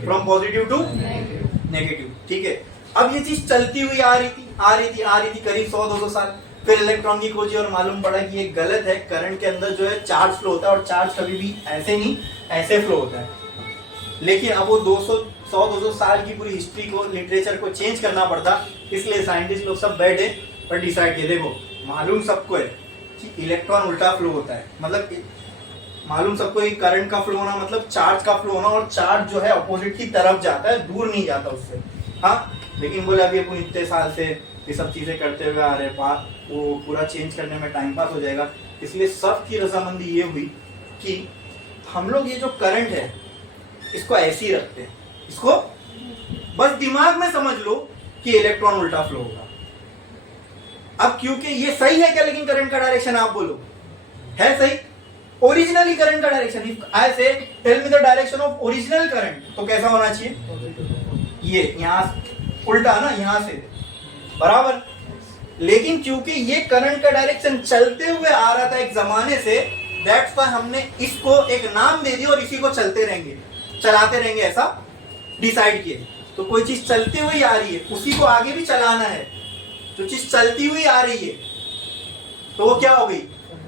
from positive to negative, ठीक है। अब ये चीज चलती हुई आ रही थी करीब 100-200 साल। फिर इलेक्ट्रॉन की खोज और मालूम पड़ा कि ये गलत है, करंट के अंदर जो है चार्ज फ्लो होता है और चार्ज कभी भी ऐसे नहीं ऐसे फ्लो होता है। लेकिन अब वो 100-200 साल की पूरी हिस्ट्री को, लिटरेचर को चेंज करना पड़ता, इसलिए साइंटिस्ट लोग सब बैठे और डिसाइड किए, देखो मालूम सबको है कि इलेक्ट्रॉन उल्टा फ्लो होता है, मतलब मालूम सबको कि करंट का फ्लो होना मतलब चार्ज का फ्लो होना, और चार्ज जो है अपोजिट की तरफ जाता है, दूर नहीं जाता उससे। हाँ, लेकिन बोले अभी अपन इतने साल से ये सब चीजें करते हुए आ रहे, बात वो पूरा चेंज करने में टाइम पास हो जाएगा, इसलिए सबकी रजामंदी ये हुई कि हम लोग ये जो करंट है इसको ऐसे ही रखते हैं, इसको बस दिमाग में समझ लो कि इलेक्ट्रॉन उल्टा फ्लो होगा। अब क्योंकि ये सही है क्या? लेकिन करंट का डायरेक्शन आप बोलो है सही, ओरिजिनली करंट का direction, I say tell me the direction of original current, तो कैसा होना चाहिए? ये यहाँ उल्टा ना, यहां से बराबर। लेकिन क्योंकि ये करंट का डायरेक्शन चलते हुए आ रहा था एक जमाने से, दैट्स व्हाई हमने इसको एक नाम दे दिया और इसी को चलते रहेंगे, चलाते रहेंगे, ऐसा डिसाइड किए। तो कोई चीज चलती हुई आ रही है, उसी को आगे भी चलाना है। जो चीज चलती हुई आ रही है तो वो क्या हो गई?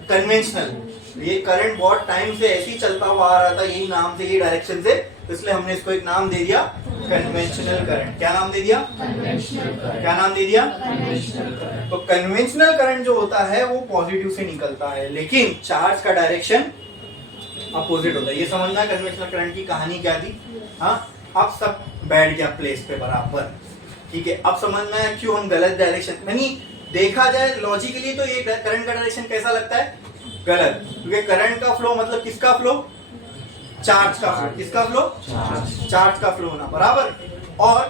कन्वेंशनल। ये करंट बहुत टाइम से ऐसे ही चलता हुआ आ रहा था, यही नाम से, यही डायरेक्शन से, तो इसलिए हमने इसको एक नाम दे दिया कन्वेंशनल करंट। क्या नाम दे दिया? क्या नाम दे दिया? तो कन्वेंशनल करंट जो होता है वो पॉजिटिव से निकलता है, लेकिन चार्ज का डायरेक्शन अपोजिट होता है। ये समझना कन्वेंशनल करंट की कहानी क्या थी। हाँ, अब सब बैठ गया प्लेस पे बराबर, ठीक है। अब समझना है क्यों हम गलत डायरेक्शन, नहीं देखा जाए लॉजिकली तो ये करंट का डायरेक्शन कैसा लगता है? गलत, क्योंकि करंट का फ्लो मतलब किसका फ्लो? चार्ज का फ्लो। किसका फ्लो? चार्ज का फ्लो होना बराबर। और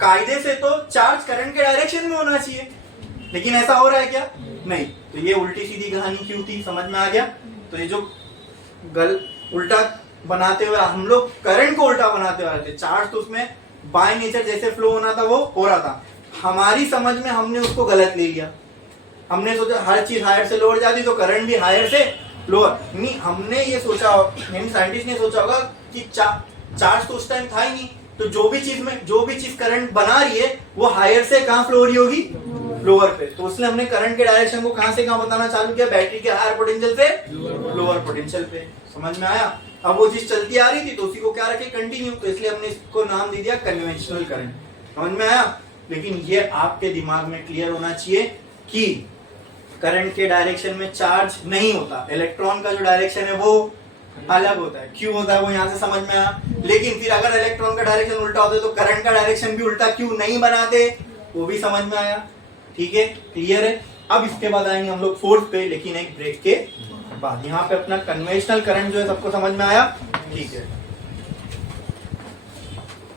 कायदे से तो चार्ज करंट के डायरेक्शन में होना चाहिए, लेकिन ऐसा हो रहा है क्या? नहीं। तो ये उल्टी सीधी कहानी क्यों थी, समझ में आ गया। तो ये जो उल्टा बनाते हुए हम लोग करंट को उल्टा बनाते हुए आ रहे थे, चार्ज तो उसमें बाय नेचर जैसे फ्लो होना था वो हो रहा था, हमारी समझ में हमने उसको गलत ले लिया। हमने सोचा हर चीज हायर से लोअर जाती तो करंट भी हायर से लोअर, नहीं हमने ये सोचा, यानी साइंटिस्ट ने सोचा होगा कि चार्ज तो उस टाइम था ही नहीं, तो जो भी चीज करंट बना रही है वो हायर से कहां फ्लो हो रही होगी? लोअर पे। तो उसने हमने करंट के डायरेक्शन को कहां से कहां बताना चालू किया? बैटरी के हायर पोटेंशियल से लोअर पोटेंशियल पे। समझ में आया? अब वो चीज चलती आ रही थी तो उसी को क्या रखे? कंटिन्यू। तो इसलिए हमने इसको नाम दे दिया कन्वेंशनल करंट। समझ में आया? लेकिन ये आपके दिमाग में क्लियर होना चाहिए कि करंट के डायरेक्शन में चार्ज नहीं होता, इलेक्ट्रॉन का जो डायरेक्शन है वो अलग होता है। क्यों होता है वो यहाँ से समझ में आया। लेकिन फिर अगर इलेक्ट्रॉन का डायरेक्शन उल्टा होता तो करंट का डायरेक्शन भी उल्टा क्यों नहीं बनाते, वो भी समझ में आया। ठीक है, क्लियर है। अब इसके बाद आएंगे हम लोग फोर्थ पे, लेकिन एक ब्रेक के बाद। यहाँ पे अपना कन्वेंशनल करंट जो है सबको समझ में आया? ठीक है।